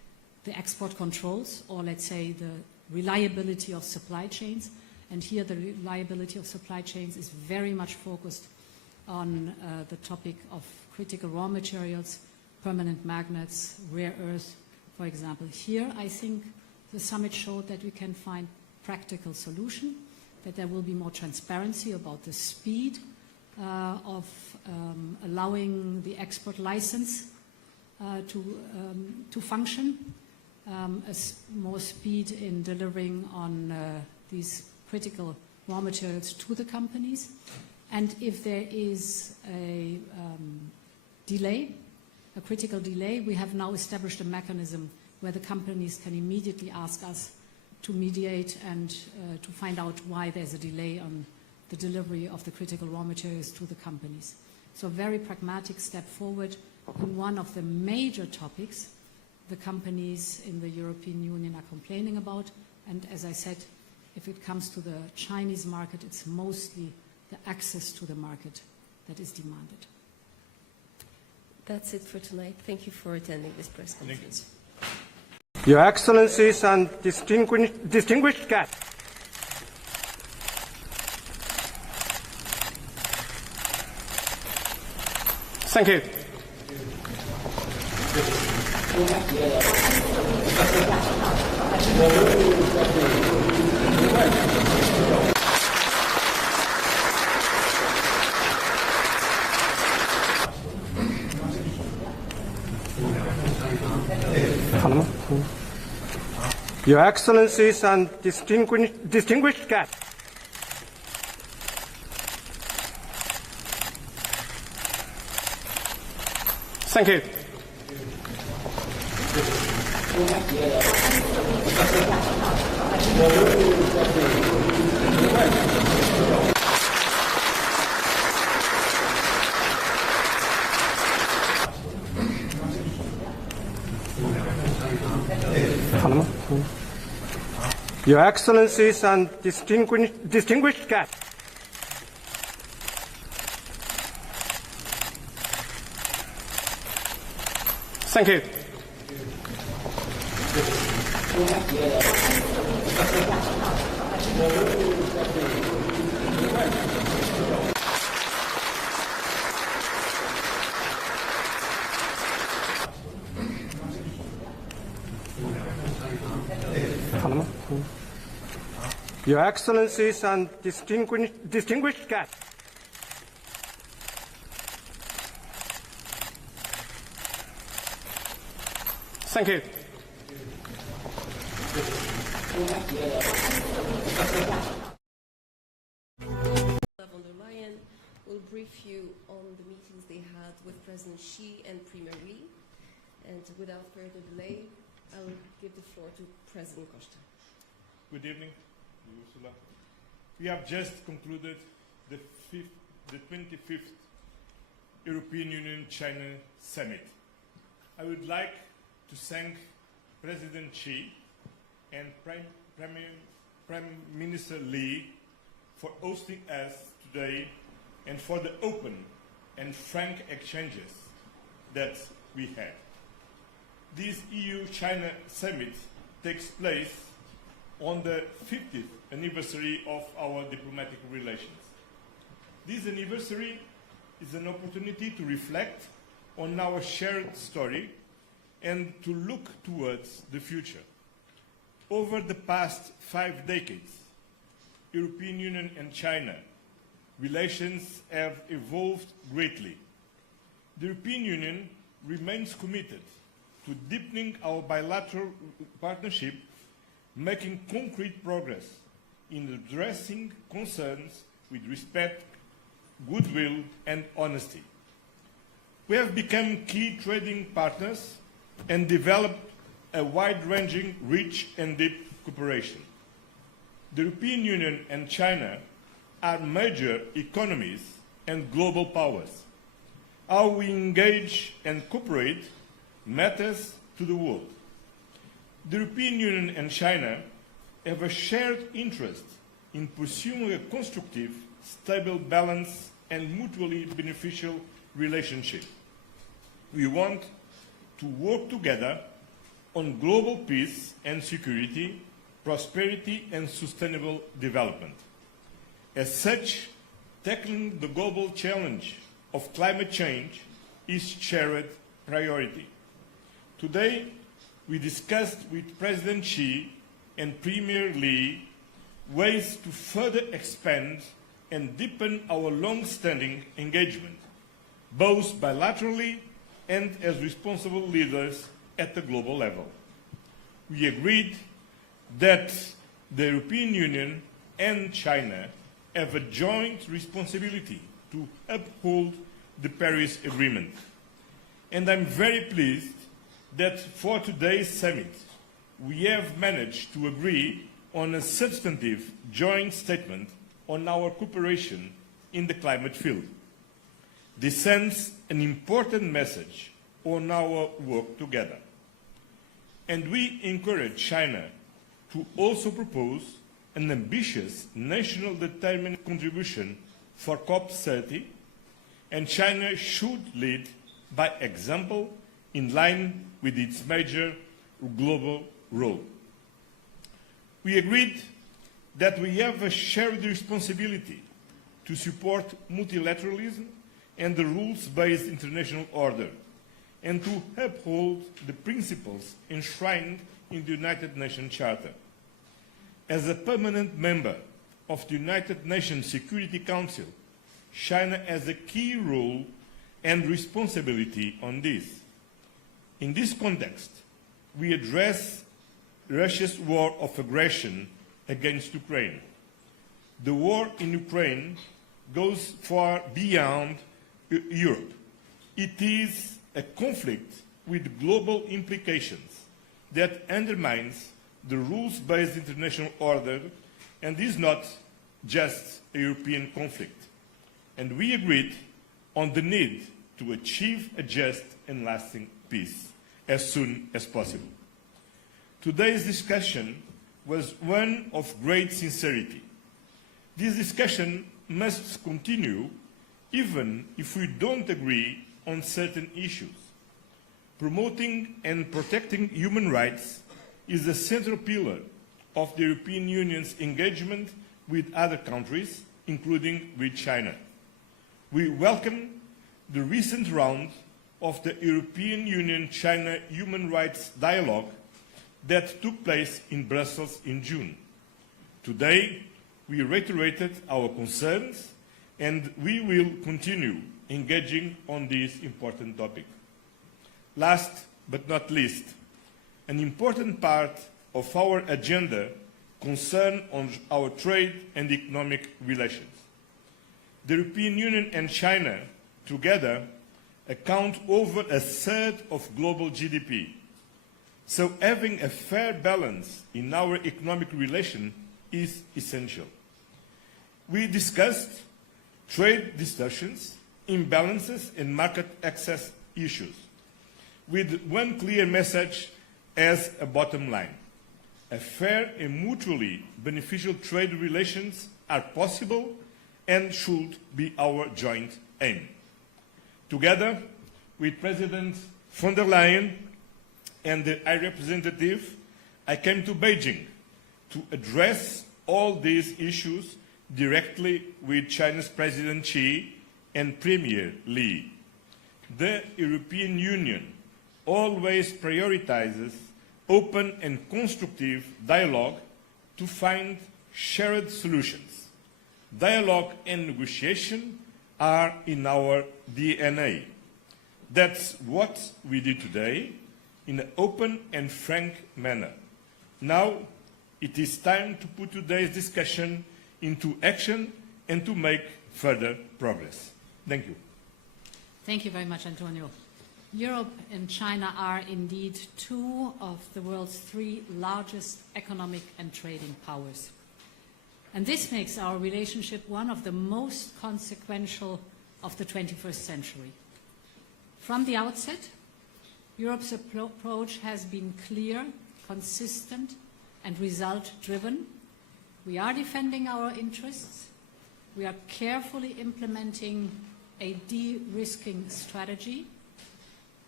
the export controls, or let's say the reliability of supply chains. And here the reliability of supply chains is very much focused on the topic of critical raw materials, permanent magnets, rare earth, for example. Here, I think the summit showed that we can find practical solution, that there will be more transparency about the speed of allowing the export license to function, more speed in delivering on these critical raw materials to the companies. And if there is a delay, a critical delay, we have now established a mechanism where the companies can immediately ask us to mediate and to find out why there's a delay on the delivery of the critical raw materials to the companies. So a very pragmatic step forward in one of the major topics the companies in the European Union are complaining about. And as I said, if it comes to the Chinese market, it's mostly the access to the market that is demanded. That's it for tonight. Thank you for attending this press conference. Your Excellencies and distinguished guests. Thank you. Your Excellencies and distinguished guests. Thank you. Your Excellencies and distinguished guests. Thank you. Your Excellencies and distinguished guests. Thank you. Von der Leyen will brief you on the meetings they had with President Xi and Premier Li. And without further delay, I will give the floor to President Costa. Good evening, Ursula. We have just concluded the 25th European Union-China Summit. I would like to thank President Xi and Prime Minister Li for hosting us today and for the open and frank exchanges that we had. This EU-China Summit takes place on the 50th anniversary of our diplomatic relations. This anniversary is an opportunity to reflect on our shared story and to look towards the future. Over the past 5 decades, European Union and China relations have evolved greatly. The European Union remains committed to deepening our bilateral partnership, making concrete progress in addressing concerns with respect, goodwill, and honesty. We have become key trading partners and developed a wide-ranging, rich and deep cooperation. The European Union and China are major economies and global powers. How we engage and cooperate matters to the world. The European Union and China have a shared interest in pursuing a constructive, stable, balanced, and mutually beneficial relationship. We want to work together on global peace and security, prosperity and sustainable development. As such, tackling the global challenge of climate change is shared priority. Today, we discussed with President Xi and Premier Li ways to further expand and deepen our long-standing engagement, both bilaterally and as responsible leaders at the global level. We agreed that the European Union and China have a joint responsibility to uphold the Paris Agreement. And I'm very pleased that for today's summit, we have managed to agree on a substantive joint statement on our cooperation in the climate field. This sends an important message on our work together. And we encourage China to also propose an ambitious national determined contribution for COP30, and China should lead by example in line with its major global role. We agreed that we have a shared responsibility to support multilateralism and the rules-based international order, and to uphold the principles enshrined in the United Nations Charter. As a permanent member of the United Nations Security Council, China has a key role and responsibility on this. In this context, we address Russia's war of aggression against Ukraine. The war in Ukraine goes far beyond Europe. It is a conflict with global implications that undermines the rules-based international order and is not just a European conflict. And we agreed on the need to achieve a just and lasting peace as soon as possible. Today's discussion was one of great sincerity. This discussion must continue even if we don't agree on certain issues. Promoting and protecting human rights is a central pillar of the European Union's engagement with other countries, including with China. We welcome the recent round of the European Union-China Human Rights Dialogue that took place in Brussels in June. Today, we reiterated our concerns, and we will continue engaging on this important topic. Last but not least, an important part of our agenda concerns our trade and economic relations. The European Union and China together account over a third of global GDP. So having a fair balance in our economic relation is essential. We discussed trade distortions, imbalances, and market access issues, with one clear message as a bottom line. A fair and mutually beneficial trade relations are possible and should be our joint aim. Together with President von der Leyen and the High Representative, I came to Beijing to address all these issues directly with Chinese President Xi and Premier Li. The European Union always prioritizes open and constructive dialogue to find shared solutions. Dialogue and negotiation are in our DNA. That's what we did today in an open and frank manner. Now, it is time to put today's discussion into action and to make further progress. Thank you. Thank you very much, Antonio. Europe and China are indeed two of the world's three largest economic and trading powers. And this makes our relationship one of the most consequential of the 21st century. From the outset, Europe's approach has been clear, consistent, and result-driven. We are defending our interests. We are carefully implementing a de-risking strategy.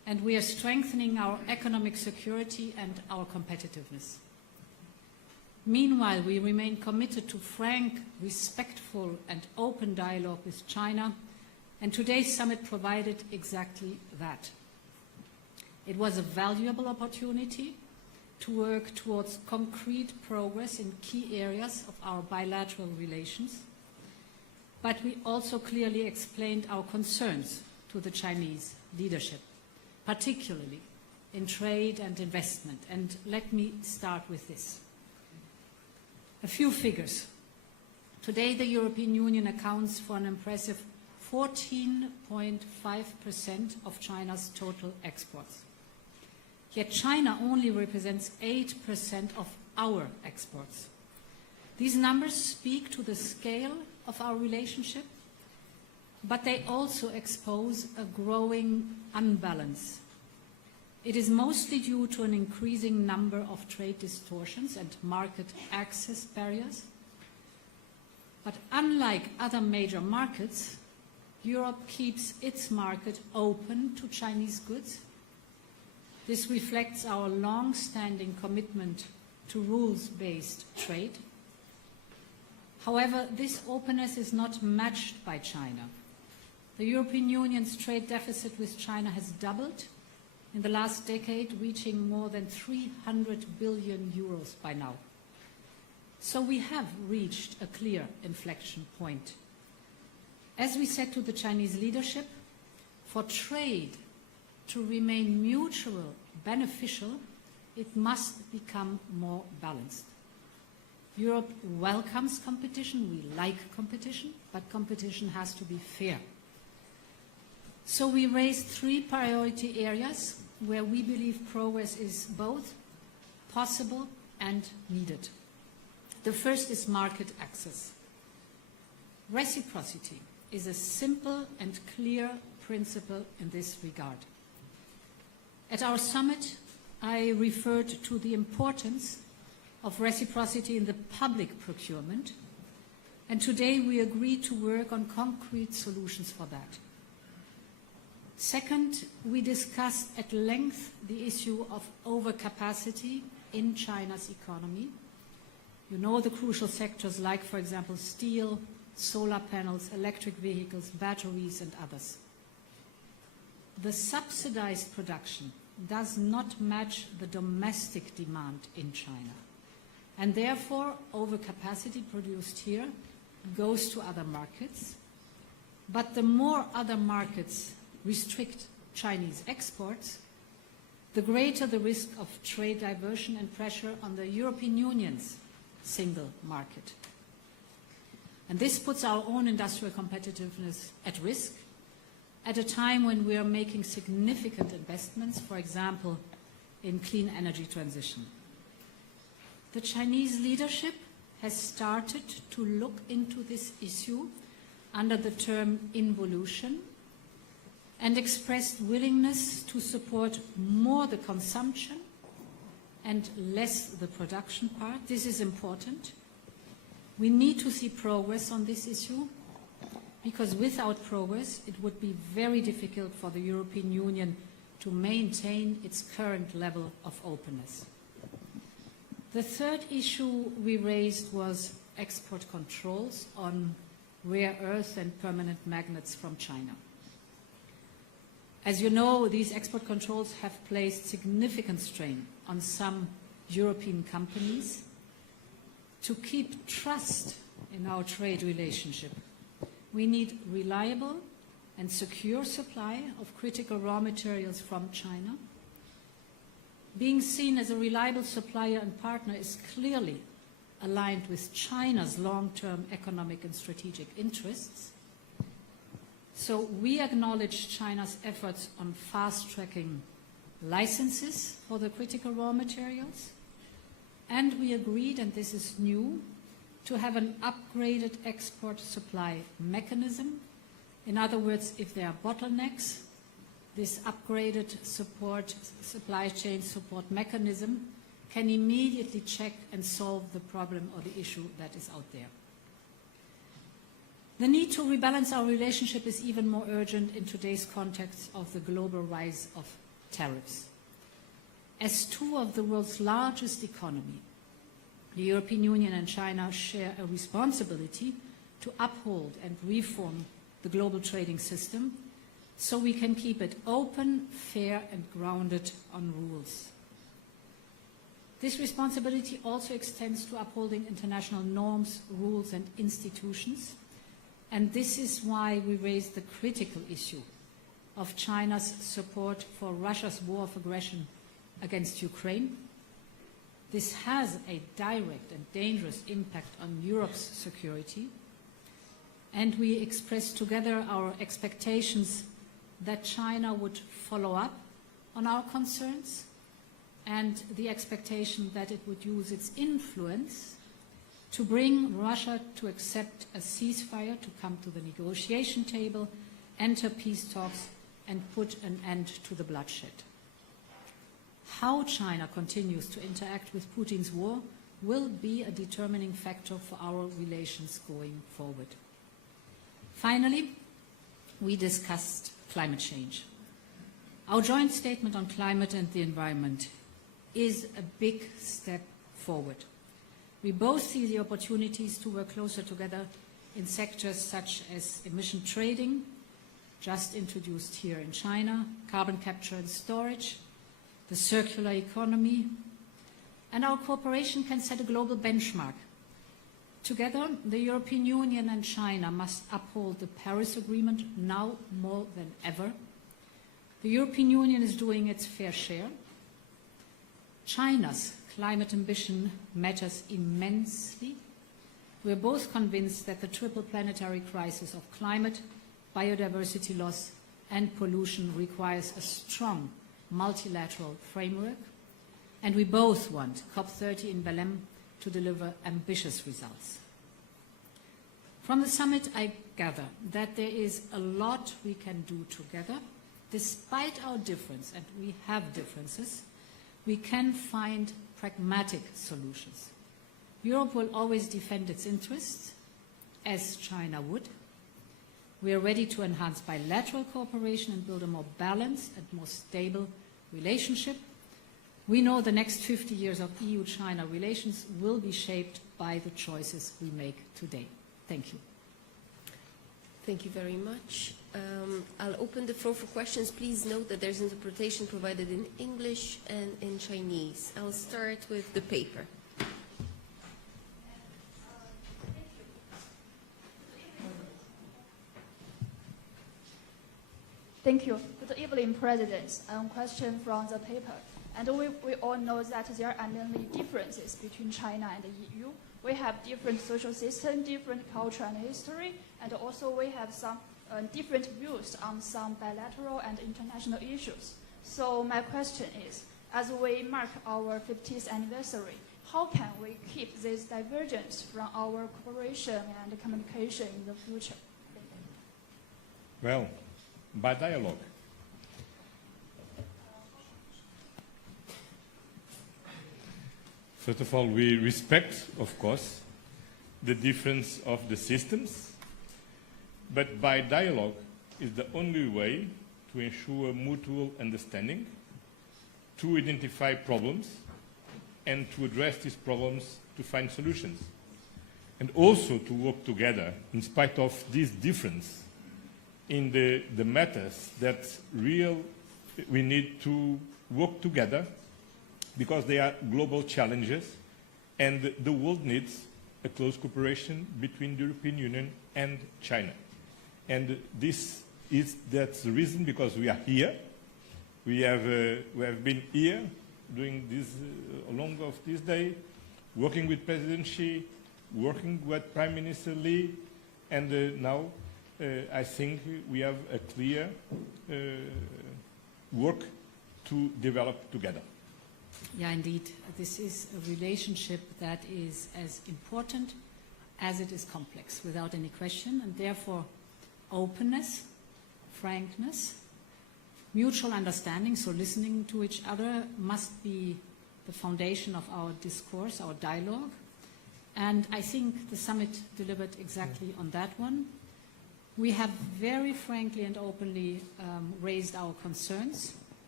and we are strengthening our economic security and our competitiveness. Meanwhile, we remain committed to frank, respectful, and open dialogue with China, and today's summit provided exactly that. It was a valuable opportunity to work towards concrete progress in key areas of our bilateral relations, but we also clearly explained our concerns to the Chinese leadership, particularly in trade and investment. And let me start with this. A few figures. Today, the European Union accounts for an impressive 14.5% of China's total exports. Yet China only represents 8% of our exports. These numbers speak to the scale of our relationship, but they also expose a growing unbalance. It is mostly due to an increasing number of trade distortions and market access barriers. But unlike other major markets, Europe keeps its market open to Chinese goods. This reflects our long-standing commitment to rules-based trade. However, this openness is not matched by China. The European Union's trade deficit with China has doubled in the last decade, reaching more than 300 billion euros by now. So we have reached a clear inflection point. As we said to the Chinese leadership, for trade to remain mutual, beneficial, it must become more balanced. Europe welcomes competition, we like competition, but competition has to be fair. So we raised 3 priority areas where we believe progress is both possible and needed. The first is market access. Reciprocity is a simple and clear principle in this regard. At our summit, I referred to the importance of reciprocity in the public procurement, and today we agreed to work on concrete solutions for that. Second, we discussed at length the issue of overcapacity in China's economy. You know the crucial sectors like, for example, steel, solar panels, electric vehicles, batteries, and others. The subsidized production does not match the domestic demand in China, and therefore overcapacity produced here goes to other markets. But the more other markets restrict Chinese exports, the greater the risk of trade diversion and pressure on the European Union's single market. And this puts our own industrial competitiveness at risk at a time when we are making significant investments, for example, in clean energy transition. The Chinese leadership has started to look into this issue under the term involution and expressed willingness to support more the consumption and less the production part. This is important. We need to see progress on this issue, because without progress, it would be very difficult for the European Union to maintain its current level of openness. The third issue we raised was export controls on rare earth and permanent magnets from China. As you know, these export controls have placed significant strain on some European companies. To keep trust in our trade relationship, we need reliable and secure supply of critical raw materials from China. Being seen as a reliable supplier and partner is clearly aligned with China's long-term economic and strategic interests. So we acknowledge China's efforts on fast-tracking licenses for the critical raw materials, and we agreed, and this is new, to have an upgraded export supply mechanism. In other words, if there are bottlenecks, this upgraded supply chain support mechanism can immediately check and solve the problem or the issue that is out there. The need to rebalance our relationship is even more urgent in today's context of the global rise of tariffs. As two of the world's largest economies, the European Union and China share a responsibility to uphold and reform the global trading system so we can keep it open, fair, and grounded on rules. This responsibility also extends to upholding international norms, rules, and institutions. And this is why we raised the critical issue of China's support for Russia's war of aggression against Ukraine. This has a direct and dangerous impact on Europe's security. And we expressed together our expectations that China would follow up on our concerns and the expectation that it would use its influence to bring Russia to accept a ceasefire, to come to the negotiation table, enter peace talks, and put an end to the bloodshed. How China continues to interact with Putin's war will be a determining factor for our relations going forward. Finally, we discussed climate change. Our joint statement on climate and the environment is a big step forward. We both see the opportunities to work closer together in sectors such as emission trading, just introduced here in China, carbon capture and storage, the circular economy, and our cooperation can set a global benchmark. Together, the European Union and China must uphold the Paris Agreement now more than ever. The European Union is doing its fair share. China's climate ambition matters immensely. We are both convinced that the triple planetary crisis of climate, biodiversity loss, and pollution requires a strong multilateral framework, and we both want COP30 in Belém to deliver ambitious results. From the summit, I gather that there is a lot we can do together. Despite our difference, and we have differences, we can find pragmatic solutions. Europe will always defend its interests, as China would. We are ready to enhance bilateral cooperation and build a more balanced and more stable relationship. We know the next 50 years of EU-China relations will be shaped by the choices we make today. Thank you. Thank you very much. I'll open the floor for questions. Please note that there's interpretation provided in English and in Chinese. I'll start with the paper. Thank you. Good evening, Presidents. Question from the paper. And we all know that there are many differences between China and the EU. We have different social system, different culture and history, and also we have some different views on some bilateral and international issues. So my question is, as we mark our 50th anniversary, how can we keep this divergence from our cooperation and communication in the future? Well, by dialogue. First of all, we respect, of course, the difference of the systems, but by dialogue is the only way to ensure mutual understanding, to identify problems, and to address these problems to find solutions, and also to work together in spite of this difference in the matters that we need to work together because they are global challenges and the world needs a close cooperation between the European Union and China. And that's the reason because we are here. We have been here during this along of this day, working with President Xi, working with Prime Minister Li, and now I think we have a clear work to develop together. Yeah, indeed. This is a relationship that is as important as it is complex, without any question, and therefore openness, frankness, mutual understanding, so listening to each other must be the foundation of our discourse, our dialogue. And I think the summit delivered exactly on that one. We have very frankly and openly raised our concerns.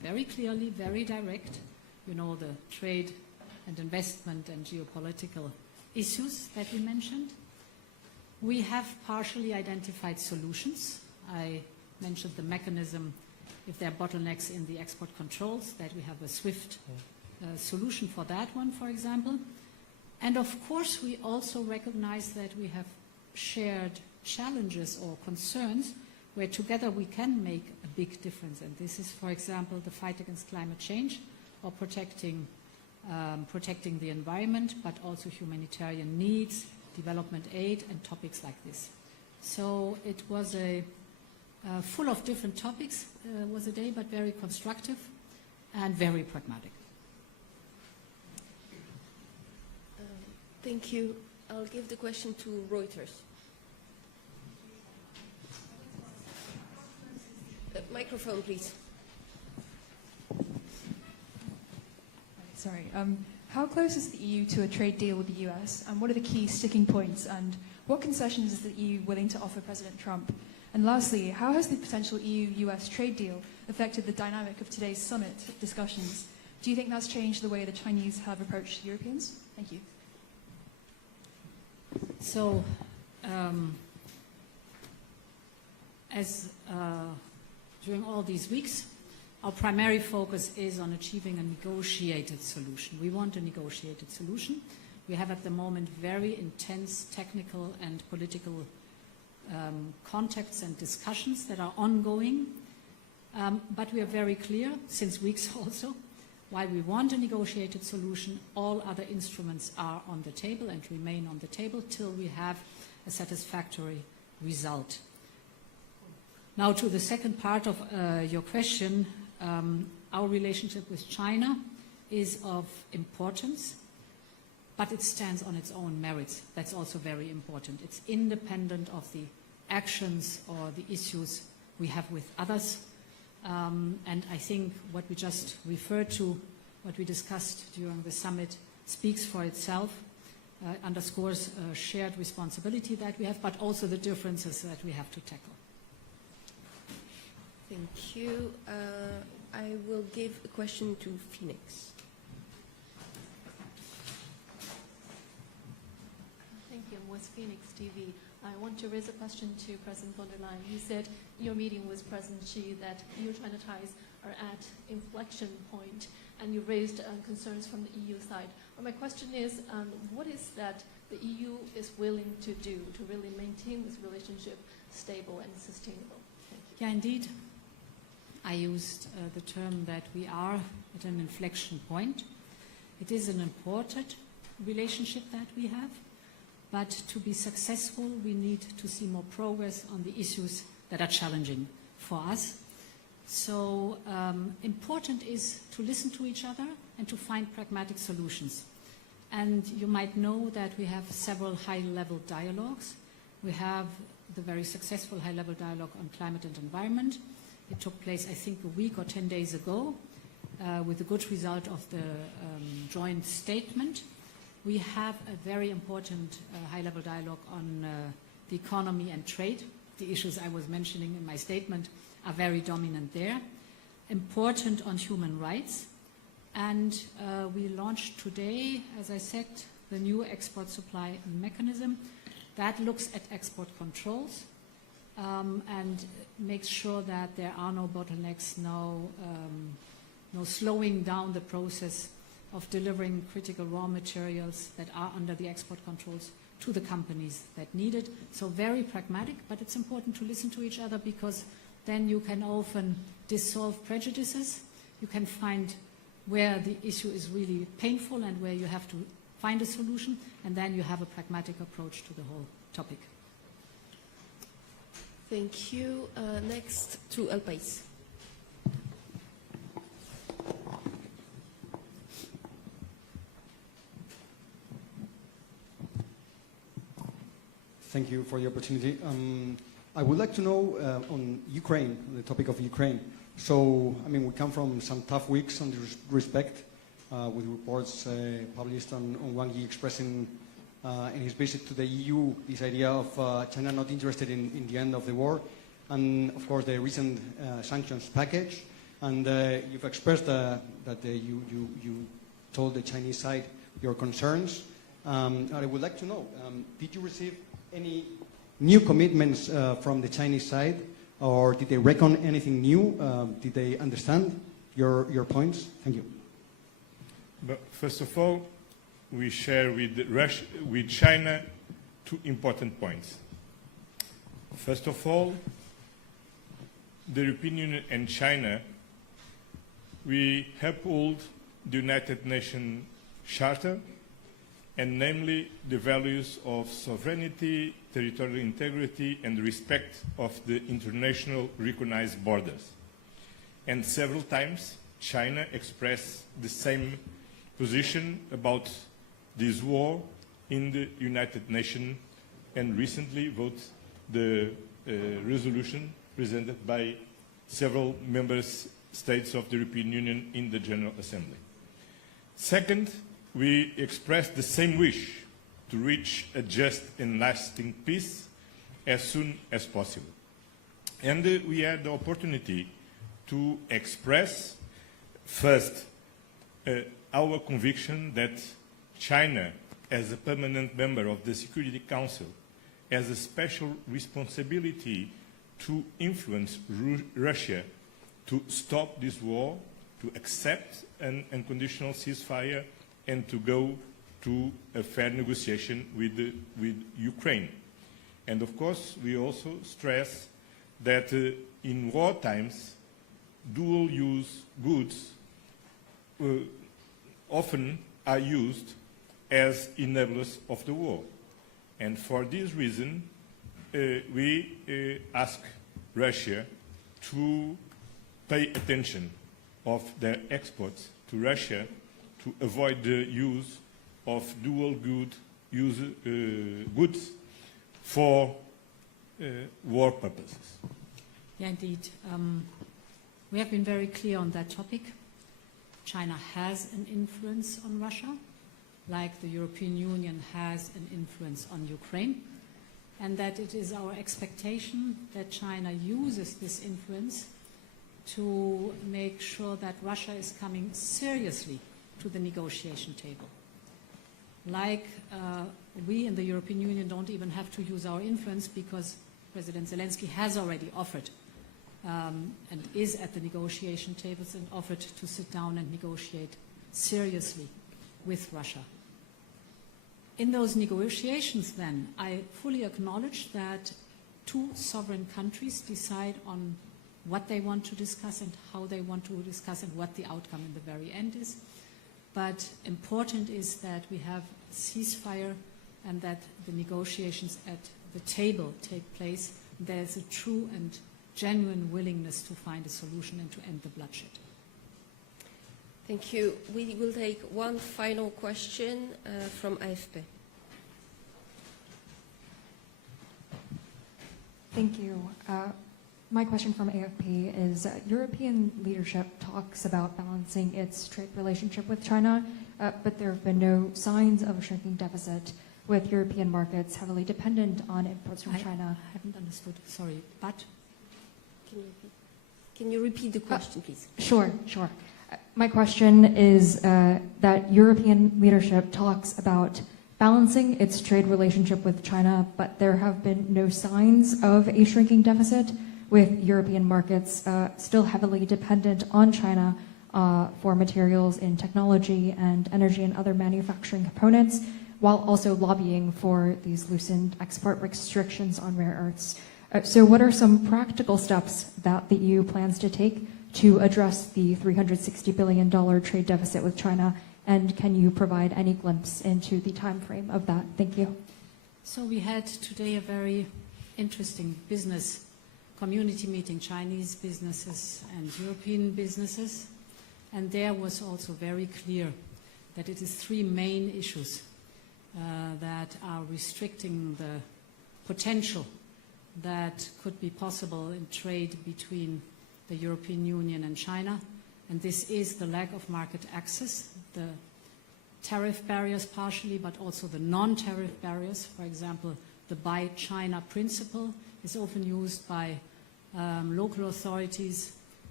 very clearly, very direct. You know, the trade and investment and geopolitical issues that we mentioned. We have partially identified solutions. I mentioned the mechanism, if there are bottlenecks in the export controls, that we have a swift solution for that one, for example. And of course, we also recognize that we have shared challenges or concerns where together we can make a big difference. And this is, for example, the fight against climate change or protecting the environment, but also humanitarian needs, development aid, and topics like this. So it was a full of different topics, was a day, but very constructive and very pragmatic. Thank you. I'll give the question to Reuters. Microphone, please. Sorry. How close is the EU to a trade deal with the US? And what are the key sticking points? And what concessions is the EU willing to offer President Trump? And lastly, how has the potential EU-US trade deal affected the dynamic of today's summit discussions? Do you think that's changed the way the Chinese have approached Europeans? Thank you. So, during all these weeks, our primary focus is on achieving a negotiated solution. We want a negotiated solution. We have at the moment very intense technical and political contacts and discussions that are ongoing. But we are very clear, since weeks also, while we want a negotiated solution, all other instruments are on the table and remain on the table till we have a satisfactory result. Now to the second part of your question, our relationship with China is of importance, but it stands on its own merits. That's also very important. It's independent of the actions or the issues we have with others. And I think what we just referred to, what we discussed during the summit, speaks for itself, underscores a shared responsibility that we have, but also the differences that we have to tackle. Thank you. I will give a question to Phoenix. Thank you. I'm with Phoenix TV. I want to raise a question to President von der Leyen. You said in your meeting with President Xi that EU-China ties are at inflection point, and you raised concerns from the EU side. But my question is, what is that the EU is willing to do to really maintain this relationship stable and sustainable? Thank you. Yeah, indeed. I used the term that we are at an inflection point. It is an important relationship that we have, but to be successful, we need to see more progress on the issues that are challenging for us. So important is to listen to each other and to find pragmatic solutions. And you might know that we have several high-level dialogues. We have the very successful high-level dialogue on climate and environment. It took place, I think, a week or 10 days ago with the good result of the joint statement. We have a very important high-level dialogue on the economy and trade. The issues I was mentioning in my statement are very dominant there. Important on human rights. And we launched today, as I said, the new export supply mechanism that looks at export controls and makes sure that there are no bottlenecks, no slowing down the process of delivering critical raw materials that are under the export controls to the companies that need it. So very pragmatic, but it's important to listen to each other, because then you can often dissolve prejudices. You can find where the issue is really painful and where you have to find a solution, and then you have a pragmatic approach to the whole topic. Thank you. Next to El País. Thank you for the opportunity. I would like to know on Ukraine, the topic of Ukraine. So, I mean, we come from some tough weeks on this respect, with reports published on Wang Yi expressing in his visit to the EU this idea of China not interested in the end of the war, and of course the recent sanctions package. And you've expressed that you told the Chinese side your concerns. I would like to know, did you receive any new commitments from the Chinese side, or did they reckon anything new? Did they understand your points? Thank you. But first of all, we share with China two important points. First of all, the European Union and China, we uphold the United Nations Charter, and namely the values of sovereignty, territorial integrity, and respect of the international recognized borders. And several times, China expressed the same position about this war in the United Nations, and recently voted the resolution presented by several member states of the European Union in the General Assembly. Second, we expressed the same wish to reach a just and lasting peace as soon as possible. And we had the opportunity to express, first, our conviction that China, as a permanent member of the Security Council, has a special responsibility to influence Russia to stop this war, to accept an unconditional ceasefire, and to go to a fair negotiation with Ukraine. And of course, we also stress that in war times, dual-use goods often are used as enablers of the war. And for this reason, we ask Russia to pay attention of their exports to Russia to avoid the use of dual goods for war purposes. Yeah, indeed. We have been very clear on that topic. China has an influence on Russia, like the European Union has an influence on Ukraine, and that it is our expectation that China uses this influence to make sure that Russia is coming seriously to the negotiation table. Like we in the European Union don't even have to use our influence because President Zelensky has already offered and is at the negotiation tables and offered to sit down and negotiate seriously with Russia. In those negotiations then, I fully acknowledge that two sovereign countries decide on what they want to discuss and how they want to discuss and what the outcome in the very end is. But important is that we have a ceasefire and that the negotiations at the table take place. There's a true and genuine willingness to find a solution and to end the bloodshed. Thank you. We will take one final question from AFP. Thank you. My question from AFP is European leadership talks about balancing its trade relationship with China, but there have been no signs of a shrinking deficit with European markets heavily dependent on imports from China. I haven't understood, sorry, but? Can you repeat the question, please? Sure. My question is that European leadership talks about balancing its trade relationship with China, but there have been no signs of a shrinking deficit, with European markets still heavily dependent on China for materials in technology and energy and other manufacturing components, while also lobbying for these loosened export restrictions on rare earths. So what are some practical steps that the EU plans to take to address the $360 billion trade deficit with China, and can you provide any glimpse into the time frame of that? Thank you. So we had today a very interesting business community meeting, Chinese businesses and European businesses, and there was also very clear that it is three main issues that are restricting the potential that could be possible in trade between the European Union and China, and this is the lack of market access, the tariff barriers partially, but also the non-tariff barriers. For example, the Buy China principle is often used by local authorities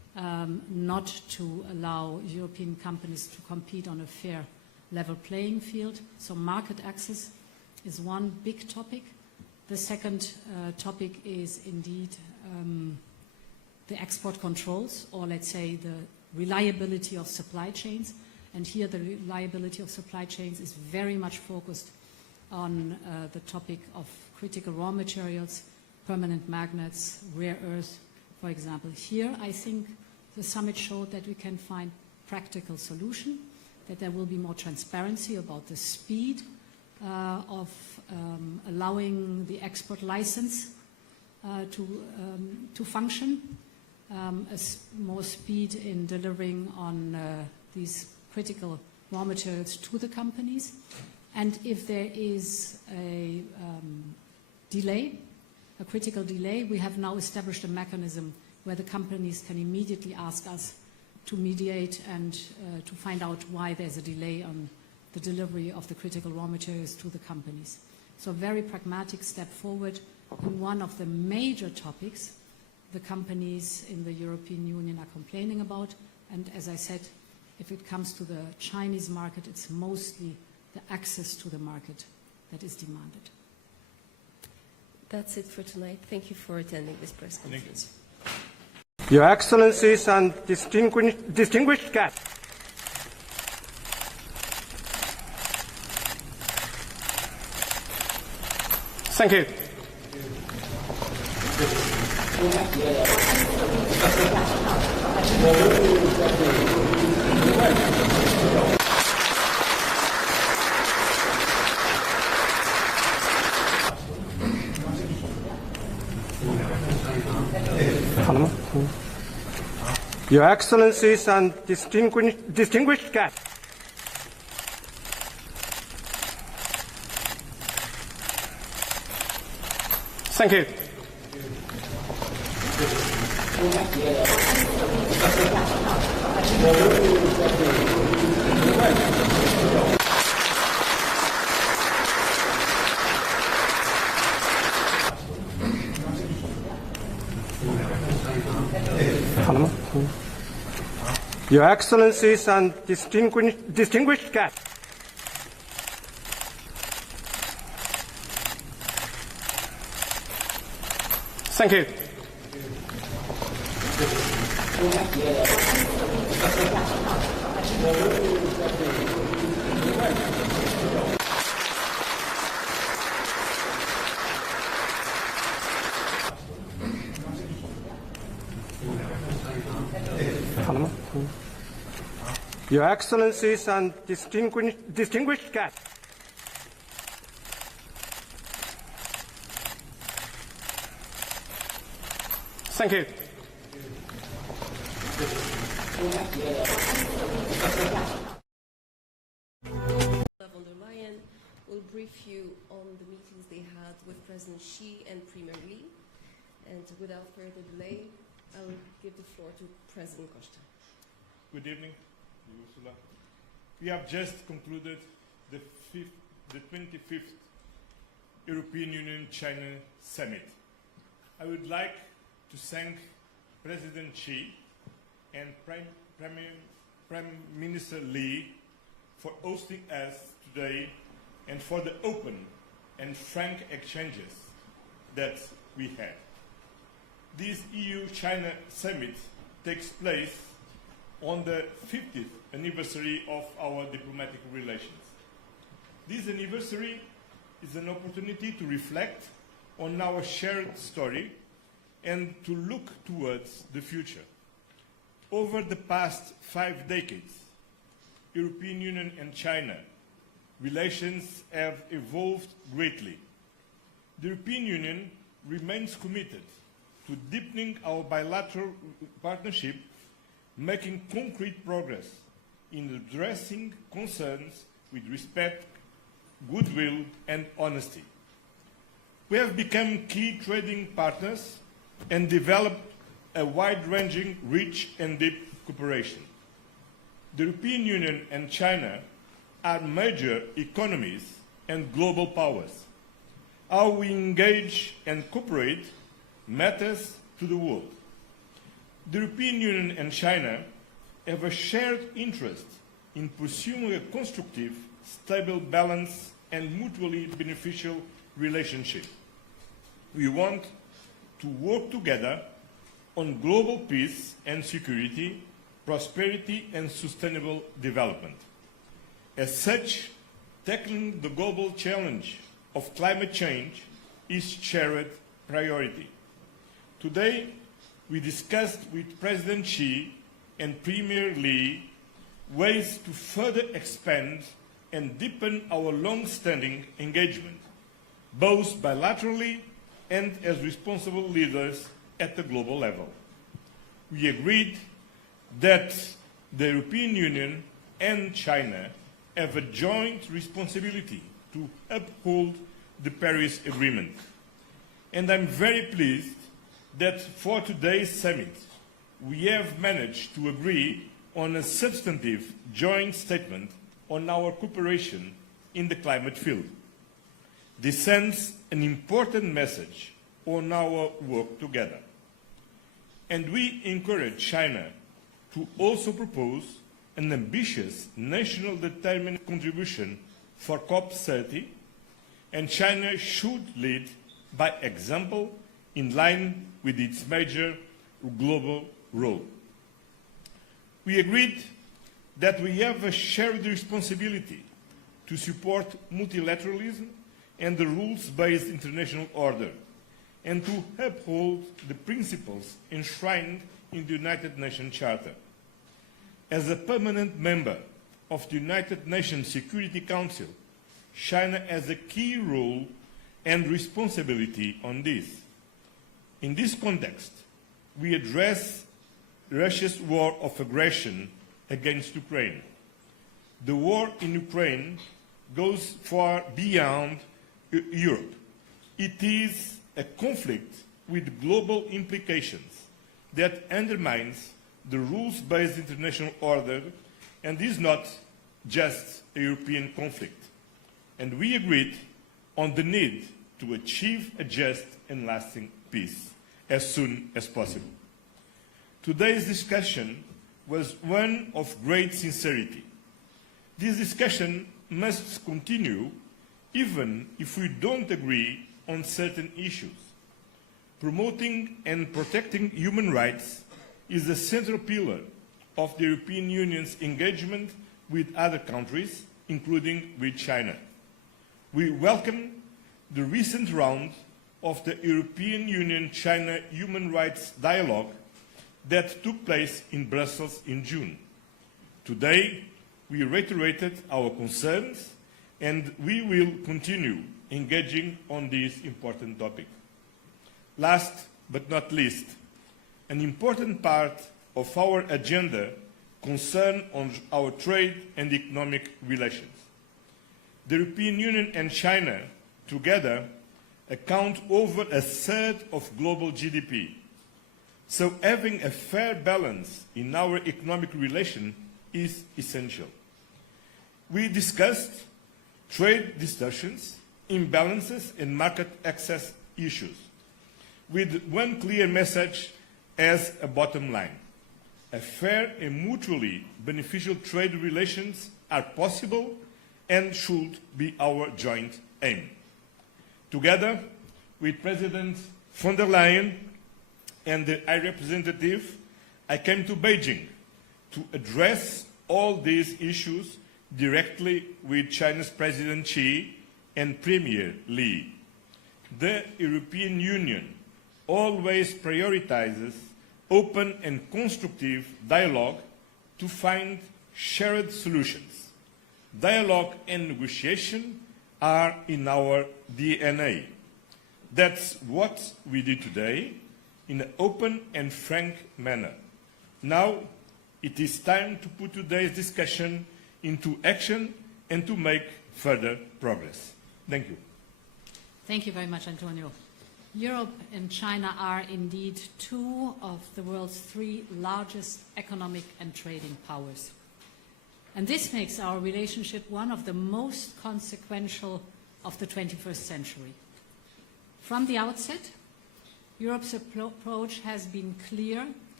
not to allow European companies to compete on a fair level playing field. So market access is one big topic. The second topic is indeed the export controls, or let's say the reliability of supply chains. And here the reliability of supply chains is very much focused on the topic of critical raw materials, permanent magnets, rare earth, for example. Here I think the summit showed that we can find practical solution, that there will be more transparency about the speed of allowing the export license to function, more speed in delivering on these critical raw materials to the companies. And if there is a delay, a critical delay, we have now established a mechanism where the companies can immediately ask us to mediate and to find out why there's a delay on the delivery of the critical raw materials to the companies. So a very pragmatic step forward in one of the major topics the companies in the European Union are complaining about. And as I said, if it comes to the Chinese market, it's mostly the access to the market that is demanded. That's it for tonight. Thank you for attending this press conference. Your Excellencies and distinguished guests. Thank you. Your Excellencies and distinguished guests. Thank you. Your Excellencies and distinguished guests. Thank you. Your Excellencies and distinguished guests. Thank you. Von der Leyen will brief you on the meetings they had with President Xi and Premier Li. And without further delay, I will give the floor to President Costa. Good evening, Ursula. We have just concluded the 25th European Union-China Summit. I would like to thank President Xi and Prime Minister Li for hosting us today and for the open and frank exchanges that we had. This EU-China Summit takes place on the 50th anniversary of our diplomatic relations. This anniversary is an opportunity to reflect on our shared story and to look towards the future. Over the past 5 decades, European Union and China relations have evolved greatly. The European Union remains committed to deepening our bilateral partnership, making concrete progress in addressing concerns with respect, goodwill, and honesty. We have become key trading partners and developed a wide-ranging, rich and deep cooperation. The European Union and China are major economies and global powers. How we engage and cooperate matters to the world. The European Union and China have a shared interest in pursuing a constructive, stable, balanced, and mutually beneficial relationship. We want to work together on global peace and security, prosperity and sustainable development. As such, tackling the global challenge of climate change is shared priority. Today, we discussed with President Xi and Premier Li ways to further expand and deepen our long-standing engagement, both bilaterally and as responsible leaders at the global level. We agreed that the European Union and China have a joint responsibility to uphold the Paris Agreement. And I'm very pleased that for today's summit, we have managed to agree on a substantive joint statement on our cooperation in the climate field. This sends an important message on our work together. And we encourage China to also propose an ambitious national determined contribution for COP30, and China should lead by example in line with its major global role. We agreed that we have a shared responsibility to support multilateralism and the rules-based international order, and to uphold the principles enshrined in the United Nations Charter. As a permanent member of the United Nations Security Council, China has a key role and responsibility on this. In this context, we address Russia's war of aggression against Ukraine. The war in Ukraine goes far beyond Europe. It is a conflict with global implications that undermines the rules-based international order and is not just a European conflict. And we agreed on the need to achieve a just and lasting peace as soon as possible. Today's discussion was one of great sincerity. This discussion must continue even if we don't agree on certain issues. Promoting and protecting human rights is a central pillar of the European Union's engagement with other countries, including with China. We welcome the recent round of the European Union-China Human Rights Dialogue that took place in Brussels in June. Today, we reiterated our concerns, and we will continue engaging on this important topic. Last but not least, an important part of our agenda concerns our trade and economic relations. The European Union and China together account over a third of global GDP. So having a fair balance in our economic relation is essential. We discussed trade distortions, imbalances, and market access issues, with one clear message as a bottom line. A fair and mutually beneficial trade relations are possible and should be our joint aim. Together with President von der Leyen and the High Representative, I came to Beijing to address all these issues directly with Chinese President Xi and Premier Li. The European Union always prioritizes open and constructive dialogue to find shared solutions. Dialogue and negotiation are in our DNA. That's what we did today in an open and frank manner. Now it is time to put today's discussion into action and to make further progress. Thank you. Thank you very much, Antonio. Europe and China are indeed two of the world's three largest economic and trading powers. And this makes our relationship one of the most consequential of the 21st century. From the outset, Europe's approach has been clear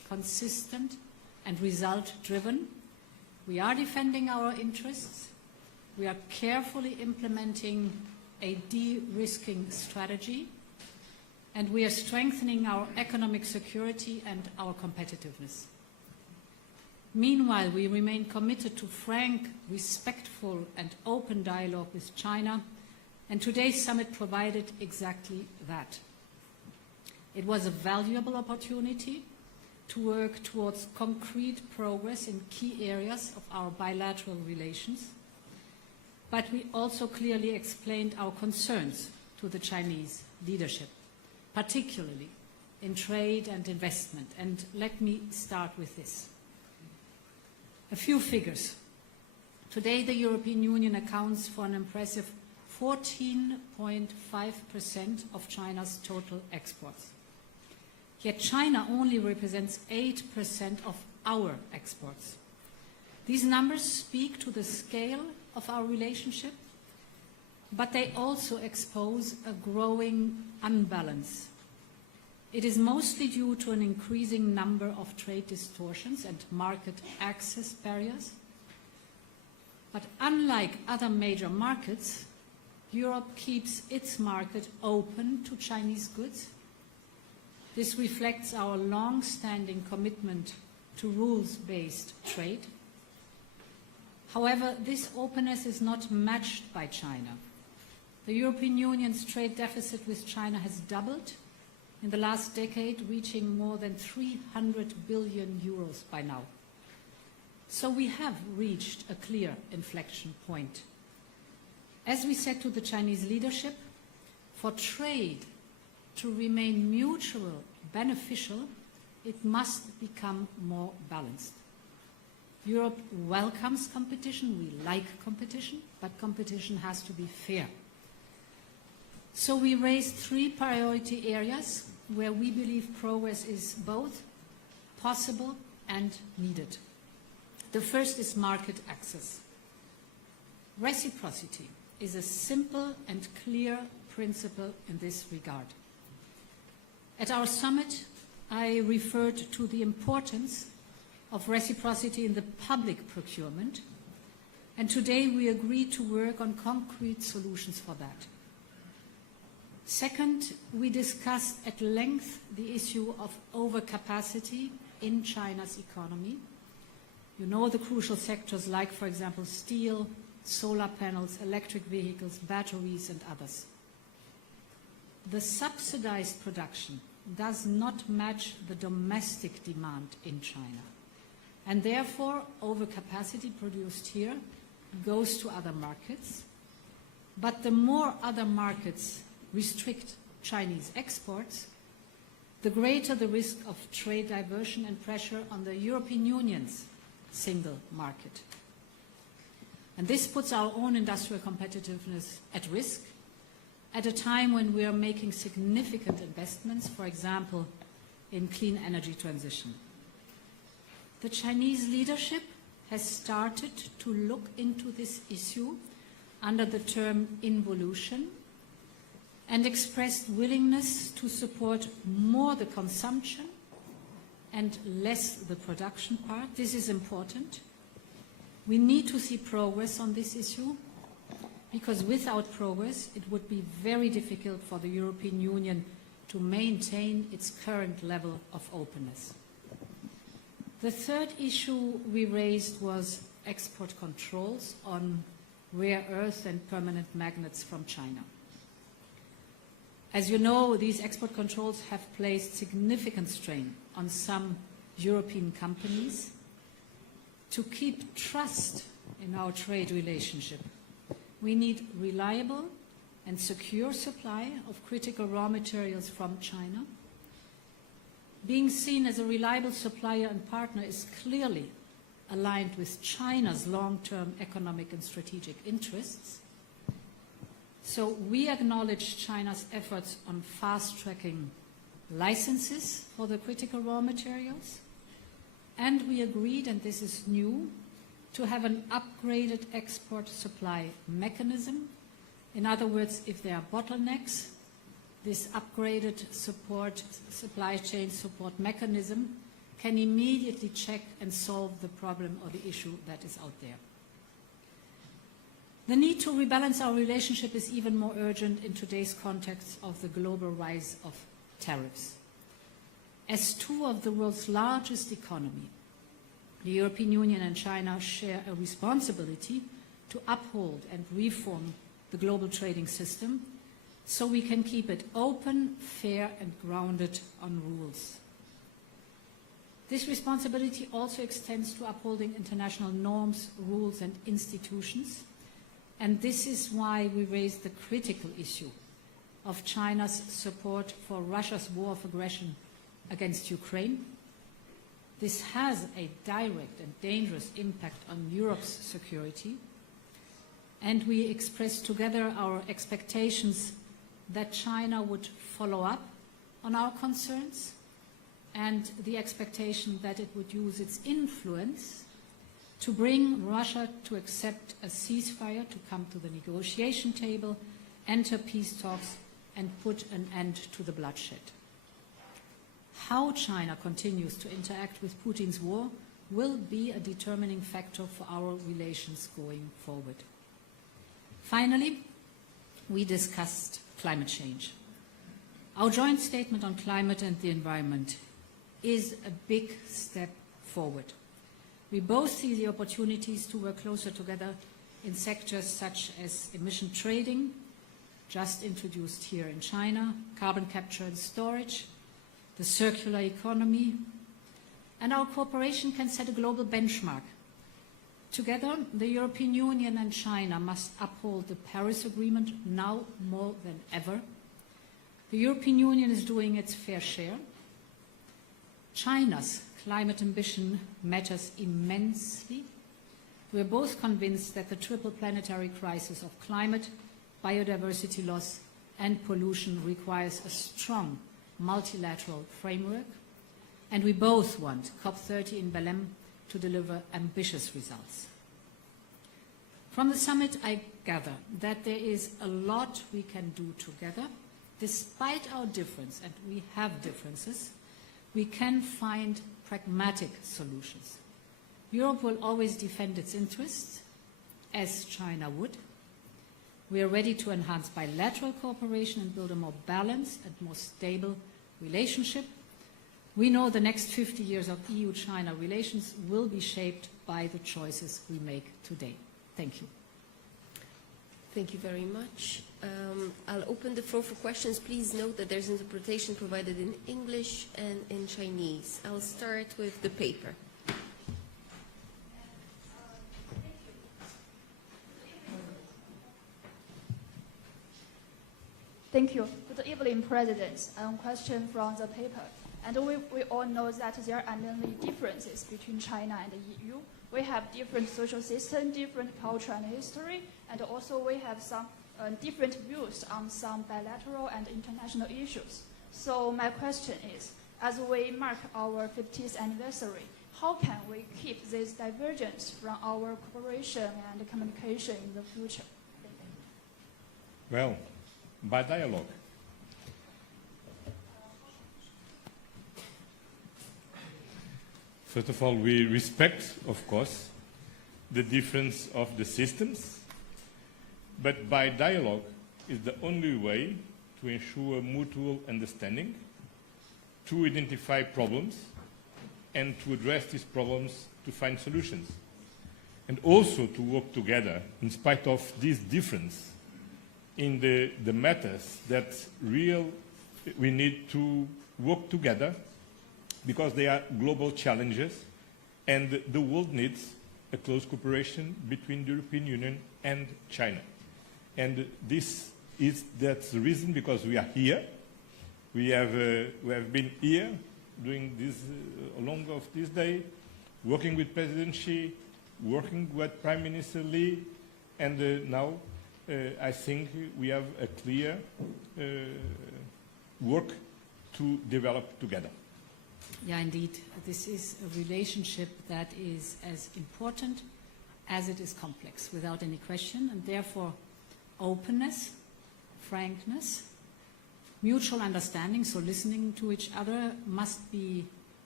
consistent and result-driven. We are defending our interests. We are carefully implementing a de-risking strategy, and we are strengthening our economic security and our competitiveness. Meanwhile, we remain committed to frank, respectful, and open dialogue with China, and today's summit provided exactly that. It was a valuable opportunity to work towards concrete progress in key areas of our bilateral relations, but we also clearly explained our concerns to the Chinese leadership, particularly in trade and investment. And let me start with this. A few figures. Today, the European Union accounts for an impressive 14.5% of China's total exports. Yet China only represents 8% of our exports. These numbers speak to the scale of our relationship, but they also expose a growing unbalance. It is mostly due to an increasing number of trade distortions and market access barriers. But unlike other major markets, Europe keeps its market open to Chinese goods. This reflects our long-standing commitment to rules-based trade. However, this openness is not matched by China. The European Union's trade deficit with China has doubled in the last decade, reaching more than 300 billion euros by now. So we have reached a clear inflection point. As we said to the Chinese leadership, for trade to remain mutual, beneficial, it must become more balanced. Europe welcomes competition, we like competition, but competition has to be fair. So we raised 3 priority areas where we believe progress is both possible and needed. The first is market access. Reciprocity is a simple and clear principle in this regard. At our summit, I referred to the importance of reciprocity in the public procurement, and today we agreed to work on concrete solutions for that. Second, we discussed at length the issue of overcapacity in China's economy. You know the crucial sectors like, for example, steel, solar panels, electric vehicles, batteries, and others. The subsidized production does not match the domestic demand in China, and therefore overcapacity produced here goes to other markets. But the more other markets restrict Chinese exports, the greater the risk of trade diversion and pressure on the European Union's single market. And this puts our own industrial competitiveness at risk at a time when we are making significant investments, for example, in clean energy transition. The Chinese leadership has started to look into this issue under the term involution and expressed willingness to support more the consumption and less the production part. This is important. We need to see progress on this issue, because without progress it would be very difficult for the European Union to maintain its current level of openness. The third issue we raised was export controls on rare earth and permanent magnets from China. As you know, these export controls have placed significant strain on some European companies. To keep trust in our trade relationship, we need reliable and secure supply of critical raw materials from China. Being seen as a reliable supplier and partner is clearly aligned with China's long-term economic and strategic interests. So we acknowledge China's efforts on fast-tracking licenses for the critical raw materials, and we agreed, and this is new, to have an upgraded export supply mechanism. In other words, if there are bottlenecks, this upgraded supply chain support mechanism can immediately check and solve the problem or the issue that is out there. The need to rebalance our relationship is even more urgent in today's context of the global rise of tariffs. As two of the world's largest economies, the European Union and China share a responsibility to uphold and reform the global trading system so we can keep it open, fair, and grounded on rules. This responsibility also extends to upholding international norms, rules, and institutions. And this is why we raised the critical issue of China's support for Russia's war of aggression against Ukraine. This has a direct and dangerous impact on Europe's security. And we expressed together our expectations that China would follow up on our concerns and the expectation that it would use its influence to bring Russia to accept a ceasefire, to come to the negotiation table, enter peace talks, and put an end to the bloodshed. How China continues to interact with Putin's war will be a determining factor for our relations going forward. Finally, we discussed climate change. Our joint statement on climate and the environment is a big step forward. We both see the opportunities to work closer together in sectors such as emission trading, just introduced here in China, carbon capture and storage, the circular economy, and our cooperation can set a global benchmark. Together, the European Union and China must uphold the Paris Agreement now more than ever. The European Union is doing its fair share. China's climate ambition matters immensely. We are both convinced that the triple planetary crisis of climate, biodiversity loss, and pollution requires a strong multilateral framework, and we both want COP30 in Belém to deliver ambitious results. From the summit, I gather that there is a lot we can do together. Despite our difference, and we have differences, we can find pragmatic solutions. Europe will always defend its interests, as China would. We are ready to enhance bilateral cooperation and build a more balanced and more stable relationship. We know the next 50 years of EU-China relations will be shaped by the choices we make today. Thank you. Thank you very much. I'll open the floor for questions. Please note that there's interpretation provided in English and in Chinese. I'll start with the paper. Thank you. Good evening, President. Question from the paper. And we all know that there are many differences between China and the EU. We have different social system, different culture and history, and also we have some different views on some bilateral and international issues. So my question is, as we mark our 50th anniversary, how can we keep this divergence from our cooperation and communication in the future? Thank you. Well, by dialogue. First of all, we respect, of course, the difference of the systems, but by dialogue is the only way to ensure mutual understanding, to identify problems, and to address these problems to find solutions, and also to work together in spite of this difference in the matters that we need to work together because they are global challenges and the world needs a close cooperation between the European Union and China. And that's the reason because we are here. We have been here during this along of this day, working with President Xi, working with Prime Minister Li, and now I think we have a clear work to develop together. Yeah, indeed. This is a relationship that is as important as it is complex, without any question, and therefore openness, frankness, mutual understanding, so listening to each other must be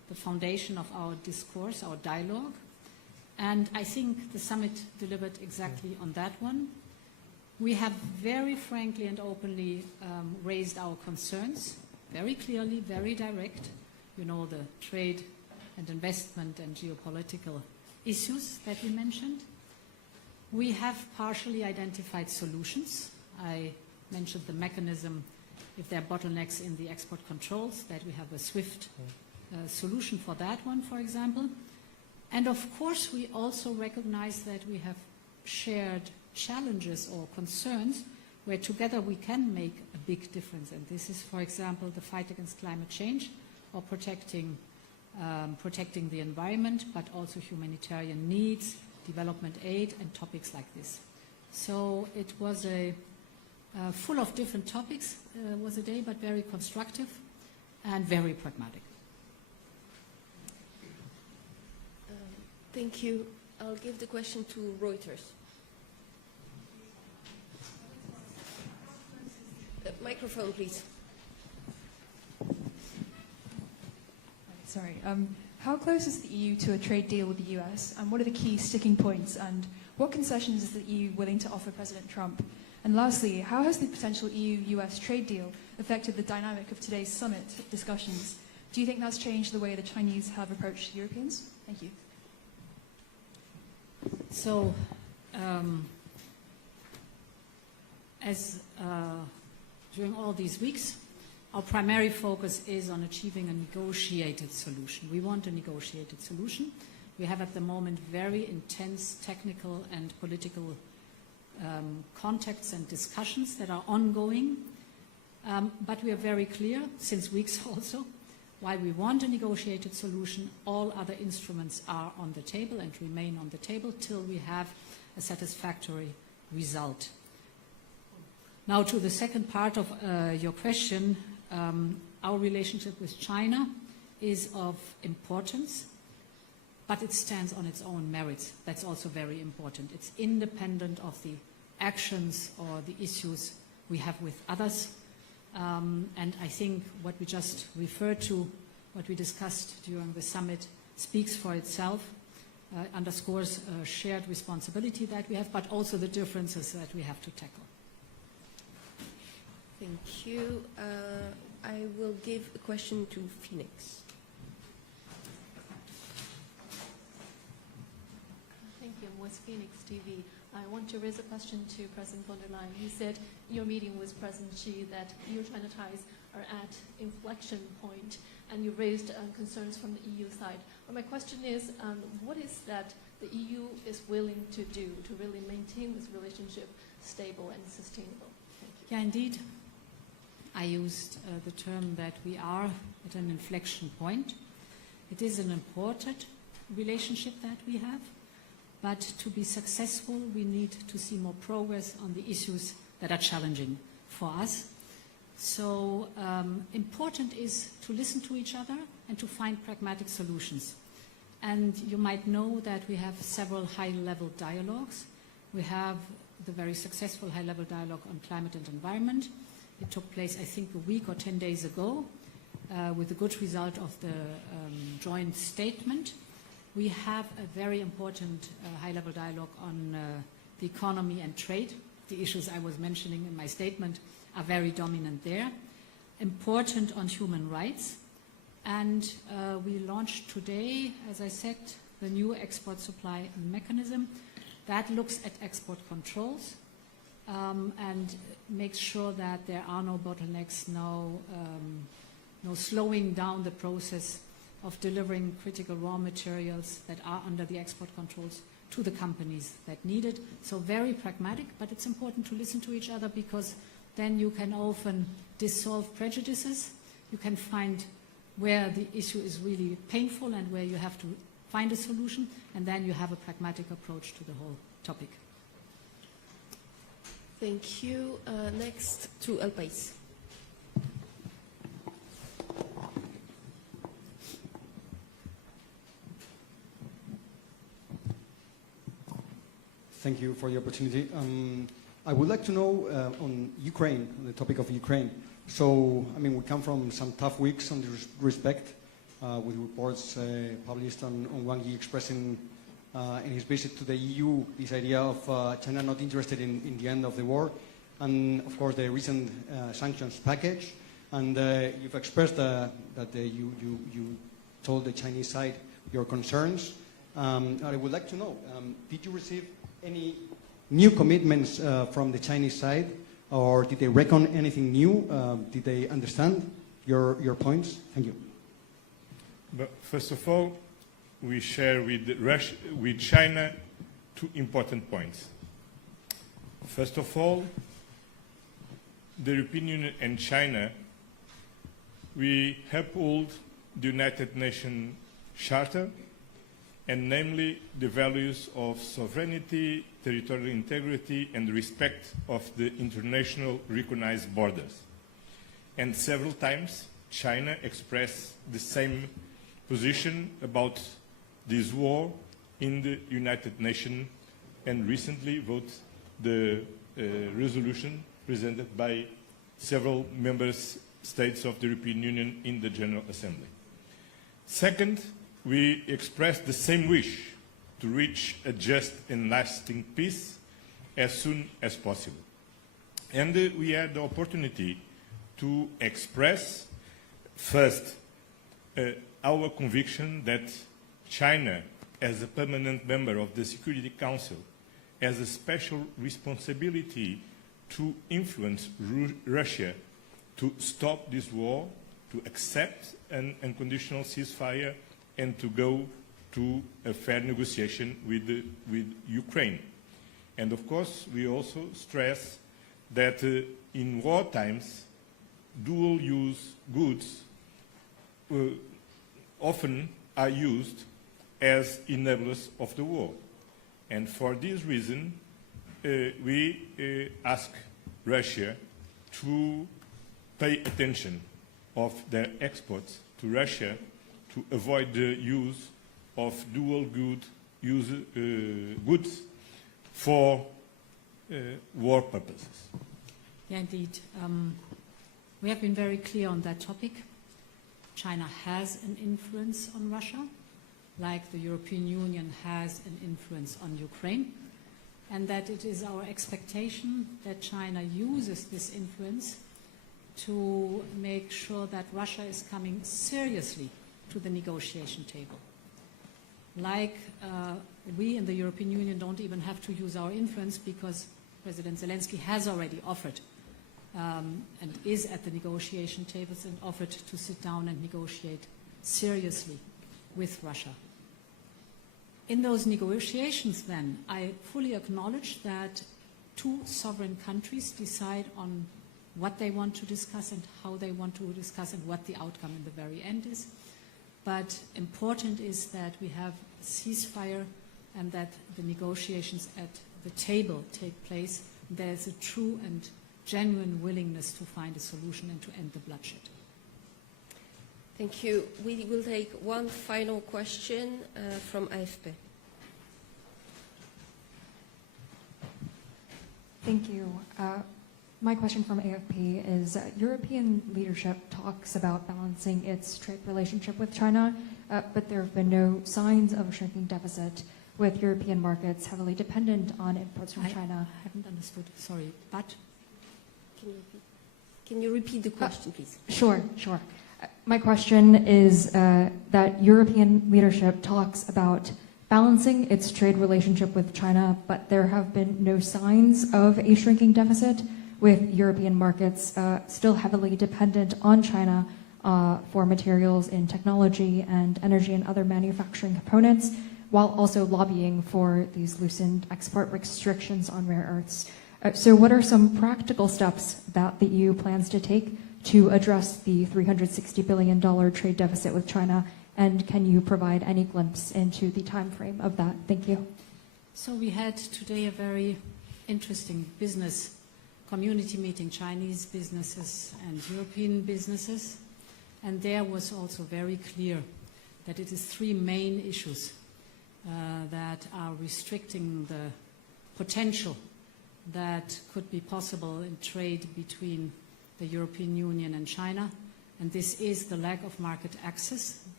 the foundation of our discourse, our dialogue. And I think the summit delivered exactly on that one. We have very frankly and openly raised our concerns, very clearly, very direct. You know, the trade and investment and geopolitical issues that we mentioned. We have partially identified solutions. I mentioned the mechanism, if there are bottlenecks in the export controls, that we have a swift solution for that one, for example. And of course, we also recognize that we have shared challenges or concerns where together we can make a big difference. And this is, for example, the fight against climate change or protecting the environment, but also humanitarian needs, development aid, and topics like this. So it was a full of different topics, was a day, but very constructive and very pragmatic. Thank you. I'll give the question to Reuters. Microphone, please. Sorry. How close is the EU to a trade deal with the US, and what are the key sticking points, and what concessions is the EU willing to offer President Trump? And lastly, how has the potential EU-US trade deal affected the dynamic of today's summit discussions? Do you think that's changed the way the Chinese have approached Europeans? Thank you. So, during all these weeks, our primary focus is on achieving a negotiated solution. We want a negotiated solution. We have at the moment very intense technical and political contacts and discussions that are ongoing. But we are very clear, since weeks also, while we want a negotiated solution, all other instruments are on the table and remain on the table till we have a satisfactory result. Now to the second part of your question, our relationship with China is of importance, but it stands on its own merits. That's also very important. It's independent of the actions or the issues we have with others. And I think what we just referred to, what we discussed during the summit, speaks for itself, underscores a shared responsibility that we have, but also the differences that we have to tackle. Thank you. I will give a question to Phoenix. Thank you. I'm with Phoenix TV. I want to raise a question to President von der Leyen. You said in your meeting with President Xi that EU-China ties are at inflection point, and you raised concerns from the EU side. But my question is, what is that the EU is willing to do to really maintain this relationship stable and sustainable? Thank you. Yeah, indeed. I used the term that we are at an inflection point. It is an important relationship that we have, but to be successful, we need to see more progress on the issues that are challenging for us. So important is to listen to each other and to find pragmatic solutions. And you might know that we have several high-level dialogues. We have the very successful high-level dialogue on climate and environment. It took place, I think, a week or 10 days ago with the good result of the joint statement. We have a very important high-level dialogue on the economy and trade. The issues I was mentioning in my statement are very dominant there. Important on human rights. And we launched today, as I said, the new export supply mechanism that looks at export controls and makes sure that there are no bottlenecks, no slowing down the process of delivering critical raw materials that are under the export controls to the companies that need it. So very pragmatic, but it's important to listen to each other, because then you can often dissolve prejudices. You can find where the issue is really painful and where you have to find a solution, and then you have a pragmatic approach to the whole topic. Thank you. Next to El País. Thank you for the opportunity. I would like to know on Ukraine, on the topic of Ukraine. So, I mean, we come from some tough weeks on this respect with reports published on Wang Yi expressing in his visit to the EU this idea of China not interested in the end of the war, and of course the recent sanctions package. And you've expressed that you told the Chinese side your concerns. I would like to know, did you receive any new commitments from the Chinese side, or did they reckon anything new? Did they understand your points? Thank you. But first of all, we share with China two important points. First of all, the European Union and China, we uphold the United Nations Charter, and namely the values of sovereignty, territorial integrity, and respect of the international recognized borders. And several times, China expressed the same position about this war in the United Nations, and recently voted the resolution presented by several member states of the European Union in the General Assembly. Second, we expressed the same wish to reach a just and lasting peace as soon as possible. And we had the opportunity to express, first, our conviction that China, as a permanent member of the Security Council, has a special responsibility to influence Russia to stop this war, to accept an unconditional ceasefire, and to go to a fair negotiation with Ukraine. And of course, we also stress that in war times, dual-use goods often are used as enablers of the war. And for this reason, we ask Russia to pay attention of their exports to Russia to avoid the use of dual goods for war purposes. Yeah, indeed. We have been very clear on that topic. China has an influence on Russia, like the European Union has an influence on Ukraine, and that it is our expectation that China uses this influence to make sure that Russia is coming seriously to the negotiation table. Like we in the European Union don't even have to use our influence because President Zelensky has already offered and is at the negotiation tables and offered to sit down and negotiate seriously with Russia. In those negotiations then, I fully acknowledge that two sovereign countries decide on what they want to discuss and how they want to discuss and what the outcome in the very end is. But important is that we have a ceasefire and that the negotiations at the table take place. There's a true and genuine willingness to find a solution and to end the bloodshed. Thank you. We will take one final question from AFP. Thank you. My question from AFP is European leadership talks about balancing its trade relationship with China, but there have been no signs of a shrinking deficit, with European markets heavily dependent on imports from China. I haven't understood, sorry, but? Can you repeat the question, please? Sure. My question is that European leadership talks about balancing its trade relationship with China, but there have been no signs of a shrinking deficit, with European markets still heavily dependent on China for materials in technology and energy and other manufacturing components, while also lobbying for these loosened export restrictions on rare earths. So what are some practical steps that the EU plans to take to address the $360 billion trade deficit with China, and can you provide any glimpse into the time frame of that? Thank you. So we had today a very interesting business community meeting, Chinese businesses and European businesses, and there was also very clear that it is three main issues that are restricting the potential that could be possible in trade between the European Union and China, and this is the lack of market access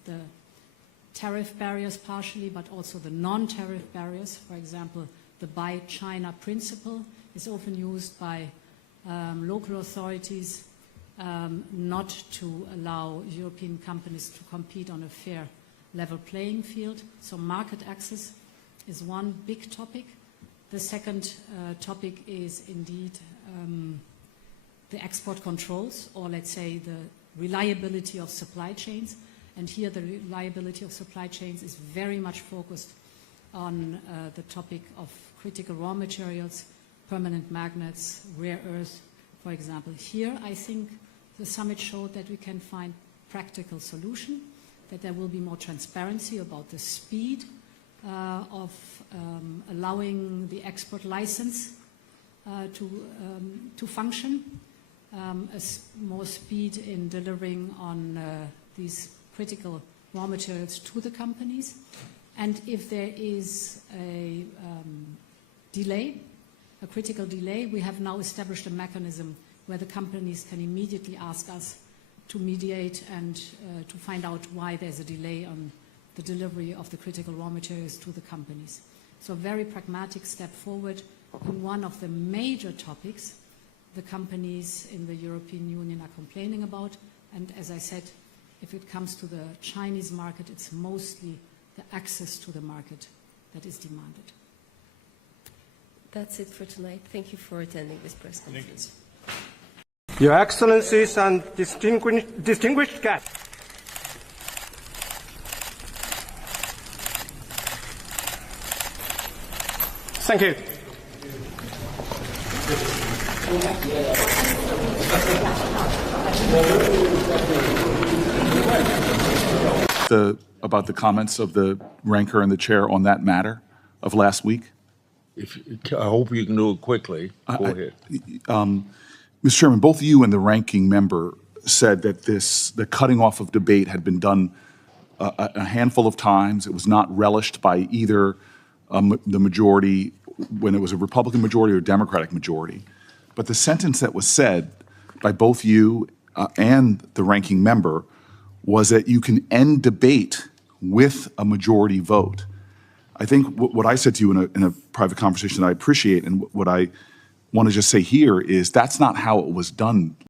the tariff barriers partially, but also the non-tariff barriers. For example, the Buy China principle is often used by local authorities not to allow European companies to compete on a fair level playing field. So market access is one big topic. The second topic is indeed the export controls, or let's say the reliability of supply chains. And here the reliability of supply chains is very much focused on the topic of critical raw materials, permanent magnets, rare earth, for example. Here, I think the summit showed that we can find practical solution, that there will be more transparency about the speed of allowing the export license to function, more speed in delivering on these critical raw materials to the companies. And if there is a delay, a critical delay, we have now established a mechanism where the companies can immediately ask us to mediate and to find out why there's a delay on the delivery of the critical raw materials to the companies. So a very pragmatic step forward in one of the major topics the companies in the European Union are complaining about. And as I said, if it comes to the Chinese market, it's mostly the access to the market that is demanded. That's it for tonight. Thank you for attending this press conference. Your Excellencies and distinguished guests. Thank you. About the comments of the ranker and the chair on that matter of last week? I hope you can do it quickly. Go ahead. Mr. Chairman, both you and the ranking member said that the cutting off of debate had been done a handful of times. It was not relished by either the majority, when it was a Republican majority or Democratic majority. But the sentence that was said by both you and the ranking member was that you can end debate with a majority vote. I think what I said to you in a private conversation that I appreciate, and what I want to just say here is that's not how it was done